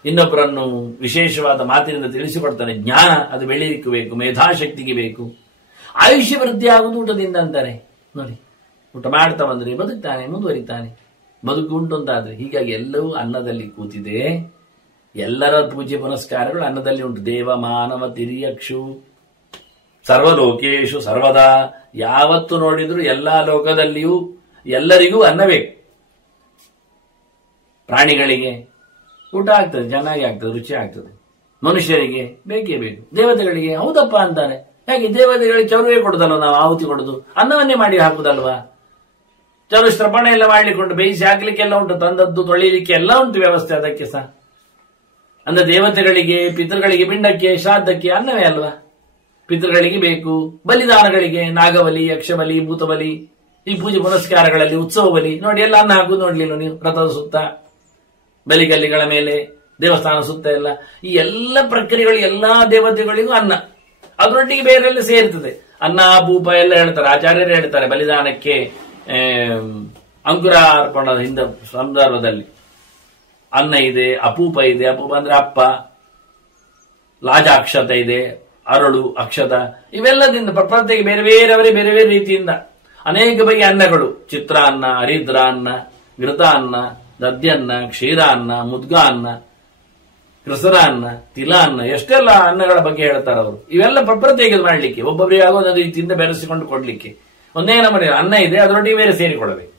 ಇನ್ನೊಬ್ಬರನ್ನು ವಿಶೇಷವಾದ ಮಾತಿನಿಂದ ತಿಳಿಸಿಕೊಡ್ತಾನೆ. ಜ್ಞಾನ ಅದು ಬೆಳೀಲಿಕ್ಕೆ ಬೇಕು, ಮೇಧಾಶಕ್ತಿಗೆ ಬೇಕು. ಆಯುಷ್ಯ ವೃದ್ಧಿ ಆಗುವುದು ಊಟದಿಂದ ಅಂತಾರೆ ನೋಡಿ. ಊಟ ಮಾಡ್ತಾ ಬಂದ್ರೆ ಬದುಕ್ತಾನೆ, ಮುಂದುವರಿತಾನೆ, ಬದುಕು ಉಂಟು ಅಂತಾದ್ರೆ. ಹೀಗಾಗಿ ಎಲ್ಲವೂ ಅನ್ನದಲ್ಲಿ ಕೂತಿದೆ. ಎಲ್ಲರ ಪೂಜೆ ಪುನಸ್ಕಾರಗಳು ಅನ್ನದಲ್ಲಿ ಉಂಟು. ದೇವ ಮಾನವ ತಿರ್ಯಕ್ಷು ಸರ್ವಲೋಕೇಶು ಸರ್ವದಾ. ಯಾವತ್ತು ನೋಡಿದ್ರು ಎಲ್ಲಾ ಲೋಕದಲ್ಲಿಯೂ ಎಲ್ಲರಿಗೂ ಅನ್ನಬೇಕು. ಪ್ರಾಣಿಗಳಿಗೆ ಊಟ ಆಗ್ತದೆ, ಚೆನ್ನಾಗಿ ಆಗ್ತದೆ, ರುಚಿ ಆಗ್ತದೆ. ಮನುಷ್ಯರಿಗೆ ಬೇಕೇ ಬೇಕು. ದೇವತೆಗಳಿಗೆ ಹೌದಪ್ಪ ಅಂತಾನೆ. ಹೇಗೆ ದೇವತೆಗಳಿಗೆ ಚೌರುವೆ ಕೊಡುದಲ್ವ, ನಾವು ಆಹುತಿ ಕೊಡುದು, ಅನ್ನವನ್ನೇ ಮಾಡಿ ಹಾಕುದಲ್ವಾ. ಚಲು ಶ್ರಪಣ ಎಲ್ಲ ಮಾಡ್ಲಿಕ್ಕೆ ಬೇಯಿಸಿ ಹಾಕ್ಲಿಕ್ಕೆಲ್ಲ ಉಂಟು, ತಂದದ್ದು ತೊಳಿಲಿಕ್ಕೆ ಎಲ್ಲ ಉಂಟು ವ್ಯವಸ್ಥೆ. ಅದಕ್ಕೆ ಸಹ ಅಂದ್ರೆ ದೇವತೆಗಳಿಗೆ, ಪಿತೃಗಳಿಗೆ, ಪಿಂಡಕ್ಕೆ, ಶ್ರಾದ್ದಕ್ಕೆ ಅನ್ನವೇ ಅಲ್ವಾ. ಪಿತೃಗಳಿಗೆ ಬೇಕು, ಬಲಿದಾನಗಳಿಗೆ, ನಾಗಬಲಿ, ಯಕ್ಷಬಲಿ, ಭೂತಬಲಿ, ಈ ಪೂಜೆ ಪುನಸ್ಕಾರಗಳಲ್ಲಿ, ಉತ್ಸವ ಬಲಿ ನೋಡಿ ಎಲ್ಲ ಅನ್ನ ಹಾಕುದು ನೋಡ್ಲಿಲ್ಲ ನೀವು. ರಥದ ಸುತ್ತ, ಬಲಿಗಲ್ಲಿಗಳ ಮೇಲೆ, ದೇವಸ್ಥಾನ ಸುತ್ತ ಎಲ್ಲ ಈ ಎಲ್ಲ ಪ್ರಕ್ರಿಯೆಗಳು ಎಲ್ಲಾ ದೇವತೆಗಳಿಗೂ ಅನ್ನ. ಅದರೊಟ್ಟಿಗೆ ಬೇರೆಲ್ಲ ಸೇರ್ತದೆ. ಅನ್ನ ಭೂಪ ಎಲ್ಲ ಹೇಳ್ತಾರೆ, ಆಚಾರ್ಯರು ಹೇಳ್ತಾರೆ. ಬಲಿದಾನಕ್ಕೆ ಅಂಕುರಾರ್ಪಣದ ಹಿಂದ ಸಂದರ್ಭದಲ್ಲಿ ಅನ್ನ ಇದೆ, ಅಪೂಪ ಇದೆ. ಅಪೂಪ ಅಂದ್ರೆ ಅಪ್ಪ, ಲಾಜ ಅಕ್ಷತ ಇದೆ, ಅರಳು ಅಕ್ಷತ, ಇವೆಲ್ಲದಿಂದ ಪ್ರತ್ಯೇಕ ಬೇರೆ ಬೇರೆಯವರೇ ಬೇರೆ ಬೇರೆ ರೀತಿಯಿಂದ ಅನೇಕ ಬಗೆಯ ಅನ್ನಗಳು. ಚಿತ್ರಾನ್ನ, ಹರಿದ್ರ ಅನ್ನ, ಘೃತ ಅನ್ನ, ದದ್ಯನ್ನ, ಕ್ಷೀರಾನ್ನ, ಮುದ್ಗಾನ್ನ, ಕೃಸರಾನ್ನ, ತಿಲಾನ್ನ, ಎಷ್ಟೆಲ್ಲ ಅನ್ನಗಳ ಬಗ್ಗೆ ಹೇಳ್ತಾರೆ ಅವರು. ಇವೆಲ್ಲ ಪ್ರತ್ಯೇಕ ಮಾಡ್ಲಿಕ್ಕೆ, ಒಬ್ಬೊಬ್ಬರಿಗೆ ಆಗೋದು ರೀತಿಯಿಂದ ಬೆರೆಸಿಕೊಂಡು ಕೊಡ್ಲಿಕ್ಕೆ. ಒಂದೇ ನಮ್ಮನೆ ಅನ್ನ ಇದೆ, ಅದರೊಟ್ಟಿಗೆ ಬೇರೆ ಸೇರಿಕೊಳ್ಳಬೇಕು.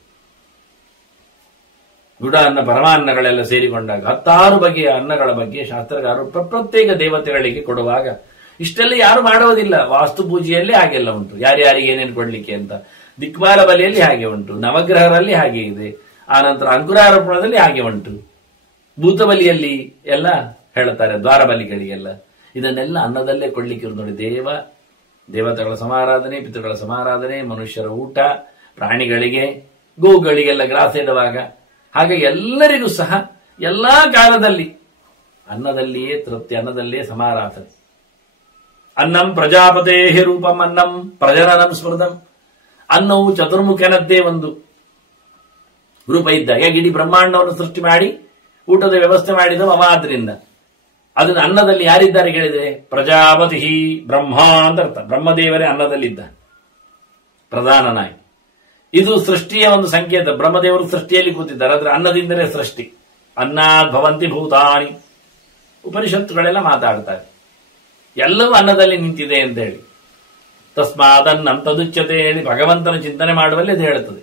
ಗುಡ ಅನ್ನ, ಪರಮಾನ್ನಗಳೆಲ್ಲ ಸೇರಿಕೊಂಡಾಗ 16 ಬಗೆಯ ಅನ್ನಗಳ ಬಗ್ಗೆ ಶಾಸ್ತ್ರಗಾರರು ಪ್ರತ್ಯೇಕ ದೇವತೆಗಳಿಗೆ ಕೊಡುವಾಗ ಇಷ್ಟೆಲ್ಲ ಯಾರು ಮಾಡೋದಿಲ್ಲ. ವಾಸ್ತು ಪೂಜೆಯಲ್ಲಿ ಹಾಗೆಲ್ಲ ಉಂಟು, ಯಾರ್ಯಾರಿಗೆ ಏನೇನು ಕೊಡ್ಲಿಕ್ಕೆ ಅಂತ. ದಿಕ್ಪಾಲ ಬಲಿಯಲ್ಲಿ ಹಾಗೆ ಉಂಟು, ನವಗ್ರಹರಲ್ಲಿ ಹಾಗೆ ಇದೆ, ಆ ನಂತರ ಅಂಕುರಾರೋಪಣದಲ್ಲಿ ಹಾಗೆ ಉಂಟು, ಭೂತಬಲಿಯಲ್ಲಿ ಎಲ್ಲ ಹೇಳ್ತಾರೆ, ದ್ವಾರ ಬಲಿಗಳಿಗೆಲ್ಲ. ಇದನ್ನೆಲ್ಲ ಅನ್ನದಲ್ಲೇ ಕೊಡ್ಲಿಕ್ಕೆ ನೋಡಿ. ದೇವತೆಗಳ ಸಮಾರಾಧನೆ, ಪಿತೃಗಳ ಸಮಾರಾಧನೆ, ಮನುಷ್ಯರ ಊಟ, ಪ್ರಾಣಿಗಳಿಗೆ, ಗೋವುಗಳಿಗೆಲ್ಲ ಗ್ರಾಸ ಇಡುವಾಗ, ಹಾಗೆ ಎಲ್ಲರಿಗೂ ಸಹ ಎಲ್ಲಾ ಕಾಲದಲ್ಲಿ ಅನ್ನದಲ್ಲಿಯೇ ತೃಪ್ತಿ, ಅನ್ನದಲ್ಲಿಯೇ ಸಮಾರಾಧನೆ. ಅನ್ನಂ ಪ್ರಜಾಪತೇ ರೂಪಂ ಅನ್ನಂ ಪ್ರಜನನಂ ಸ್ಮೃತಂ. ಅನ್ನವು ಚತುರ್ಮುಖನದ್ದೇ ಒಂದು ರೂಪ ಇದ್ದಾಗ ಇಡೀ ಬ್ರಹ್ಮಾಂಡವನ್ನು ಸೃಷ್ಟಿ ಮಾಡಿ ಊಟದ ವ್ಯವಸ್ಥೆ ಮಾಡಿದ ಅವ. ಆದ್ರಿಂದ ಅದನ್ನ ಅನ್ನದಲ್ಲಿ ಯಾರಿದ್ದಾರೆ ಕೇಳಿದ್ರೆ ಪ್ರಜಾಪತಿ ಬ್ರಹ್ಮ ಅಂತ ಅರ್ಥ. ಬ್ರಹ್ಮದೇವರೇ ಅನ್ನದಲ್ಲಿದ್ದ ಪ್ರಧಾನನಾಗಿ. ಇದು ಸೃಷ್ಟಿಯ ಒಂದು ಸಂಕೇತ. ಬ್ರಹ್ಮದೇವರು ಸೃಷ್ಟಿಯಲ್ಲಿ ಕೂತಿದ್ದಾರೆ, ಆದ್ರೆ ಅನ್ನದಿಂದಲೇ ಸೃಷ್ಟಿ. ಅನ್ನಾದ್ ಭವಂತಿ ಭೂತಾನಿ ಉಪನಿಷತ್ತುಗಳೆಲ್ಲ ಮಾತಾಡ್ತಾರೆ. ಎಲ್ಲವೂ ಅನ್ನದಲ್ಲಿ ನಿಂತಿದೆ ಅಂತ ಹೇಳಿ. ತಸ್ಮಾದನ್ನಂ ತದುಚ್ಯತೆ ಹೇಳಿ ಭಗವಂತನ ಚಿಂತನೆ ಮಾಡುವಲ್ಲಿ ಅದು ಹೇಳುತ್ತದೆ.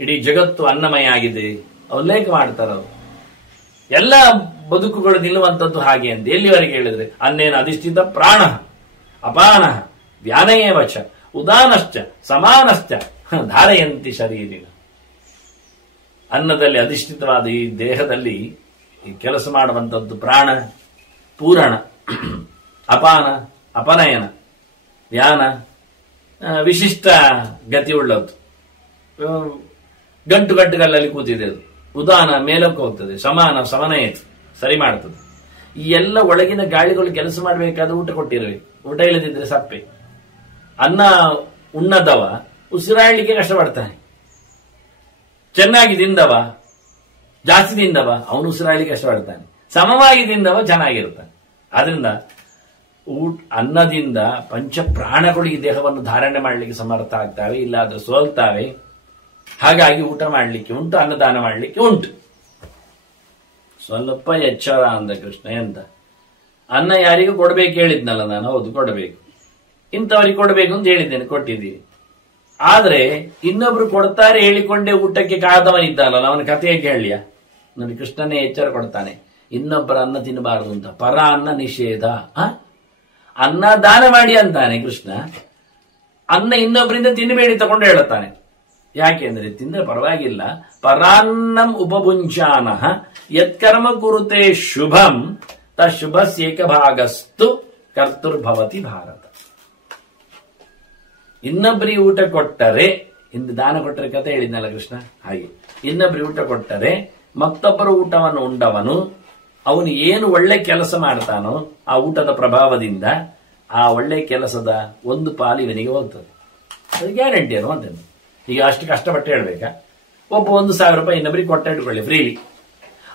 ಇಡೀ ಜಗತ್ತು ಅನ್ನಮಯ ಆಗಿದೆ ಉಲ್ಲೇಖ ಮಾಡ್ತಾರೆ ಅವರು. ಎಲ್ಲ ಬದುಕುಗಳು ನಿಲ್ಲುವಂಥದ್ದು ಹಾಗೆ ಅಂತ. ಎಲ್ಲಿವರೆಗೆ ಹೇಳಿದ್ರೆ ಅನ್ನೇನ ಅಧಿಷ್ಠಿತ ಪ್ರಾಣ ಅಪಾನ ವ್ಯಾನಯೇವಚ ಉದಾನಶ್ಚ ಸಮಾನಶ್ಚ ಧಾರಯಂತಿ ಶರೀರಿನ. ಅನ್ನದಲ್ಲಿ ಅಧಿಷ್ಠಿತವಾದ ಈ ದೇಹದಲ್ಲಿ ಈ ಕೆಲಸ ಮಾಡುವಂಥದ್ದು ಪ್ರಾಣ, ಪೂರಣ, ಅಪಾನ, ಅಪನಯನ, ವ್ಯಾನ, ವಿಶಿಷ್ಟ ಗತಿಯುಳ್ಳದ್ದು. ಗಂಟು ಗಂಟುಗಳಲ್ಲಿ ಕೂತಿದೆ ಅದು. ಉದಾನ ಮೇಲಕ್ಕೆ ಹೋಗ್ತದೆ, ಸಮಾನ ಸಮನಯ ಸರಿ ಮಾಡ್ತದೆ. ಈ ಎಲ್ಲ ಒಳಗಿನ ಗಾಳಿಗಳು ಕೆಲಸ ಮಾಡಬೇಕಾದ್ರೆ ಊಟ ಕೊಟ್ಟಿರಬೇಕು. ಊಟ ಇಲ್ಲದಿದ್ರೆ ಸಪ್ಪೆ. ಅನ್ನ ಉಣ್ಣದವ ಉಸಿರಾಡಲಿಕ್ಕೆ ಕಷ್ಟಪಡ್ತಾನೆ. ಚೆನ್ನಾಗಿ ತಿಂದವ, ಜಾಸ್ತಿ ತಿಂದವ ಅವನು ಉಸಿರಾಡಲಿಕ್ಕೆ ಕಷ್ಟಪಡ್ತಾನೆ. ಸಮವಾಗಿ ತಿಂದವ ಚೆನ್ನಾಗಿರ್ತಾನೆ. ಆದ್ರಿಂದ ಅನ್ನದಿಂದ ಪಂಚ ಪ್ರಾಣಗಳು ಈ ದೇಹವನ್ನು ಧಾರಣೆ ಮಾಡಲಿಕ್ಕೆ ಸಮರ್ಥ ಆಗ್ತಾವೆ, ಇಲ್ಲಾದ್ರೆ ಸೋಲ್ತಾವೆ. ಹಾಗಾಗಿ ಊಟ ಮಾಡಲಿಕ್ಕೆ ಉಂಟು, ಅನ್ನದಾನ ಮಾಡಲಿಕ್ಕೆ ಉಂಟು. ಸ್ವಲ್ಪ ಎಚ್ಚರ ಅಂದ ಕೃಷ್ಣ. ಎಂತ ಅನ್ನ ಯಾರಿಗೂ ಕೊಡ್ಬೇಕು ಹೇಳಿದ್ನಲ್ಲ ನಾನು. ಹೌದು, ಕೊಡಬೇಕು. ಇಂಥವರಿಗೆ ಕೊಡಬೇಕು ಅಂತ ಹೇಳಿದ್ದೇನೆ, ಕೊಟ್ಟಿದ್ದೀವಿ. ಆದ್ರೆ ಇನ್ನೊಬ್ರು ಕೊಡ್ತಾರೆ ಹೇಳಿಕೊಂಡೇ ಊಟಕ್ಕೆ ಕಾದವನಿದ್ದಾನಲ್ಲ, ಅವನ ಕಥೆಯ ಕೇಳಿಯ. ನೋಡಿ, ಕೃಷ್ಣನೇ ಎಚ್ಚರ ಕೊಡ್ತಾನೆ, ಇನ್ನೊಬ್ಬರ ಅನ್ನ ತಿನ್ನಬಾರದು ಅಂತ. ಪರ ಅನ್ನ ನಿಷೇಧ. ಅನ್ನ ದಾನ ಮಾಡಿ ಅಂತಾನೆ ಕೃಷ್ಣ. ಅನ್ನ ಇನ್ನೊಬ್ಬರಿಂದ ತಿನ್ನಬೇಡಿ ತಗೊಂಡು ಹೇಳುತ್ತಾನೆ. ಯಾಕೆಂದ್ರೆ ತಿಂದ್ರೆ ಪರವಾಗಿಲ್ಲ. ಪರಾನ್ನಂ ಉಪಭುಂಚಾನ ಯತ್ಕರ್ಮ ಕುರುತೆ ಶುಭಂ ತಶುಭಸ್ಯೇಕ ಭಾಗಸ್ತು ಕರ್ತುರ್ಭವತಿ ಭಾರತ. ಇನ್ನೊಬ್ಬರಿಗೆ ಊಟ ಕೊಟ್ಟರೆ, ಇಂದು ದಾನ ಕೊಟ್ಟರೆ ಕಥೆ ಹೇಳಿದ್ನಲ್ಲ ಕೃಷ್ಣ, ಹಾಗೆ ಇನ್ನೊಬ್ಬರಿಗೆ ಊಟ ಕೊಟ್ಟರೆ ಮತ್ತೊಬ್ಬರ ಊಟವನ್ನು ಉಂಡವನು ಅವನು ಏನು ಒಳ್ಳೆ ಕೆಲಸ ಮಾಡ್ತಾನೋ ಆ ಊಟದ ಪ್ರಭಾವದಿಂದ ಆ ಒಳ್ಳೆ ಕೆಲಸದ ಒಂದು ಪಾಲು ಇವನಿಗೆ ಹೋಗ್ತದೆ. ಅದು ಗ್ಯಾರಂಟಿ ಅಲ್ವಾ ಅಂತ. ಈಗ ಅಷ್ಟು ಕಷ್ಟಪಟ್ಟು ಹೇಳ್ಬೇಕಾ? ಒಬ್ಬ 1,000 ರೂಪಾಯಿ ಇನ್ನೊಬ್ಬರಿಗೆ ಕೊಟ್ಟ ಇಟ್ಕೊಳ್ಳಿ ಫ್ರೀಲಿ.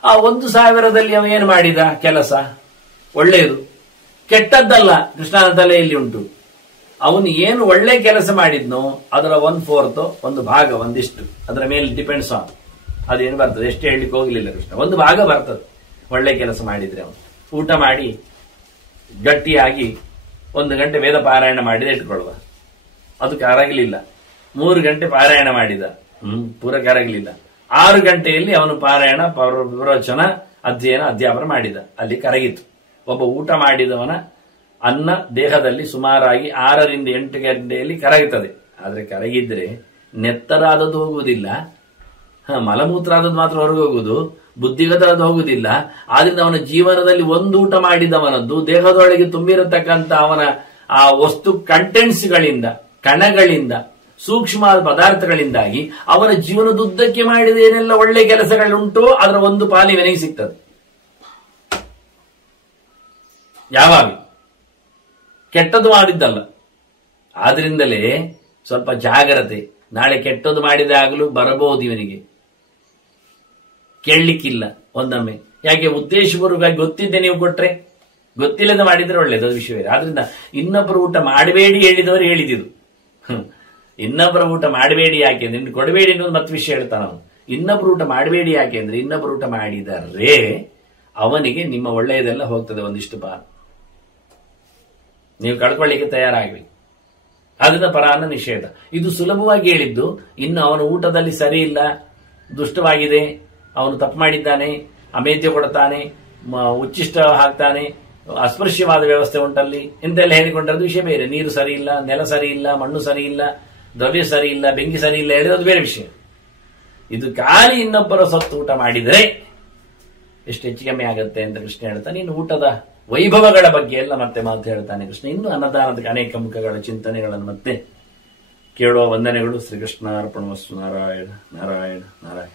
ಆ 1,000ದಲ್ಲಿ ಅವ ಏನು ಮಾಡಿದ ಕೆಲಸ ಒಳ್ಳೆಯದು, ಕೆಟ್ಟದ್ದಲ್ಲ. ಕೃಷ್ಣನ ತಲೆಯಲ್ಲಿ ಉಂಟು. ಅವನು ಏನು ಒಳ್ಳೆ ಕೆಲಸ ಮಾಡಿದ್ನೋ ಅದರ 1/4 ಒಂದು ಭಾಗ, ಒಂದಿಷ್ಟು ಅದರ ಮೇಲೆ ಡಿಪೆಂಡ್ಸ್ ಆನ್ ಅದೇನು ಬರ್ತದೆ. ಎಷ್ಟು ಹೇಳಲಿಕ್ಕೆ ಹೋಗ್ಲಿಲ್ಲ ಕೃಷ್ಣ. ಒಂದು ಭಾಗ ಬರ್ತದೆ ಒಳ್ಳೆ ಕೆಲಸ ಮಾಡಿದ್ರೆ. ಅವನು ಊಟ ಮಾಡಿ ಗಟ್ಟಿಯಾಗಿ 1 ಗಂಟೆ ವೇದ ಪಾರಾಯಣ ಮಾಡಿದ ಇಟ್ಕೊಳ್ಳುವ, ಅದು ಕರಗಲಿಲ್ಲ. 3 ಗಂಟೆ ಪಾರಾಯಣ ಮಾಡಿದ, ಪೂರ ಕರಗಲಿಲ್ಲ. 6 ಗಂಟೆಯಲ್ಲಿ ಅವನು ಪಾರಾಯಣ, ಪ್ರವಚನ, ಅಧ್ಯಯನ, ಅಧ್ಯಾಪನ ಮಾಡಿದ, ಅಲ್ಲಿ ಕರಗಿತು. ಒಬ್ಬ ಊಟ ಮಾಡಿದವನ ಅನ್ನ ದೇಹದಲ್ಲಿ ಸುಮಾರಾಗಿ 6 ರಿಂದ 8 ಗಂಟೆಯಲ್ಲಿ ಕರಗುತ್ತದೆ. ಆದ್ರೆ ಕರಗಿದ್ರೆ ನೆತ್ತರಾದದ್ದು ಹೋಗುವುದಿಲ್ಲ, ಮಲಮೂತ್ರ ಆದದ್ದು ಮಾತ್ರ ಹೊರಗೆ ಹೋಗುವುದು, ಬುದ್ಧಿಗತರದ್ದು ಹೋಗುವುದಿಲ್ಲ. ಆದ್ರಿಂದ ಅವನ ಜೀವನದಲ್ಲಿ ಒಂದು ಊಟ ಮಾಡಿದವನದ್ದು ದೇಹದೊಳಗೆ ತುಂಬಿರತಕ್ಕಂಥ ಅವನ ಆ ವಸ್ತು ಕಂಟೆಂಟ್ಸ್ಗಳಿಂದ, ಕಣಗಳಿಂದ, ಸೂಕ್ಷ್ಮ ಪದಾರ್ಥಗಳಿಂದಾಗಿ ಅವನ ಜೀವನದುದ್ದಕ್ಕೆ ಮಾಡಿದ ಏನೆಲ್ಲ ಒಳ್ಳೆ ಕೆಲಸಗಳುಂಟು ಅದರ ಒಂದು ಪಾಲು ಇವನಿಗೆ ಸಿಗ್ತದೆ. ಯಾವಾಗ ಕೆಟ್ಟದ್ದು ಮಾಡಿದ್ದಲ್ಲ. ಆದ್ರಿಂದಲೇ ಸ್ವಲ್ಪ ಜಾಗ್ರತೆ. ನಾಳೆ ಕೆಟ್ಟದ್ದು ಮಾಡಿದಾಗಲೂ ಬರಬಹುದು ಇವನಿಗೆ, ಕೇಳಲಿಕ್ಕಿಲ್ಲ ಒಂದೊಮ್ಮೆ. ಯಾಕೆ ಉದ್ದೇಶಪೂರ್ವಕವಾಗಿ ಗೊತ್ತಿದ್ದೆ ನೀವು ಕೊಟ್ರೆ, ಗೊತ್ತಿಲ್ಲದೆ ಮಾಡಿದ್ರೆ ಒಳ್ಳೇದು, ಅದು ವಿಷಯ. ಆದ್ರಿಂದ ಇನ್ನೊಬ್ಬರು ಊಟ ಮಾಡಬೇಡಿ ಹೇಳಿದವರು ಹೇಳಿದಿರು. ಇನ್ನೊಬ್ಬರ ಊಟ ಮಾಡಬೇಡಿ ಯಾಕೆ ಅಂದ್ರೆ, ಇನ್ನು ಕೊಡಬೇಡಿ ಅನ್ನೋದು ಮತ್ತೆ ವಿಷಯ ಹೇಳ್ತಾನ ಅವನು. ಇನ್ನೊಬ್ರು ಊಟ ಮಾಡಬೇಡಿ ಯಾಕೆ ಅಂದ್ರೆ, ಇನ್ನೊಬ್ರು ಊಟ ಮಾಡಿದರೆ ಅವನಿಗೆ ನಿಮ್ಮ ಒಳ್ಳೆಯದೆಲ್ಲ ಹೋಗ್ತದೆ, ಒಂದಿಷ್ಟು ಪಾಲು ನೀವು ಕಳ್ಕೊಳ್ಳಿಕ್ಕೆ ತಯಾರಾಗಬೇಕು. ಅದನ್ನ ಪರಾನ್ನ ನಿಷೇಧ. ಇದು ಸುಲಭವಾಗಿ ಹೇಳಿದ್ದು. ಇನ್ನು ಅವನ ಊಟದಲ್ಲಿ ಸರಿ ಇಲ್ಲ, ದುಷ್ಟವಾಗಿದೆ, ಅವನು ತಪ್ಪು ಮಾಡಿದ್ದಾನೆ, ಅಮೇಧ್ಯ ಕೊಡ್ತಾನೆ, ಉಚ್ಚಿಷ್ಟ ಹಾಕ್ತಾನೆ, ಅಸ್ಪೃಶ್ಯವಾದ ವ್ಯವಸ್ಥೆ ಉಂಟಲ್ಲಿ ಇಂತೆಲ್ಲ ಹೇಳಿಕೊಂಡ್ರದ್ದು ವಿಷಯ ಬೇರೆ. ನೀರು ಸರಿ ಇಲ್ಲ, ನೆಲ ಸರಿ ಇಲ್ಲ, ಮಣ್ಣು ಸರಿ ಇಲ್ಲ, ದ್ರವ್ಯ ಸರಿ ಇಲ್ಲ, ಬೆಂಕಿ ಸರಿ ಇಲ್ಲ ಹೇಳಿದ್ರೆ ಅದು ಬೇರೆ ವಿಷಯ. ಇದು ಖಾಲಿ ಇನ್ನೊಬ್ಬರ ಸತ್ತು ಊಟ ಮಾಡಿದರೆ ಎಷ್ಟು ಹೆಚ್ಚು ಕಮ್ಮಿ ಆಗುತ್ತೆ ಅಂತ ಕೃಷ್ಣ ಹೇಳ್ತಾನೆ. ಇನ್ನು ಊಟದ ವೈಭವಗಳ ಬಗ್ಗೆ ಎಲ್ಲ ಮತ್ತೆ ಮಾತು ಹೇಳ್ತಾನೆ ಕೃಷ್ಣ. ಇನ್ನು ಅನ್ನದಾನದ ಅನೇಕ ಮುಖಗಳ ಚಿಂತನೆಗಳನ್ನು ಮತ್ತೆ ಕೇಳುವ ವಂದನೆಗಳು. ಶ್ರೀಕೃಷ್ಣ ಅರ್ಪಣಮಸ್ತು. ನಾರಾಯಣ ನಾರಾಯಣ ನಾರಾಯಣ.